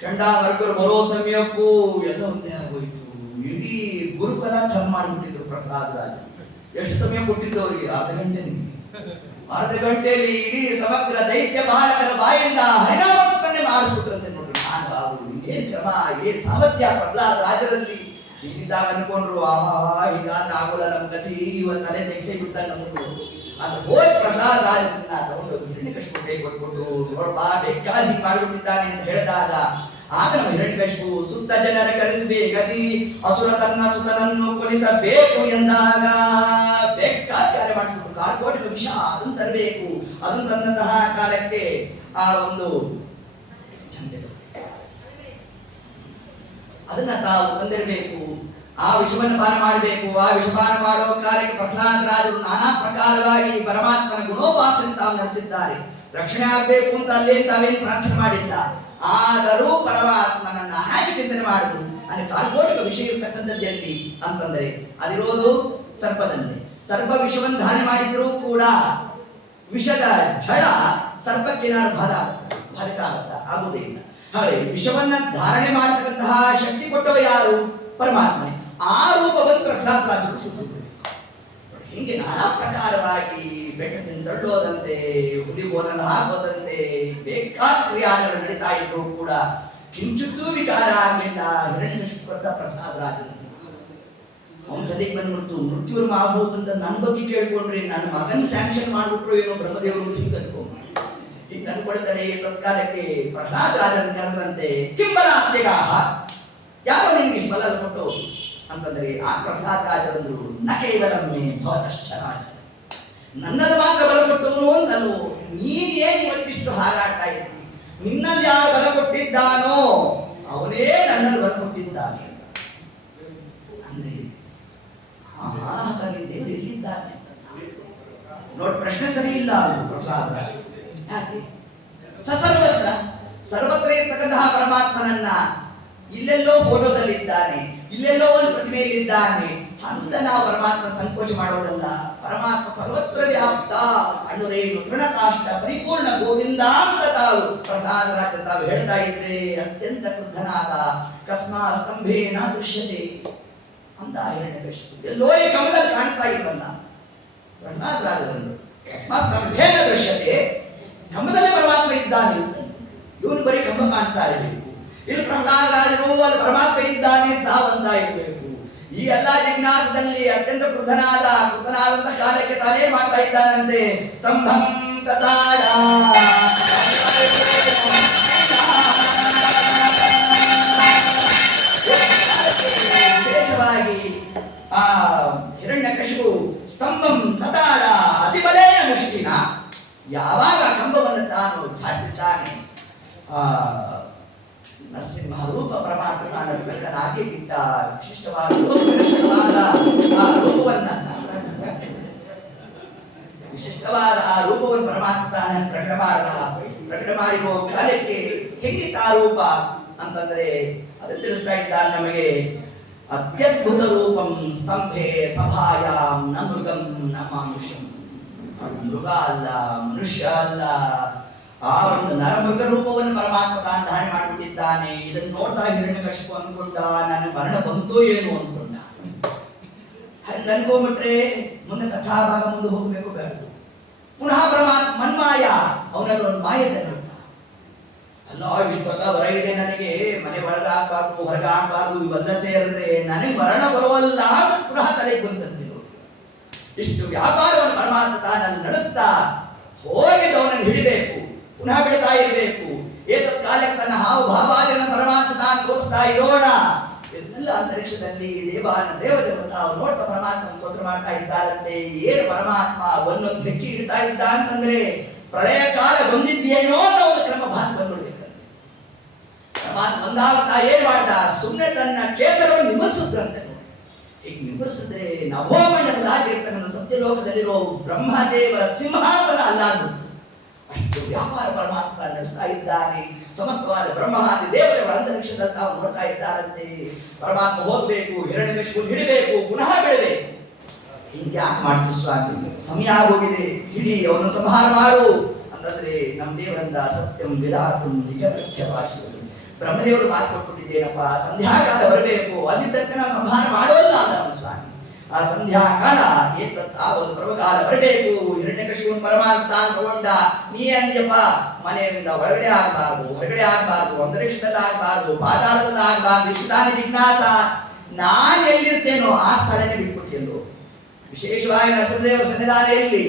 ಚಂಡಾಮರ್ಕರು ಬರೋ ಸಮಯಕ್ಕೂ ಎಲ್ಲ ಒಂದೇ ಆಗೋಯ್ತು. ಇಡೀ ಗುರುಕುಲ ಠಮ್ ಮಾಡಿಬಿಟ್ಟಿದ್ರು ಪ್ರಹ್ಲಾದರಾಜ. ಎಷ್ಟು ಸಮಯ ಕೊಟ್ಟಿದ್ದು ಅವರಿಗೆ? ಅರ್ಧ ಗಂಟೆಯಲ್ಲಿ ಇಡೀ ಸಮಗ್ರ ದೈತ್ಯ ಬಾಲಕರ ಬಾಯಿಂದ ಹರಿನಾಮಸ್ಮರಣೆ ಮಾಡಿಸ್ಬಿಟ್ರಂತೆ. ನೋಡ್ರಿ, ನಾನು ಅವರು ಏನ್ ಕ್ರಮ, ಏನ್ ಸಾಮರ್ಥ್ಯ ಪ್ರಹ್ಲಾದ ರಾಜರಲ್ಲಿ ಇದ್ದಾಗ ಅನ್ಕೊಂಡ್ರು, ಆಹಾ ಹೀಗಾದ್ರೆ ಆಗೋಲ್ಲ ನಮ್ಮ ಗತಿ, ಇವತ್ತು ತಲೆ ತೆಗೆಸೇ ಬಿಡ್ತಾನೆ ನಮ್ಮದು ಅದು. ಹೋದ್ ಪ್ರಹ್ಲಾದ ರಾಜರನ್ನ ತಗೊಂಡು ಹಿರಣ್ಯಕಶಿಪು ಕೈ ಕೊಟ್ಬಿಟ್ಟು ನೋಡ್ಬಾ ಬೇಕಾದ್ರೆ ಹಿಂಗ್ ಮಾಡಿಬಿಟ್ಟಿದ್ದಾನೆ ಅಂತ ಹೇಳಿದಾಗ ಆಗ ನಮ್ಮ ಹಿರಣ್ಯಕಶಿಪು ಸುತ್ತ ಜನರ ಕರೆಸಬೇಕತಿ ಅಸುರ ತನ್ನ ಸುತನನ್ನು ಕೊಲಿಸಬೇಕು ಎಂದಾಗ ಬೇಕಾದ ಕಾರ್ಯ ಮಾಡಿಸ್ಬಿಟ್ಟು ಕಾರ್ಕೋಟಿಕ ವಿಷ ಅದನ್ನು ತರಬೇಕು. ಅದನ್ನು ತಂದಂತಹ ಕಾಲಕ್ಕೆ ಆ ಒಂದು ಅದನ್ನ ತಾವು ತಂದಿರಬೇಕು. ಆ ವಿಷವನ್ನು ಪಾನ ಮಾಡಬೇಕು. ಆ ವಿಷಪಾನ ಮಾಡೋ ಕಾಲಕ್ಕೆ ಪ್ರಹ್ಲಾದರಾಜರು ನಾನಾ ಪ್ರಕಾರವಾಗಿ ಪರಮಾತ್ಮನ ಗುಣೋಪಾಸನೆ ತಾವು ನಡೆಸಿದ್ದಾರೆ. ರಕ್ಷಣೆ ಆಗ್ಬೇಕು ಅಂತ ಅಲ್ಲೇನು ತಾವೇನು ಪ್ರಾರ್ಥನೆ ಮಾಡಿಲ್ಲ. ಆದರೂ ಪರಮಾತ್ಮನನ್ನ ಹೇಗೆ ಚಿಂತನೆ ಮಾಡಿದ್ರು ಅಂದ್ರೆ ಕಾರ್ಕೋಟಿಕ ವಿಷಯ ಇರ್ತಕ್ಕಂಥದ್ದು ಎಲ್ಲಿ ಅಂತಂದ್ರೆ ಅದಿರೋದು ಸರ್ಪದಲ್ಲಿ. ಸರ್ಪ ವಿಷವನ್ನು ಧಾರಣೆ ಮಾಡಿದ್ರೂ ಕೂಡ ವಿಷದ ಝಳ ಸರ್ಪಕ್ಕೇನಾದ್ರು ಬಾಧಕ ಆಗುವುದೇ ಇಲ್ಲ. ಹಾಗೆ ವಿಷವನ್ನ ಧಾರಣೆ ಮಾಡತಕ್ಕಂತಹ ಶಕ್ತಿ ಕೊಟ್ಟವ ಯಾರು? ಪರಮಾತ್ಮನೇ. ಆ ರೂಪವನ್ನು ಪ್ರಹ್ಲಾದರಾಜರು ಸಿದ್ಧಿಸಿದರು. ಹೀಗೆ ನಾನಾ ಪ್ರಕಾರವಾಗಿ ಬೆಟ್ಟದಿಂದ ತಳ್ಳೋದಂತೆ, ಹುಲಿಗೋಲನ್ನು ಹಾಕೋದಂತೆ ಬೇಕಾದ ಕ್ರಿಯಾಗಳು ನಡೀತಾ ಇದ್ರು ಕೂಡ ಕಿಂಚಿತ್ತೂ ವಿಕಾರ ಆಗಲಿಲ್ಲ ಹಿರಣ್ಯಕಶಿಪು ಕೊಟ್ಟ ಪ್ರಹ್ಲಾದರಾಜರು. ಅವನ ತಲೆಗೆ ಬಂದ್ಬಿಡ್ತು, ಮೃತ್ಯುರ್ಮ ಆಗ್ಬೋದು ಅಂತ ನನ್ನ ಬಗ್ಗೆ ಕೇಳ್ಕೊಂಡ್ರಿ, ನನ್ನ ಮಗನ ಸ್ಯಾಂಕ್ಷನ್ ಮಾಡ್ಬಿಟ್ರು ಏನೋ ಬ್ರಹ್ಮದೇವರು ಅಂತ ಹಿಂಗೆ ಅನ್ಕೊಳ್ತಾರೆ. ತತ್ಕಾಲಕ್ಕೆ ಪ್ರಹ್ಲಾದರಾಜನ ಕರೆದಂತೆ ಕಿಂಬಲ ಅತ್ಯಗಾಹ, ಯಾರೋ ನಿಮ್ಗೆ ಬಲ ಕೊಟ್ಟು ಅಂತಂದ್ರೆ ಆ ಪ್ರಹ್ಲಾದರಾಜರಂದ್ರು ನ ಕೇವಲಮ್ಮೆ ಭವತಶ್ಚರಾಚ, ನನ್ನನ್ನು ಮಾತ್ರ ಬಲ ಕೊಟ್ಟವನು ಅಂತಲ್ವೋ, ನೀನೇನು ಇವತ್ತಿಷ್ಟು ಹಾರಾಡ್ತಾ ಇದ್ದಿ, ನಿನ್ನಲ್ಲಿ ಯಾರು ಬಲ ಕೊಟ್ಟಿದ್ದಾನೋ ಅವನೇ ನನ್ನಲ್ಲಿ ಬಲ ಕೊಟ್ಟಿದ್ದಾನೆ ಅಂದ್ರೆ ದೇವರು ಎಲ್ಲಿದ್ದಾನೆ ನೋಡಿ. ಪ್ರಶ್ನೆ ಸರಿ ಇಲ್ಲ ಪ್ರಹ್ಲಾದರಾಜ. ಯಾಕೆ? ಸರ್ವತ್ರ ಸರ್ವತ್ರ ಇರ್ತಕ್ಕಂತಹ ಪರಮಾತ್ಮನನ್ನ ಇಲ್ಲೆಲ್ಲೋ ಫೋಟೋದಲ್ಲಿದ್ದಾನೆ, ಇಲ್ಲೆಲ್ಲೋ ಒಂದು ಪ್ರತಿಮೆಯಲ್ಲಿದ್ದಾನೆ ಅಂತ ನಾವು ಪರಮಾತ್ಮ ಸಂಕೋಚ ಮಾಡೋದಲ್ಲ. ಪರಮಾತ್ಮ ಸರ್ವತ್ರ ವ್ಯಾಪ್ತ ಅಣುರೇನು ತೃಣಕಾಷ್ಟ ಪರಿಪೂರ್ಣ ಗೋವಿಂದ ಅಂತ ತಾವು ಪ್ರಹ್ಲಾದರಾಜ ತಾವು ಹೇಳ್ತಾ ಇದ್ರೆ ಅತ್ಯಂತ ಕ್ರುದ್ಧನಾದ ಕಸ್ಮಾ ಸ್ತಂಭೇನ ದೃಶ್ಯತೆ ಅಂತ ಹಿರಣ್ಯಕಶಿಪು ಎಲ್ಲೋ ಈ ಕಮಲದಲ್ಲಿ ಕಾಣಿಸ್ತಾ ಇಲ್ವಲ್ಲ ಪ್ರಹ್ಲಾದರಾಜರನ್ನು ಕಸ್ಮಾ ಸ್ತಂಭೇನ ದೃಶ್ಯತೆ, ಕಂಬದಲ್ಲೇ ಪರಮಾತ್ಮ ಇದ್ದಾನೆ ಅಂತ ಇವನು ಬರೀ ಕಂಬ ಕಾಣಿಸ್ತಾ ಇರಬೇಕು. ಇಲ್ಲಿ ಪ್ರಹ್ಲಾದರಾಜರು ಅಲ್ಲಿ ಪರಮಾತ್ಮ ಇದ್ದಾನೆ ತಾವಂತ ಇರಬೇಕು. ಈ ಎಲ್ಲಾ ಜಿಜ್ಞಾಸದಲ್ಲಿ ಅತ್ಯಂತ ಕೃತನಾದಂತ ಕಾಲಕ್ಕೆ ತಾನೇ ಮಾಡ್ತಾ ಇದ್ದಾನಂತೆ ಸ್ತಂಭಂ ತತಾಡ. ವಿಶೇಷವಾಗಿ ಆ ಹಿರಣ್ಯಕಶಿಪು ಸ್ತಂಭಂ ತತಾಡ ಅತಿಬಲೇನ ಮುಷ್ಟಿನ, ಯಾವಾಗ ಕಂಬವನ್ನು ತಾನು ಝಾಡಿಸಿದ್ದಾನೆ ನರಸಿಂಹ ರೂಪ ಪರಮಾತ್ಮ ತಾನು ಬೆಳಕನಾಗಿ ಬಿಟ್ಟ ವಿಶಿಷ್ಟವಾದ ಆ ರೂಪವನ್ನ ವಿಶಿಷ್ಟವಾದ ಆ ರೂಪವನ್ನು ಪರಮಾತ್ಮ ತಾನು ಪ್ರಕಟ ಮಾಡಿರೋ ಕಾಲಕ್ಕೆ ಹೆಂಗಿತ್ತ ಆ ರೂಪ ಅಂತಂದ್ರೆ ಅದು ತಿಳಿಸ್ತಾ ಇದ್ದಾರೆ ನಮಗೆ. ಅತ್ಯದ್ಭುತ ರೂಪಂ ಸ್ತಂಭೆ ಸಭಾಯಾಂ ನ ಮೃಗಂ ನ ಮಾನುಷಂ, ಮೃಗ ಅಲ್ಲ, ಮನುಷ್ಯ ಅಲ್ಲ, ಆ ಒಂದು ನರಮೃಗ ರೂಪವನ್ನು ಪರಮಾತ್ಮ ತಾನು ಧಾರಣೆ ಮಾಡಿಬಿಟ್ಟಿದ್ದಾನೆ. ಇದನ್ನು ನೋಡ್ತಾ ಹಿರಣ್ಯಕಶಿಪು ಅನ್ಕೊಂಡ ನನ್ನ ಮರಣ ಬಂತೋ ಏನು ಅನ್ಕೊಂಡ. ಹಾಗೆ ಅನ್ಕೊಂಡ್ಬಿಟ್ರೆ ಮುಂದೆ ಕಥಾಭಾಗ ಮುಂದೆ ಹೋಗ್ಬೇಕು ಬೇಡ. ಪುನಃ ಮನ್ಮಾಯ ಅವನಲ್ಲಿ ಒಂದು ಮಾಯ ತಂದ್ಬಿಟ್ಟ. ಅಲ್ಲ ಇಷ್ಟೆಲ್ಲ ಹೊರ ಇದೆ, ನನಗೆ ಮನೆ ಒಳಗೆ ಹಾಕ್ಬಾರ್ದು, ಹೊರಗೆ ಹಾಕ್ಬಾರ್ದು, ಇವೆಲ್ಲ ಸೇರಿದ್ರೆ ನನಗೆ ಮರಣ ಬರುವಲ್ಲ ಅಂತ ಪುನಃ ತಲೆಗೆ ಬಂದಂತೆ. ಇಷ್ಟು ವ್ಯಾಪಾರವನ್ನು ಪರಮಾತ್ಮ ತಾನಲ್ಲಿ ನಡೆಸ್ತಾ ಹೋಗಿದ್ದವನನ್ನು ಹಿಡಿಬೇಕು, ಪುನಃ ಬಿಡ್ತಾ ಇರಬೇಕು. ಏತತ್ ಕಾಲಕ್ಕೆ ತನ್ನ ಹಾವು ಭಾವಾದಿಗಳನ್ನು ಪರಮಾತ್ಮ ತಾನು ತೋರಿಸ್ತಾ ಇರೋಣ. ಎಲ್ಲ ಅಂತರಿಕ್ಷದಲ್ಲಿ ದೇವದೇವತ ಅವ್ರು ನೋಡ್ತಾ ಪರಮಾತ್ಮ ಸ್ತೋತ್ರ ಮಾಡ್ತಾ ಇದ್ದಾರಂತೆ. ಏನು ಪರಮಾತ್ಮ ಒಂದೊಂದು ಹೆಚ್ಚಿ ಇಡ್ತಾ ಇದ್ದ ಅಂತಂದ್ರೆ ಪ್ರಳಯ ಕಾಲ ಬಂದಿದ್ದೇನೋ ಅನ್ನೋ ಒಂದು ಕ್ರಮ ಭಾಸ ಬಂದ್ಬಿಡ್ಬೇಕಂತೆ. ಪರಮಾತ್ಮ ಬಂದಾವತ್ತ ಏನ್ ಮಾಡ್ದ, ಸುಮ್ಮನೆ ತನ್ನ ಕೇಸರವನ್ನು ನಿಭಸಿದ್ರಂತೆ. ಈಗ ನಿಭಸಿದ್ರೆ ನಭೋಮಂಡಲದಾಗಿ ಇರ್ತಕ್ಕಂಥ ಸತ್ಯಲೋಕದಲ್ಲಿರೋ ಬ್ರಹ್ಮದೇವರ ಸಿಂಹಾಸನ ಅಲ್ಲಾಡ್ಬಿಡ್ತು. ಅಷ್ಟು ವ್ಯಾಪಾರ ಪರಮಾತ್ಮ ನಡೆಸ್ತಾ ಇದ್ದಾನೆ. ಸಮಸ್ತವಾದ ಬ್ರಹ್ಮಾದಿ ದೇವತೆಗಳ ಅಂತರಿಕ್ಷದಲ್ಲಿ ತಾವು ನೋಡ್ತಾ ಇದ್ದಾರಂತೆ. ಪರಮಾತ್ಮ ಹೋಗ್ಬೇಕು, ಹಿರಣ್ಯಕಶಿಪುವನ್ನು ಹಿಡಿಬೇಕು, ಪುನಃ ಬಿಡಬೇಕು. ಹಿಂಗೆ ಯಾಕೆ ಮಾಡ್ತೀವಿ ಸ್ವಾಮಿ, ಸಮಯ ಆಗೋಗಿದೆ, ಹಿಡಿ ಅವನು ಸಂಹಾರ ಮಾಡು ಅಂತಂದ್ರೆ ನಮ್ಮ ದೇವರಿಂದ ಸತ್ಯಂ ವಿಧಾತು ನಿಜ ಪ್ರತ್ಯ ಭಾಷೆಗಳು ಬ್ರಹ್ಮದೇವರು ಮಾತು ಕೊಟ್ಬಿಟ್ಟಿದ್ದೇನಪ್ಪ, ಸಂಧ್ಯಾಕಾಲ ಬರಬೇಕು, ಅಲ್ಲಿ ತನಕ ನಾವು ಸಂಹಾರ ಮಾಡೋಲ್ಲ ಅಂತ ನಮ್ಮ ಸ್ವಾಮಿ. ಆ ಸಂಧ್ಯಾಕಾಲ ಆ ಒಂದು ಪರ್ವಕಾಲ ಬರಬೇಕು. ಹಿರಣ್ಯಕಶಿಪುವನ್ನು ಪರಮಾತ್ಮ ತಗೊಂಡ, ನೀ ಅಂದ್ಯಪ್ಪ ಮನೆಯಿಂದ ಹೊರಗಡೆ ಆಗ್ಬಾರ್ದು, ಹೊರಗಡೆ ಆಗ್ಬಾರ್ದು, ಅಂತರಿಕ್ಷದಲ್ಲಿ ಆಗ್ಬಾರ್ದು, ಪಾತಾಳದಲ್ಲಿ ಆಗ್ಬಾರ್ದು, ಇಷ್ಟು ತಾನೇ ಜಿಜ್ಞಾಸ. ನಾನು ಎಲ್ಲಿರ್ತೇನೋ ಆ ಸ್ಥಳನೇ ಬಿಟ್ಬಿಟ್ಟಿಲ್ಲೋ. ವಿಶೇಷವಾಗಿ ನರಸಿಂಹದೇವರ ಸನ್ನಿಧಾನೆಯಲ್ಲಿ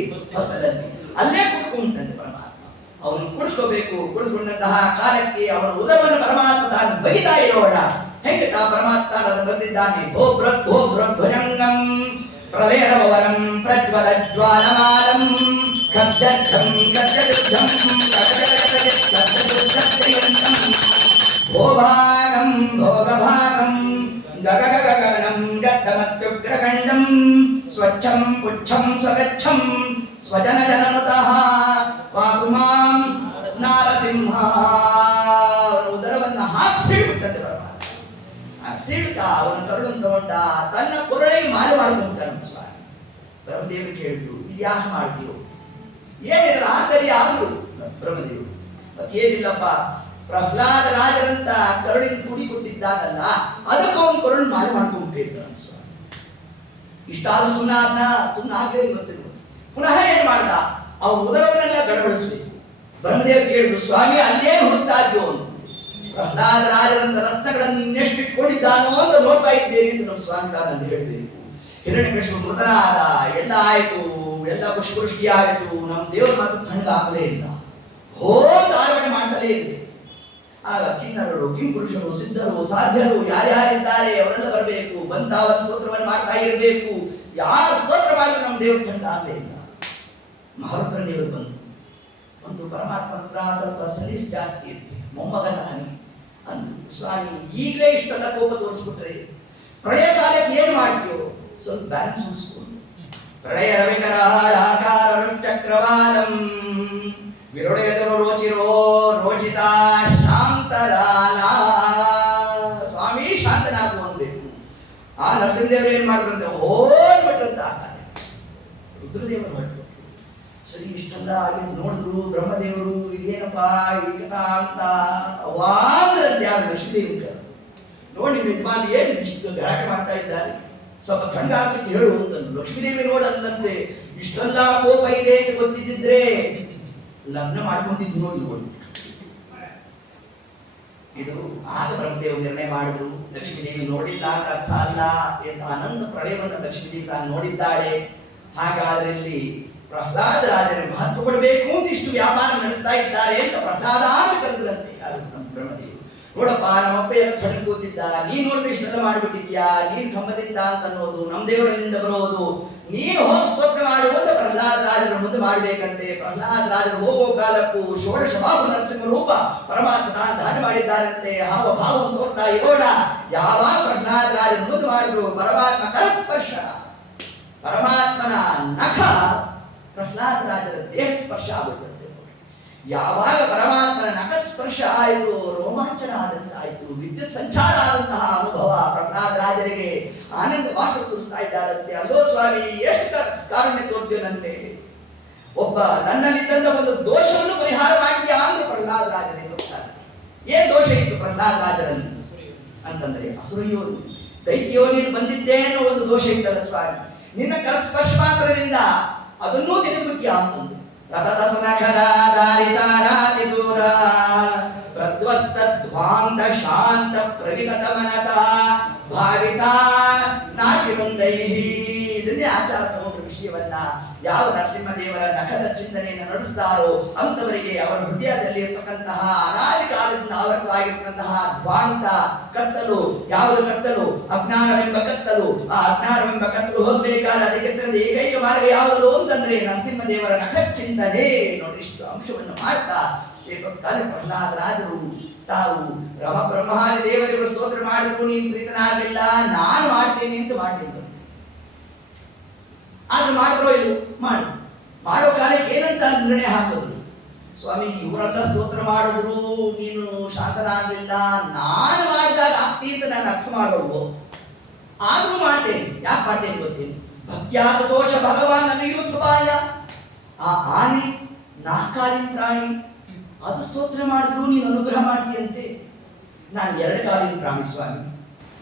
ಅಲ್ಲೇ ಕುಡ್ಕೊಂಡಂತೆ ಪರಮಾತ್ಮ. ಅವನು ಕುಡಿಸ್ಕೋಬೇಕು. ಕುಡಿಸ್ಕೊಂಡಂತಹ ಕಾಲಕ್ಕೆ ಅವನ ಉದರವನ್ನು ಪರಮಾತ್ಮ ತಾನು ಬಗಿತಾ ಇರೋಣ. ಹೆಂಗೆ ಪರಮಾತ್ಮ ಅದನ್ನು ಬಂದಿದ್ದಾನೆ. ಭೋ ಬೃಹತ್ ಭುಜಂಗಂ ಪ್ರಳಯರವರಂ ಪ್ರಜ್ವಲ ಜ್ವಾಲಮಾಲಂ ಕಬ್ಜಂ ಕಬ್ಜಂ ಭೋಭಾಗಂ ಭೋಗಭಾಗಂ ಗಗಗಗಗನಂ ಗದ್ದಮತ್ಯುಗ್ರಗಂಡಂ ಸ್ವಚ್ಛಂ ಪುಚ್ಛಂ ಸ್ವಗಚ್ಛಂ ಸ್ವಜನ ಜನನುತಃ ಪಾತು ಮಾಂ ನಾರಸಿಂಹ. ಉದರವನ್ನು ಹಾಕ್ಸಿಡ್ಬಿಟ್ಟಂತೆ ಪರಮಾತ್ಮ. ಹಾಕ್ಸಿಡ್ತಾ ಅವನ ಕರುಳನ್ನು ತಗೊಂಡ ತನ್ನ ಕೊರಳಿಗೆ ಮಾಲೆ ಮಾಡ್ಕೊಂತಾನೆ ಸ್ವಾಮಿ. ಬ್ರಹ್ಮದೇವರು ಕೇಳಿದ್ರು, ಇದು ಯಾಕೆ ಮಾಡ್ತೀವಿ, ಏನಿದ್ರ ಆಂತರ್ಯ ಆದ್ರು ಬ್ರಹ್ಮದೇವರು. ಮತ್ತೇನಿಲ್ಲಪ್ಪ, ಪ್ರಹ್ಲಾದ ರಾಜರಂತ ಕರುಳಿನ ತುಡಿ ಕೊಟ್ಟಿದ್ದಾನಲ್ಲ, ಅದಕ್ಕೆ ಅವನು ಕರುಳನ್ನು ಮಾಲೆ ಮಾಡ್ಕೊಂಡ್ಬಿಟ್ಟಿರ್ತಾನೆ ಸ್ವಾಮಿ. ಇಷ್ಟಾದ್ರೂ ಸುಮ್ಮನೆ ಆಗ್ಲೇ ಗೊತ್ತಿಲ್ಲ. ಪುನಃ ಏನ್ ಮಾಡ್ದ, ಅವನ ಉದರವನ್ನೆಲ್ಲ ಗಡಬಡಿಸಬೇಕು. ಬ್ರಹ್ಮದೇವರು ಕೇಳಿದ್ರು, ಸ್ವಾಮಿ ಅಲ್ಲೇನು ಹುಡುಕ್ತಾ ಇದ್ಯೋ ಅಂತ. ಪ್ರಹ್ಲಾದ ರಾಜರಂತ ರತ್ನಗಳನ್ನು ಇನ್ನೆಷ್ಟು ಇಟ್ಕೊಂಡಿದ್ದಾನೋ ಅಂತ ನೋಡ್ತಾ ಇದ್ದೇನೆ ಅಂತ ನಮ್ಮ ಸ್ವಾಮಿ ತಾನಲ್ಲಿ ಹೇಳಬೇಕು. ಹಿರಣ್ಯಕಶಿಪು ಮೃತನಾದ, ಎಲ್ಲ ಆಯ್ತು, ಎಲ್ಲ ಪುಷ್ಪವೃಷ್ಟಿ ಆಯಿತು. ನಮ್ಮ ದೇವರ ಮಾತ್ರ ತಣ್ಣಗಾಗಲೇ ಇಲ್ಲ. ಹೋದ ಆರ್ಭಟೆ ಮಾಡ್ತಲೇ ಇರಬೇಕು. ಆಗ ಕಿನ್ನರರು, ಕಿಂಪುರುಷರು, ಸಿದ್ಧರು, ಸಾಧ್ಯರು ಯಾರ್ಯಾರಿದ್ದಾರೆ ಅವರೆಲ್ಲ ಬರಬೇಕು. ಬಂತಾವ ಸ್ತೋತ್ರವನ್ನು ಮಾಡ್ತಾ ಇರಬೇಕು. ಯಾರು ಸ್ತೋತ್ರ ಮಾಡಿದ್ರು ನಮ್ಮ ದೇವರು ತಣ್ಣಗಾಗಲೇ ಇಲ್ಲ. ಮಹಾರುದ್ರ ದೇವರು ಒಂದು ಪರಮಾತ್ಮ ಹತ್ರ ಸ್ವಲ್ಪ ಸಲೀಸ್ ಜಾಸ್ತಿ ಇರುತ್ತೆ. ಮೊಮ್ಮಗನ ಹನಿ ಅಂದು, ಸ್ವಾಮಿ ಈಗಲೇ ಇಷ್ಟೆಲ್ಲ ಕೋಪ ತೋರಿಸ್ಬಿಟ್ರೆ ಪ್ರಳಯ ಕಾಲಕ್ಕೆ ಏನು ಮಾಡ್ತೀವೋ ಸ್ವಲ್ಪ ಬ್ಯಾಲೆನ್ಸ್ ಉಳಿಸ್ಕೊಂಡು. ಪ್ರಳಯ ರವಿಕರಾಳಾಕಾರ ಚಕ್ರವಾಲಂ ವಿರೊಡೆಯದರು ರೋಚಿರೋ ರೋಚಿತ ಶಾಂತರಾಲ. ಸ್ವಾಮಿ ಶಾಂತನಾಗು ಅನ್ಬೇಕು. ಆ ನರಸಿಂಹದೇವರು ಏನ್ ಮಾಡಿದ್ರಂತೆ, ಹೋಗ್ಬಿಟ್ರಂತ ಆಕಾರೆ ರುದ್ರದೇವರು ಹೊರಟು. ಸರಿ, ಇಷ್ಟೆಲ್ಲ ಆಗಿ ನೋಡಿದ್ರು ಬ್ರಹ್ಮದೇವರು, ಇದೇನಪ್ಪಾ ಈಗತಾ ಅಂತ ಅವಾಂದ್ರಂತೆ. ಯಾರು ಲಕ್ಷ್ಮೀದೇವಿ ನೋಡಿ, ನಿಮ್ಮ ಯಜಮಾನ್ ಏನು ಇಷ್ಟು ಗಲಾಟೆ ಮಾಡ್ತಾ ಇದ್ದಾರೆ, ಸ್ವಲ್ಪ ತಣ್ಣಗಾಗ್ಲಿಕ್ಕೆ ಹೇಳು ಅಂತಂದು. ಲಕ್ಷ್ಮೀದೇವಿ ನೋಡಂದಂತೆ, ಇಷ್ಟೆಲ್ಲ ಕೋಪ ಇದೆ ಅಂತ ಗೊತ್ತಿದ್ದಿದ್ರೆ ಲಗ್ನ ಮಾಡ್ಕೊಂತಿದ್ದು ನೋಡಿ. ಇದು ಆಗ ಬ್ರಹ್ಮದೇವರು ನಿರ್ಣಯ ಮಾಡಿದ್ರು. ಲಕ್ಷ್ಮೀದೇವಿ ನೋಡಿಲ್ಲ ಅಂತ ಅರ್ಥ ಅಲ್ಲ ಅಂತ. ಅನಂತ ಪ್ರಳಯವನ್ನು ಲಕ್ಷ್ಮೀದೇವಿ ತಾನು ನೋಡಿದ್ದಾಳೆ. ಹಾಗಾದ್ರೆ ಇಲ್ಲಿ ಪ್ರಹ್ಲಾದ ರಾಜರಿಗೆ ಮಹತ್ವ ಕೊಡಬೇಕು ಅಂತ ಇಷ್ಟು ವ್ಯಾಪಾರ ನಡೆಸ್ತಾ ಇದ್ದಾರೆ ಅಂತ ಪ್ರಹ್ಲಾದ ಅಂತ ಕರೆದ್ರಂತೆ ಯಾರು ಬ್ರಹ್ಮದೇವರು. ನೋಡಪ್ಪ, ನಮ್ಮಪ್ಪ ಎಲ್ಲ ತಣ್ಣು ಕೂತಿದ್ದ, ನೀನ್ ನೋಡಿದ್ರೆ ಇಷ್ಟೆಲ್ಲ ಮಾಡಿಬಿಟ್ಟಿದ್ಯಾ, ನೀನ್ ಕಂಬದಿಂದ ಅಂತ ಅನ್ನೋದು, ನಮ್ಮ ದೇವರಲ್ಲಿಂದ ಬರೋದು, ನೀನು ಹೋಗಿ ಸ್ತೋತ್ರ ಮಾಡುವಂತ ಪ್ರಹ್ಲಾದ ರಾಜರ ಮುಂದೆ ಮಾಡಬೇಕಂತೆ. ಪ್ರಹ್ಲಾದ ರಾಜರು ಹೋಗೋ ಕಾಲಕ್ಕೂ ಷೋಡಶ ಬಾಹು ನರಸಿಂಹ ರೂಪ ಪರಮಾತ್ಮ ತಾನು ದಾನ ಮಾಡಿದ್ದಾರಂತೆ. ಹಾವ ಭಾವವನ್ನು ತೋರ್ತಾ ಇರೋಣ. ಯಾವಾಗ ಪ್ರಹ್ಲಾದ ರಾಜರ ಮುಂದೆ ಮಾಡಿದ್ರು ಪರಮಾತ್ಮ ಕರಸ್ಪರ್ಶ, ಪರಮಾತ್ಮನ ನಖ ಪ್ರಹ್ಲಾದ ರಾಜರ ದೇಹ ಸ್ಪರ್ಶ ಆಗುತ್ತಂತೆ. ಯಾವಾಗ ಪರಮಾತ್ಮನ ನಖಸ್ಪರ್ಶ ಆಯಿತು, ರೋಮಾಂಚನ ಆದಂತಾಯಿತು, ವಿದ್ಯುತ್ ಸಂಚಾರ ಆದಂತಹ ಅನುಭವ ಪ್ರಹ್ಲಾದ ರಾಜರಿಗೆ ಆನಂದ ಬಾಷ್ಪ ಸುರಿಸ್ತಾ ಇದ್ದಾರಂತೆ. ಅಲ್ಲೋ ಸ್ವಾಮಿ, ಎಷ್ಟು ಕಾರುಣ್ಯ ತೋರ್ತೀವಿ ನನ್ನ ಮೇಲೆ, ಒಬ್ಬ ನನ್ನಲ್ಲಿದ್ದಂತ ಒಂದು ದೋಷವನ್ನು ಪರಿಹಾರ ಮಾಡ್ತೀಯಾ ಅಂದ್ರೆ ಪ್ರಹ್ಲಾದ ರಾಜರಿಗೆ ಗೊತ್ತಾಗ. ಏನ್ ದೋಷ ಇತ್ತು ಪ್ರಹ್ಲಾದ ರಾಜರಲ್ಲಿ ಅಂತಂದ್ರೆ, ಅಸುರಯೋನಿ ದೈತ್ಯೋನಿಯಲ್ಲಿ ಬಂದಿದ್ದೇ ಅನ್ನೋ ಒಂದು ದೋಷ ಇತ್ತಲ್ಲ ಸ್ವಾಮಿ. ನಿನ್ನ ಕರಸ್ಪರ್ಶ ಮಾತ್ರದಿಂದ ಅದನ್ನೂ ತೆಗೆದುಬಿಟ್ಟಿಯಾ ಅಂತಂದು ರತತ ಸುನಖರ ದಾರಿತಾರಾತಿ ದೂರ ಪ್ರಧ್ವಸ್ತಧ್ವಾಂತ ಶಾಂತ ಪ್ರವಿಗತ ಮನಸ ಭಾವಿತ ನಾಕಿರುಂದೈಹಿ. ಇದನ್ನೇ ಆಚಾರ ತಗೊಂಡ್ರ ವಿಷಯವನ್ನ. ಯಾವ ನರಸಿಂಹದೇವರ ನಖದ ಚಿಂತನೆಯನ್ನು ನಡೆಸ್ತಾರೋ ಅಂತವರಿಗೆ ಅವರ ಹೃದಯದಲ್ಲಿ ಇರತಕ್ಕಂತಹ ಅನಾದಿ ಕಾಲದಿಂದ ಆವೃತವಾಗಿರ್ತಕ್ಕಂತಹ ಧ್ವಾಂತ ಕತ್ತಲು, ಯಾವುದು ಕತ್ತಲು? ಅಜ್ಞಾನವೆಂಬ ಕತ್ತಲು. ಆ ಅಜ್ಞಾನವೆಂಬ ಕತ್ತಲು ಹೋಗ್ಬೇಕಾದ್ರೆ ಅದಕ್ಕೆ ಏಕೈಕ ಮಾರ್ಗ ಯಾವುದು ಅಂತಂದ್ರೆ ನರಸಿಂಹದೇವರ ನಖ ಚಿಂತನೆ. ನೋಡಿ, ಇಷ್ಟು ಅಂಶವನ್ನು ಮಾಡ್ತಾ ಏಕಕಾಲ ಪ್ರಹ್ಲಾದರಾಜರು ತಾವು ರಮ ಬ್ರಹ್ಮಾದಿ ದೇವತೆಗಳು ಸ್ತೋತ್ರ ಮಾಡಿದ್ರು, ನೀನು ಪ್ರೀತನಾಗಲಿಲ್ಲ, ನಾನು ಮಾಡ್ತೇನೆ ಅಂತ ಮಾಡಿದ್ರು. ಆದ್ರೆ ಮಾಡಿದ್ರೋ ಇಲ್ಲೋ? ಮಾಡೋ ಕಾಲಕ್ಕೆ ಏನಂತ ನಿರ್ಣಯ ಹಾಕೋದು? ಸ್ವಾಮಿ, ಇವರೆಲ್ಲ ಸ್ತೋತ್ರ ಮಾಡಿದ್ರು, ನೀನು ಶಾಂತನಾಗಲಿಲ್ಲ, ನಾನು ಮಾಡಿದಾಗ ಆಗ್ತಿ ಅಂತ ನಾನು ಅರ್ಥ ಮಾಡೋದು. ಆದ್ರೂ ಮಾಡ್ತೇನೆ. ಯಾಕೆ ಮಾಡ್ತೇನೆ ಗೊತ್ತೇನು? ಭಕ್ತ್ಯಾತ ದೋಷ ಭಗವಾನ್ ಅನುಯೂಥಪಾಯ. ಆ ಆನೆ ನಾಲ್ಕಾಲಿ ಪ್ರಾಣಿ, ಅದು ಸ್ತೋತ್ರ ಮಾಡಿದ್ರು ನೀನು ಅನುಗ್ರಹ ಮಾಡ್ತೀಯಂತೆ. ನಾನು 2 ಕಾಲಿನ ಪ್ರಾಣಿ ಸ್ವಾಮಿ,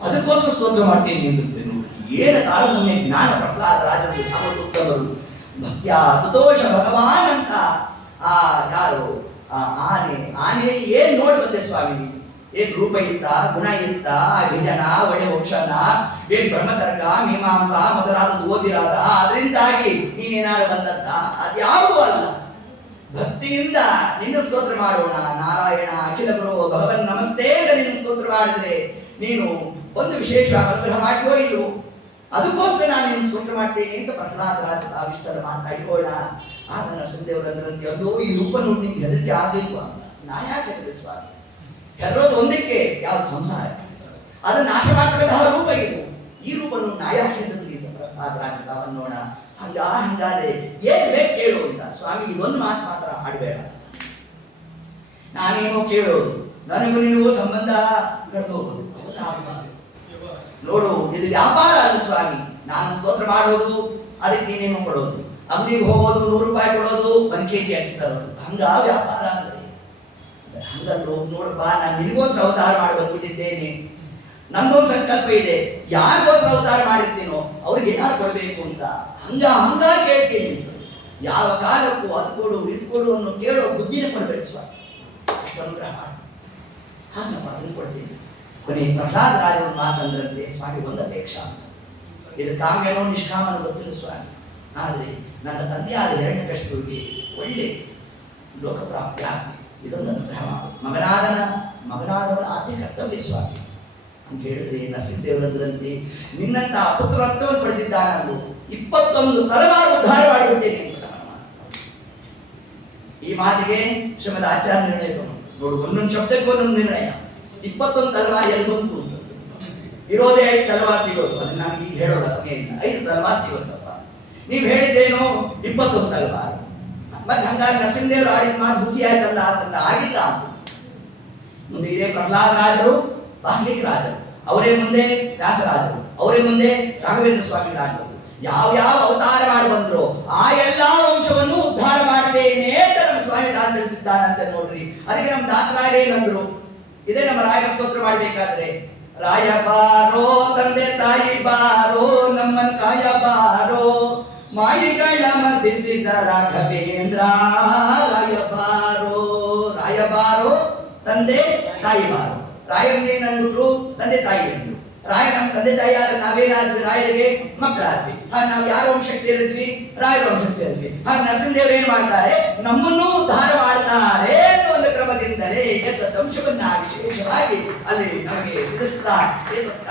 ಅದಕ್ಕೋಸ್ಕರ ಸ್ತೋತ್ರ ಮಾಡ್ತೇನೆ ಎಂದಿರ್ತೇನೆ. ಏನು ತಾರತಮ್ಯ ಜ್ಞಾನ ಪ್ರಹ್ಲಾದರಾಜರು ಸಮುತ್ತಮರು. ಭಕ್ತ್ಯಾ ತುತೋಷ ಭಗವಾನ್ ಅಂತ ಆ ಯಾರು ಆ ಆನೆಯಲ್ಲಿ ಏನ್ ನೋಡಿ ಬಂದೆ ಸ್ವಾಮಿ? ಏನ್ ರೂಪ ಇತ್ತ, ಗುಣ ಇತ್ತ, ವಿಜನ, ಒಳ್ಳೆ ವಂಶನ, ಏನ್ ಬ್ರಹ್ಮತರ್ಕ, ಮೀಮಾಂಸಾ ಮೊದಲಾದದ್ದು ಓದಿರಾದ, ಅದರಿಂದಾಗಿ ನೀನೇನಾರು ಬಂದಂತ? ಅದ್ಯಾವುದೂ ಅಲ್ಲ. ಭಕ್ತಿಯಿಂದ ನಿನ್ನ ಸ್ತೋತ್ರ ಮಾಡೋಣ. ನಾರಾಯಣ ಅಖಿಲ ಗುರು ಭಗವನ್ ನಮಸ್ತೆ ಅಂತ ನಿನ್ನ ಸ್ತೋತ್ರ ಮಾಡಿದ್ರೆ ನೀನು ಒಂದು ವಿಶೇಷ ಅನುಗ್ರಹ ಮಾಡ್ತೀವೋ ಇಲ್ಲೋ? ಅದಕ್ಕೋಸ್ಕರ ನಾನು ನಿನ್ನ ಸ್ತೋತ್ರ ಮಾಡ್ತೇನೆ ಅಂತ ಪ್ರಹ್ಲಾದರಾಜ ಆವಿಷ್ಕಾರ ಮಾಡ್ತಾ ಇರೋಣ. ಆಗ ನರಸಿಂಹದೇವರಂದ್ರಂತೆ, ಅಲ್ಲೋ ಈ ರೂಪ ನೋಡಿ ನಿಮ್ಗೆ ಹೆದರಿಕೆ ಆಗ್ಲಿಲ್ವಾ ಅಂತ. ನಾ ಯಾಕೆ ಹೆದರಿ ಸ್ವಾಮಿ? ಹೆದರೋದು ಒಂದಕ್ಕೆ, ಯಾವ್ದು ಸಂಸಾರ, ಅದನ್ನ ನಾಶ ಮಾಡ್ತಕ್ಕಂತಹ ರೂಪ ಇದು. ಈ ರೂಪವನ್ನು ನಾ ಯಾಕೆ ಹೆದರ್ಲಿ ಅಂತ ಪ್ರಹ್ಲಾದರಾಜ ಅನ್ನೋಣ. ಹಂಗಾದ್ರೆ ಏನ್ ಬೇಕು ಕೇಳು ಅಂತ. ಸ್ವಾಮಿ, ಇದೊಂದು ಮಾತು ಮಾತ್ರ ಆಡ್ಬೇಡ, ನಾನೇನೋ ಕೇಳೋದು, ನನಗೂ ನಿನಗೂ ಸಂಬಂಧ ಕಳೆದೋಗೋದು. ನೋಡು, ಇದು ವ್ಯಾಪಾರ ಅಲ್ಲ ಸ್ವಾಮಿ. ನಾನು ಸ್ತೋತ್ರ ಮಾಡೋದು, ಅದಕ್ಕೆ ನೀನೇನು ಕೊಡೋದು, ಅಂಗಡಿಗೆ ಹೋಗೋದು, 100 ರೂಪಾಯಿ ಕೊಡೋದು, 1 kg ಅಕ್ಕಿ ತರೋದು, ಹಂಗ ವ್ಯಾಪಾರ ಅಂದ್ರೆ. ಹಂಗಲ್ಲೋ, ನೋಡಪ್ಪ, ನಾನು ನಿನಗೋಸ್ಕರ ಅವತಾರ ಮಾಡಿ ಬಂದ್ಬಿಟ್ಟಿದ್ದೇನೆ. ನಂದೊಂದು ಸಂಕಲ್ಪ ಇದೆ, ಯಾರಿಗೋಸ್ಕರ ಅವತಾರ ಮಾಡಿರ್ತೀನೋ ಅವ್ರಿಗೆ ಏನಾದ್ರು ಕೊಡಬೇಕು ಅಂತ. ಹಂಗ ಕೇಳ್ತೀನಿ ಅಂತ. ಯಾವ ಕಾಲಕ್ಕೂ ಅದು ಕೊಡು ಇದು ಕೊಡು ಅನ್ನೋ ಕೇಳೋ ಬುದ್ಧಿನ ಕೊಡಬೇಡ ಸ್ವಾಮಿ. ಅಷ್ಟು ಅನುಗ್ರಹ ಮಾಡಿ. ಹಾಗಪ್ಪ, ಅದನ್ನು ಕೊಡ್ತೀನಿ. ಕೊನೆ ಪ್ರಹ್ಲಾದರಾಜರು ಮಾತಂದ್ರಂತೆ, ಸ್ವಾಮಿ ಒಂದು ಅಪೇಕ್ಷಾ ಅಂತ. ಇದು ಕಾಮ್ಯನೋ ನಿಷ್ಕಾಮನೋ ಗೊತ್ತಿಲ್ಲ ಸ್ವಾಮಿ, ಆದರೆ ನನ್ನ ತಂದೆಯಾದ ಹಿರಣ್ಯಕಶಿಪುವಿಗೆ ಒಳ್ಳೆ ಲೋಕಪ್ರಾಪ್ತಿ ಆಗ್ತದೆ, ಇದೊಂದು ಅನುಗ್ರಹ ಮಗನಾದವನ ಆದ್ಯ ಕರ್ತವ್ಯ ಸ್ವಾಮಿ ಅಂತ ಹೇಳಿದ್ರೆ ನರಸಿಂಹದೇವರಂದ್ರಂತೆ, ನಿನ್ನಂತ ಪುತ್ರತ್ವವನ್ನು ಪಡೆದಿದ್ದಾನಂದು 21 ತಲೆಮಾರು ಉದ್ಧಾರ ಮಾಡಿಬಿಟ್ಟೇನೆ ಅಂತ. ಈ ಮಾತಿಗೆ ಶ್ರೀಮದ್ ಆಚಾರ್ಯ ನಿರ್ಣಯ ನೋಡು, ಒಂದೊಂದು ಶಬ್ದಕ್ಕೆ ಒಂದೊಂದು ನಿರ್ಣಯ. 21 ತಲೆಮಾರು ಎಲ್ಲಿ ಬಂತು? ಇರೋದೇ 5 ತಲೆಮಾರು ಸಿಗೋದು. ಅದನ್ನ ನನಗೆ ಈಗ ಹೇಳೋದ ಸಮಯ ಇಲ್ಲ. 5 ತಲೆಮಾರು ಸಿಗೋದಪ್ಪ. ನೀವು ಹೇಳಿದ್ದೇನು 21 ತಲೆಮಾರು. ಮತ್ತೆ ಹಂಗಾಗಿ ನರಸಿಂಹದೇವರು ಆಡಿದ ಮಾತು ಹುಸಿ ಆಯ್ತಲ್ಲ ಅಂತಂದ ಆಗಿಲ್ಲ ಅಂತ. ಮುಂದೆ ಇದೇ ಪ್ರಹ್ಲಾದರಾಜರು, ವಾಲ್ಮೀಕಿ ರಾಜರು, ಅವರೇ ಮುಂದೆ ವ್ಯಾಸರಾಜರು, ಅವರೇ ಮುಂದೆ ರಾಘವೇಂದ್ರ ಸ್ವಾಮಿ ರಾಜರು, ಯಾವ ಅವತಾರ ಮಾಡಿ ಬಂದ್ರು ಆ ಎಲ್ಲಾ ವಂಶವನ್ನು ಉದ್ಧಾರ ಮಾಡ್ತೇನೆ ಅಂತ ನಮ್ಮ ಸ್ವಾಮಿ ದಾಸ ತಿಳಿಸಿದ್ದಾನಂತೆ ನೋಡ್ರಿ. ಅದಕ್ಕೆ ನಮ್ಮ ದಾಸರಾಯರೇ ಏನಂದ್ರು? ಇದೇ ನಮ್ಮ ರಾಯನ ಸ್ತೋತ್ರ ಮಾಡ್ಬೇಕಾದ್ರೆ, ರಾಯ ಬಾರೋ ತಂದೆ ತಾಯಿ ಬಾರೋ ನಮ್ಮನ್ ಕಾಯ ಬಾರೋ ಮಾಯಿಗಳ ಮರ್ದಿಸಿದ ರಾಘವೇಂದ್ರ ರಾಯ ಬಾರೋ ತಂದೆ ತಾಯಿ ಬಾರೋ. ರಾಯನ್ನೇನಂದ್ರು? ತಂದೆ ತಾಯಿ ಅಂದ್ರು. ರಾಯ ನಮ್ಮ ತಂದೆ ತಾಯಿ ಆದ್ರೆ ನಾವೇನಾದ್ವಿ? ರಾಯರಿಗೆ ಮಕ್ಕಳಾದ್ವಿ. ನಾವು ಯಾರ ವಂಶಕ್ಕೆ ಸೇರಿದ್ವಿ? ರಾಯರ ವಂಶಕ್ಕೆ ಸೇರಿದ್ವಿ. ನರಸಿಂಹದೇವರು ಏನ್ ಮಾಡ್ತಾರೆ? ನಮ್ಮನ್ನು ಉದ್ಧಾರ ಮಾಡ್ತಾರೆ ಒಂದು ಕ್ರಮದಿಂದಲೇ ವಂಶವನ್ನ ವಿಶೇಷವಾಗಿ ಅಲ್ಲಿ ನಮಗೆ ತಿಳಿಸ್ತಾ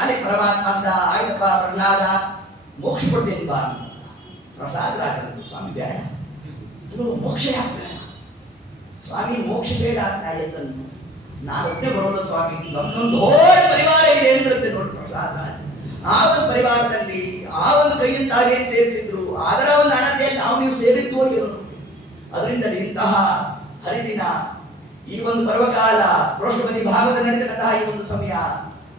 ಅಲ್ಲಿ ಪರಮಾತ್ಮ ಅಂತ ಆಯ್ತಪ್ಪ ಪ್ರಹ್ಲಾದ ಮೋಕ್ಷ ಕೊಡ್ತೇನೆ ಬಾ. ಪ್ರಹ್ಲಾದರಾಜರು, ಸ್ವಾಮಿ ಬೇಡ, ಮೋಕ್ಷ ಯಾಕೆ ಬೇಡ ಸ್ವಾಮಿ? ಮೋಕ್ಷ ಬೇಡ ಅಂತ ಎತ್ತನ್ನು ನಾನು ಒಟ್ಟೆ ಬರೋದು ಸ್ವಾಮಿ, ನಮ್ಮೊಂದು ದೊಡ್ಡ ಪರಿವಾರ ಇದೆ ಎಂದಿರುತ್ತೆ ನೋಡಿ ಪ್ರಹ್ಲಾದರಾಜ. ಆ ಒಂದು ಪರಿವಾರದಲ್ಲಿ ಆ ಒಂದು ಕೈಯಿಂದ ತಾವೇನು ಸೇರಿಸಿದ್ರು, ಅದರ ಒಂದು ಹಣತೆಯಲ್ಲಿ ನಾವು ನೀವು ಸೇರಿದ್ದೋ ಏನು. ಅದರಿಂದ ಇಂತಹ ಹರಿದಿನ, ಈ ಒಂದು ಪರ್ವಕಾಲ, ಪುರುಷಪತಿ ಭಾಗದ ನಡೀತಕ್ಕಂತಹ ಈ ಒಂದು ಸಮಯ,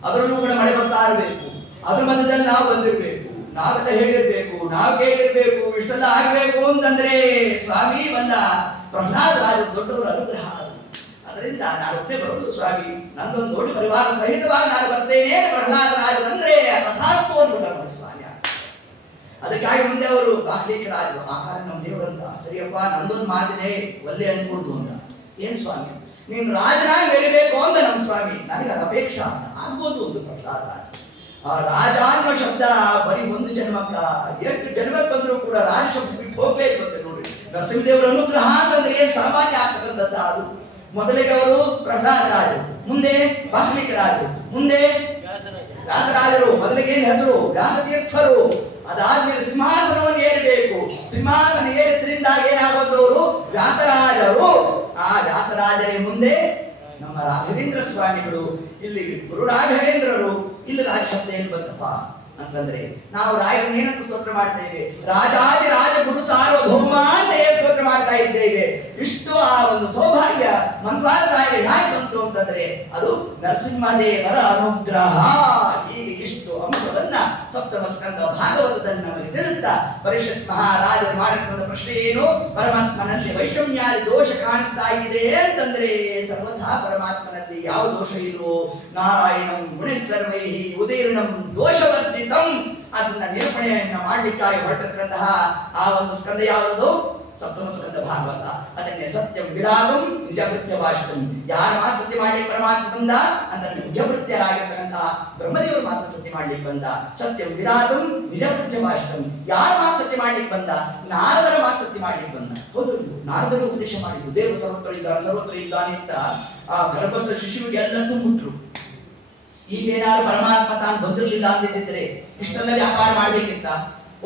ಅದರಲ್ಲೂ ಕೂಡ ಮಳೆ ಬರ್ತಾ ಇರಬೇಕು. ಅದ್ರ ಮಧ್ಯದಲ್ಲಿ ನಾವು ಬಂದಿರಬೇಕು, ನಾವೆಲ್ಲ ಹೇಳಿರ್ಬೇಕು, ನಾವು ಕೇಳಿರ್ಬೇಕು, ಇಷ್ಟೆಲ್ಲ ಆಗಬೇಕು ಅಂತಂದ್ರೆ ಸ್ವಾಮಿ ವಲ್ಲ ಪ್ರಹ್ಲಾದರಾಜ ದೊಡ್ಡವರು ಅನುಗ್ರಹ. ಅದರಿಂದ ನಾನು ಒಟ್ಟೆ ಬರೋದು ಸ್ವಾಮಿ, ನಂದೊಂದು ದೊಡ್ಡ ಪರಿವಾರ ಸಹಿತವಾಗಿ ನಾನು ಬರ್ತೇನೆ ಪ್ರಹ್ಲಾದರಾಜ ಅಂದ್ರೆ ತಥಾಸ್ತು ಅಂದ್ಬಿಟ್ಟ ನೋಡಿ ಸ್ವಾಮಿ. ಅದಕ್ಕಾಗಿ ಮುಂದೆ ಅವರು ದಾಖಲೀಕರಾದ್ರು. ಆಕಾರ ನಮ್ಮ ದೇವರಂತ, ಸರಿಯಪ್ಪ ನಂದೊಂದು ಮಾತಿದೆ ಒಲ್ಲೆ ಅನ್ಕೊಡುದು ಅಂತ. ಏನ್ ಸ್ವಾಮಿ ನೀನು ರಾಜನಾಗಿ ಬೆಳಿಬೇಕು ಅಂತ ನಮ್ಮ ಸ್ವಾಮಿ, ನನಗೆ ಅದು ಅಪೇಕ್ಷಾ ಅಂತ. ಆಗ್ಬೋದು ಒಂದು ಪ್ರಹ್ಲಾದ ರಾಜ. ಆ ರಾಜ ಅನ್ನೋ ಶಬ್ದ ಬರೀ ಒಂದು ಜನ್ಮಕ್ಕ, ಎಷ್ಟು ಜನ್ಮಕ್ಕೆ ಬಂದರೂ ಕೂಡ ರಾಜ ಶಬ್ದ ಬಿಟ್ಟು ಹೋಗ್ಲೇ ಇರುತ್ತೆ ನೋಡ್ರಿ. ನರಸಿಂಹದೇವರ ಅನುಗ್ರಹ ಅಂತಂದ್ರೆ ಏನ್ ಸಾಮಾನ್ಯ ಆಗ್ತಕ್ಕಂಥದ್ದು ಅದು. ಮೊದಲಿಗೆ ಅವರು ಪ್ರಹ್ಲಾದ ರಾಜರು, ಮುಂದೆ ಬಾಹ್ಲಿಕ ರಾಜರು, ಮುಂದೆ ವ್ಯಾಸರಾಜರು. ಮೊದಲಿಗೆ ಏನ್ ಹೆಸರು? ವ್ಯಾಸತೀರ್ಥರು. ಅದಾದ್ಮೇಲೆ ಸಿಂಹಾಸನವನ್ನು ಏರಬೇಕು. ಸಿಂಹಾಸನ ಏರಿದ್ರಿಂದ ಏನಾಗೋದು ಅವರು? ವ್ಯಾಸರಾಜರು. ಆ ವ್ಯಾಸರಾಜರೇ ಮುಂದೆ ನಮ್ಮ ರಾಘವೇಂದ್ರ ಸ್ವಾಮಿಗಳು. ಇಲ್ಲಿ ಗುರು ರಾಘವೇಂದ್ರರು. ಇಲ್ಲಿ ರಾಜ ಶಬ್ದ ಏನು ಬಂತಪ್ಪ ಅಂತಂದ್ರೆ ನಾವು ರಾಯರನ್ನ ಏನಂತ ಸ್ತೋತ್ರ ಮಾಡ್ತೇವೆ? ರಾಜಾದಿ ರಾಜ ಗುರು ಸಾರ್ವಭೌಮ ಅಂತ ಸ್ತೋತ್ರ ಮಾಡ್ತಾ ಇದ್ದೇವೆ. ಇಷ್ಟು ಆ ಒಂದು ಸೌಭಾಗ್ಯ ಮಂತ್ರಾಲಯ ಹೇಗೆ ಬಂತು ಅಂತಂದ್ರೆ ಅದು ನರಸಿಂಹದೇವರ ಅನುಗ್ರಹ. ಹೀಗೆ ಇಷ್ಟು ಅಂಶವನ್ನ ಸಪ್ತಮ ಸ್ಕಂದ ಭಾಗವತದಲ್ಲಿ ನಮಗೆ ತಿಳಿಸ್ತಾ ಪರೀಕ್ಷಿತ್ ಮಹಾರಾಜರು ಮಾಡಿರ್ತಕ್ಕಂಥ ಪ್ರಶ್ನೆ ಏನು? ಪರಮಾತ್ಮನಲ್ಲಿ ವೈಷಮ್ಯಾದಿ ದೋಷ ಕಾಣಿಸ್ತಾ ಇದೆ ಅಂತಂದ್ರೆ ಸರ್ವಥಾ ಪರಮಾತ್ಮನಲ್ಲಿ ಯಾವ ದೋಷ ಇಲ್ವೋ? ನಾರಾಯಣಂ ಗುಣೇಶ್ವರವೈ ಉದೀರ್ಣಂ ದೋಷವರ್ಜಿತಂ. ಅದನ್ನ ನಿರೂಪಣೆಯನ್ನ ಮಾಡ್ಲಿಕ್ಕಾಗಿ ಹೊರಟಿರ್ತಕ್ಕಂತಹ ಆ ಒಂದು ಸ್ಕಂದ ಯಾವುದು? ಸಪ್ತಮ ಸ್ಕಂದ ಭಾಗವತ. ಅದನ್ನೇ ಸತ್ಯಂ ವಿರಾಗಂ ನಿಜಭೃತ್ಯ ಭಾಷಿತಂ. ಯಾರ ಮಾತು ಸತ್ಯ ಮಾಡ್ಲಿಕ್ಕೆ ಪರಮಾತ್ಮ ಬಂದ ಅಂತಂದ್ರೆ ನಿಜಭೃತ್ಯರಾಗಿರ್ತಕ್ಕಂತಹ ಬ್ರಹ್ಮದೇವರು ಮಾತ್ರ ಸತ್ಯ ಮಾಡ್ಲಿಕ್ಕೆ ಬಂದ. ಸತ್ಯಂ ವಿರಾಗಂ ನಿಜಭೃತ್ಯ ಭಾಷಿತಂ. ಯಾರ ಮಾತು ಸತ್ಯ ಮಾಡ್ಲಿಕ್ಕೆ ಬಂದ? ನಾರದರ ಮಾತು ಸತ್ಯ ಮಾಡ್ಲಿಕ್ಕೆ ಬಂದ. ಹೌದು, ನಾರದರು ಉಪದೇಶ ಮಾಡಿದ್ರು ದೇವರು ಸರ್ವತ್ರ ಇದ್ದಾನೆ ಅಂತ. ಆ ಗರ್ಭದ ಶಿಶುವಿಗೆ ಎಲ್ಲ ತುಂಬಿಟ್ರು. ಈಗೇನಾದ್ರು ಪರಮಾತ್ಮ ತಾನು ಬಂದಿರಲಿಲ್ಲ ಅಂತಿದ್ರೆ ಇಷ್ಟೆಲ್ಲ ವ್ಯಾಪಾರ ಮಾಡ್ಬೇಕಿತ್ತ?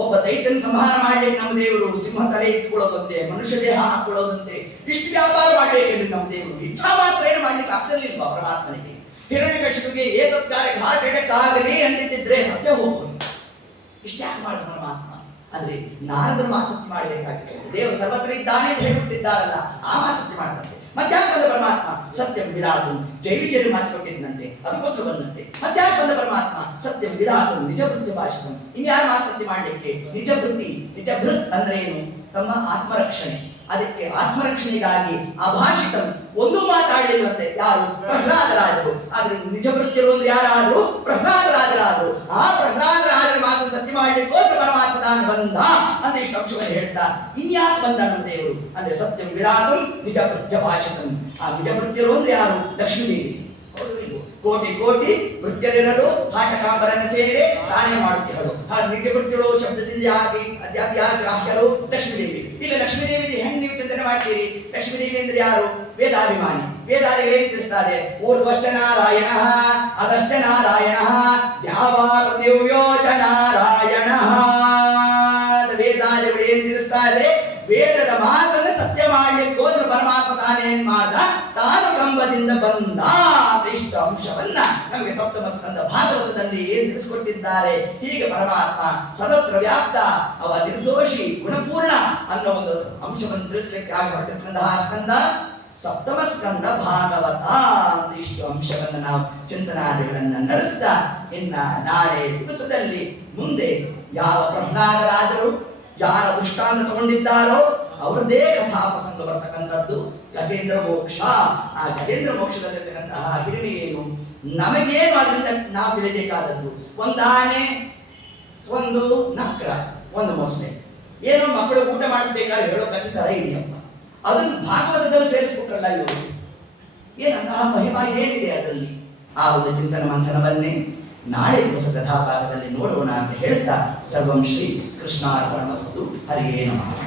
ಒಬ್ಬ ದೈತ್ಯನ ಸಂಹಾರ ಮಾಡ್ಲಿಕ್ಕೆ ನಮ್ಮ ದೇವರು ಸಿಂಹ ತಲೆ ಇಟ್ಕೊಳ್ಳೋದಂತೆ, ಮನುಷ್ಯ ದೇಹ ಹಾಕೊಳ್ಳೋದಂತೆ, ಇಷ್ಟು ವ್ಯಾಪಾರ ಮಾಡ್ಬೇಕೇಳಿ ನಮ್ಮ ದೇವರು. ಇಚ್ಛಾ ಮಾತ್ರ ಏನು ಮಾಡ್ಲಿಕ್ಕೆ ಆಗ್ತಿರ್ಲಿಲ್ವಾ ಪರಮಾತ್ಮನಿಗೆ? ಹಿರಣ್ಯಕಶಿಪುಗೆ ಏತತ್ಕಾರಕ್ಕೆ ಹಾರ್ಟ್ ಅಟ್ಯಾಕ್ ಆಗಲಿ ಅಂತಿದ್ರೆ ಸತ್ಯ ಹೋಗ್ಬೋದು. ಇಷ್ಟ ಯಾಕೆ ಮಾಡಿದ ಪರಮಾತ್ಮ ಅಂದ್ರೆ ನಾರದರು ಮಾಸಕ್ತಿ ಮಾಡಬೇಕಾಗಿದೆ. ದೇವರು ಸರ್ವತ್ರ ಇದ್ದಾನೆ ಅಂತ ಹೇಳ್ಬಿಟ್ಟಿದ್ದಾರಲ್ಲ, ಆ ಮಾಸಕ್ತಿ ಮಾಡದಂತೆ. ಮತ್ತ್ಯಾಕೆ ಬಂದ ಪರಮಾತ್ಮ? ಸತ್ಯಂ ವಿರಾಟು ಜೈವಿಚರಿ ಮಾತು ಕೊಟ್ಟಿದ್ದಂತೆ, ಅದಕ್ಕೋಸ್ಕರ ಬಂದಂತೆ. ಮತ್ತ್ಯಾಕೆ ಬಂದ ಪರಮಾತ್ಮ? ಸತ್ಯಂ ವಿರಾಟು ನಿಜಭೃತ್ಯ ಭಾಷಿತಂ. ಇನ್ಯಾರು ಮಾಸಕ್ತಿ ಮಾಡಲಿಕ್ಕೆ? ನಿಜಭೃತಿ. ನಿಜಭೃತ್ ಅಂದ್ರೆ ಏನು? ತಮ್ಮ ಆತ್ಮರಕ್ಷಣೆ. ಅದಕ್ಕೆ ಆತ್ಮರಕ್ಷಣೆಗಾಗಿ ಅಭಾಷಿತಂ ಒಂದು ಮಾತಾಡಲಿಲ್ವಂತೆ. ಯಾರು? ಪ್ರಹ್ಲಾದರಾಜರು. ಆದ್ರೆ ನಿಜಭೃತ್ಯರು ಅಂದ್ರೆ ಯಾರಾದ್ರು? ಪ್ರಹ್ಲಾದರಾಜರಾದ್ರು. ಆ ಪ್ರಹ್ಲಾದರಾಜರ ಮಾತು ಸತ್ಯ ಮಾಡ್ಲಿಕ್ಕೋಸ್ಕರ ಪರಮಾತ್ಮ ತಾನು ಬಂದ ಅಂತ ಇಷ್ಟು ಅಂಶವನ್ನು ಹೇಳ್ತಾ ಇನ್ಯಾಕೆ ಬಂದ ನಮ್ಮ ದೇವರು ಅಂದ್ರೆ ಸತ್ಯಂ ವಿರಾಟಂ ನಿಜಭೃತ್ಯ ಭಾಷಿತಂ. ಆ ನಿಜಭೃತ್ಯರು ಅಂದ್ರೆ ಯಾರು? ಲಕ್ಷ್ಮೀದೇವಿ. ಕೋಟಿ ಕೋಟಿ ವೃತ್ಯರಿರಲು ಹಾಟಕಾಂಬರನ ಸೇವೆ ತಾನೇ ಮಾಡುತ್ತಿರಲು. ಆ ನಿಜಭೃತ್ಯರು ಶಬ್ದದಿಂದ ಗ್ರಾಹ್ಯರು ಲಕ್ಷ್ಮೀದೇವಿ. ಇಲ್ಲಿ ಲಕ್ಷ್ಮೀದೇವಿ ಹೆಂಗ್ ನೀವು ಚಿಂತನೆ ಮಾಡ್ತೀರಿ? ಲಕ್ಷ್ಮೀದೇವಿ ಅಂದ್ರೆ ಯಾರು? ವೇದಾಭಿಮಾನಿ. ವೇದಾದಿಗಳು ಏನ್ ತಿಳಿಸ್ತಾರೆ? ಊರ್ಧ್ವಶ್ಚ ನಾರಾಯಣ ಅಧಶ್ಚ ನಾರಾಯಣ ದ್ಯಾವಾ ಪೃಥಿವ್ಯೋಚ ನಾರಾಯಣ. ವೇದಾದಿಗಳು ಏನ್ ತಿಳಿಸ್ತಾ ಇದೆ? ವೇದದ ಮಾತನ್ನು ಸತ್ಯ ಮಾಡ್ಲಿಕ್ಕೋಸ್ಕರ ಪರಮಾತ್ಮ ತಾನೇನ್ ಮಾಡ್ದ? ತಾನು ಕಂಬದಿಂದ ಬಂದ. ಇಷ್ಟು ಅಂಶವನ್ನ ನಮಗೆ ಸಪ್ತಮ ಸ್ಕಂದ ಭಾಗವತದಲ್ಲಿ ಏನ್ ತಿಳಿಸ್ಕೊಟ್ಟಿದ್ದಾರೆ. ಹೀಗೆ ಪರಮಾತ್ಮ ಸರ್ವತ್ರ ವ್ಯಾಪ್ತ, ಅವ ನಿರ್ದೋಷಿ, ಗುಣಪೂರ್ಣ ಅನ್ನೋ ಒಂದು ಅಂಶವನ್ನು ತಿಳಿಸ್ಲಿಕ್ಕೆ ಆಗಿ ಹೊರಟಿರ್ತಕ್ಕಂತಹ ಸ್ಕಂದ ಸಪ್ತಮ ಸ್ಕಂದ ಭಾಗವತ ಅಂತ ಇಷ್ಟು ಅಂಶವನ್ನು ನಾವು ಚಿಂತನಾದಿಗಳನ್ನ ನಡೆಸ್ತಾ ಇನ್ನ ನಾಳೆ ದಿವಸದಲ್ಲಿ ಮುಂದೆ ಯಾವ ಪ್ರಹ್ಲಾದರಾಜರು ಯಾರ ದೃಷ್ಟಾಂತ ತಗೊಂಡಿದ್ದಾರೋ ಅವರದೇ ಕಥಾ ಪ್ರಸಂಗ ಬರ್ತಕ್ಕಂಥದ್ದು ಗಜೇಂದ್ರ ಮೋಕ್ಷ. ಆ ಗಜೇಂದ್ರ ಮೋಕ್ಷದಲ್ಲಿರ್ತಕ್ಕಂತಹ ಹಿರಿಮೆ ಏನು, ನಮಗೇನು ಅದರಿಂದ ನಾವು ತಿಳಿಬೇಕಾದದ್ದು? ಒಂದು ಆನೆ, ಒಂದು ನಕ್ರ, ಒಂದು ಮೊಸಳೆ. ಏನೋ ಮಕ್ಕಳು ಊಟ ಮಾಡಿಸ್ಬೇಕಾದ್ರೆ ಹೇಳೋ ಕಥೆ ತರ ಇದೆಯಪ್ಪ. ಅದನ್ನು ಭಾಗವತದಲ್ಲಿ ಸೇರಿಸ್ಬಿಟ್ರಲ್ಲ ಇವರು. ಏನಂತಹ ಮಹಿಮಾ ಏನಿದೆ ಅದರಲ್ಲಿ? ಆ ಒಂದು ಚಿಂತನ ಮಂಥನವನ್ನೇ ನಾಳೆ ದಿವಸ ಕಥಾಭಾಗದಲ್ಲಿ ನೋಡೋಣ ಅಂತ ಹೇಳ್ತಾ ಸರ್ವಂ ಶ್ರೀ ಕೃಷ್ಣಾರ್ಪಣಮಸ್ತು. ಹರಿಯೇ ನಮಃ.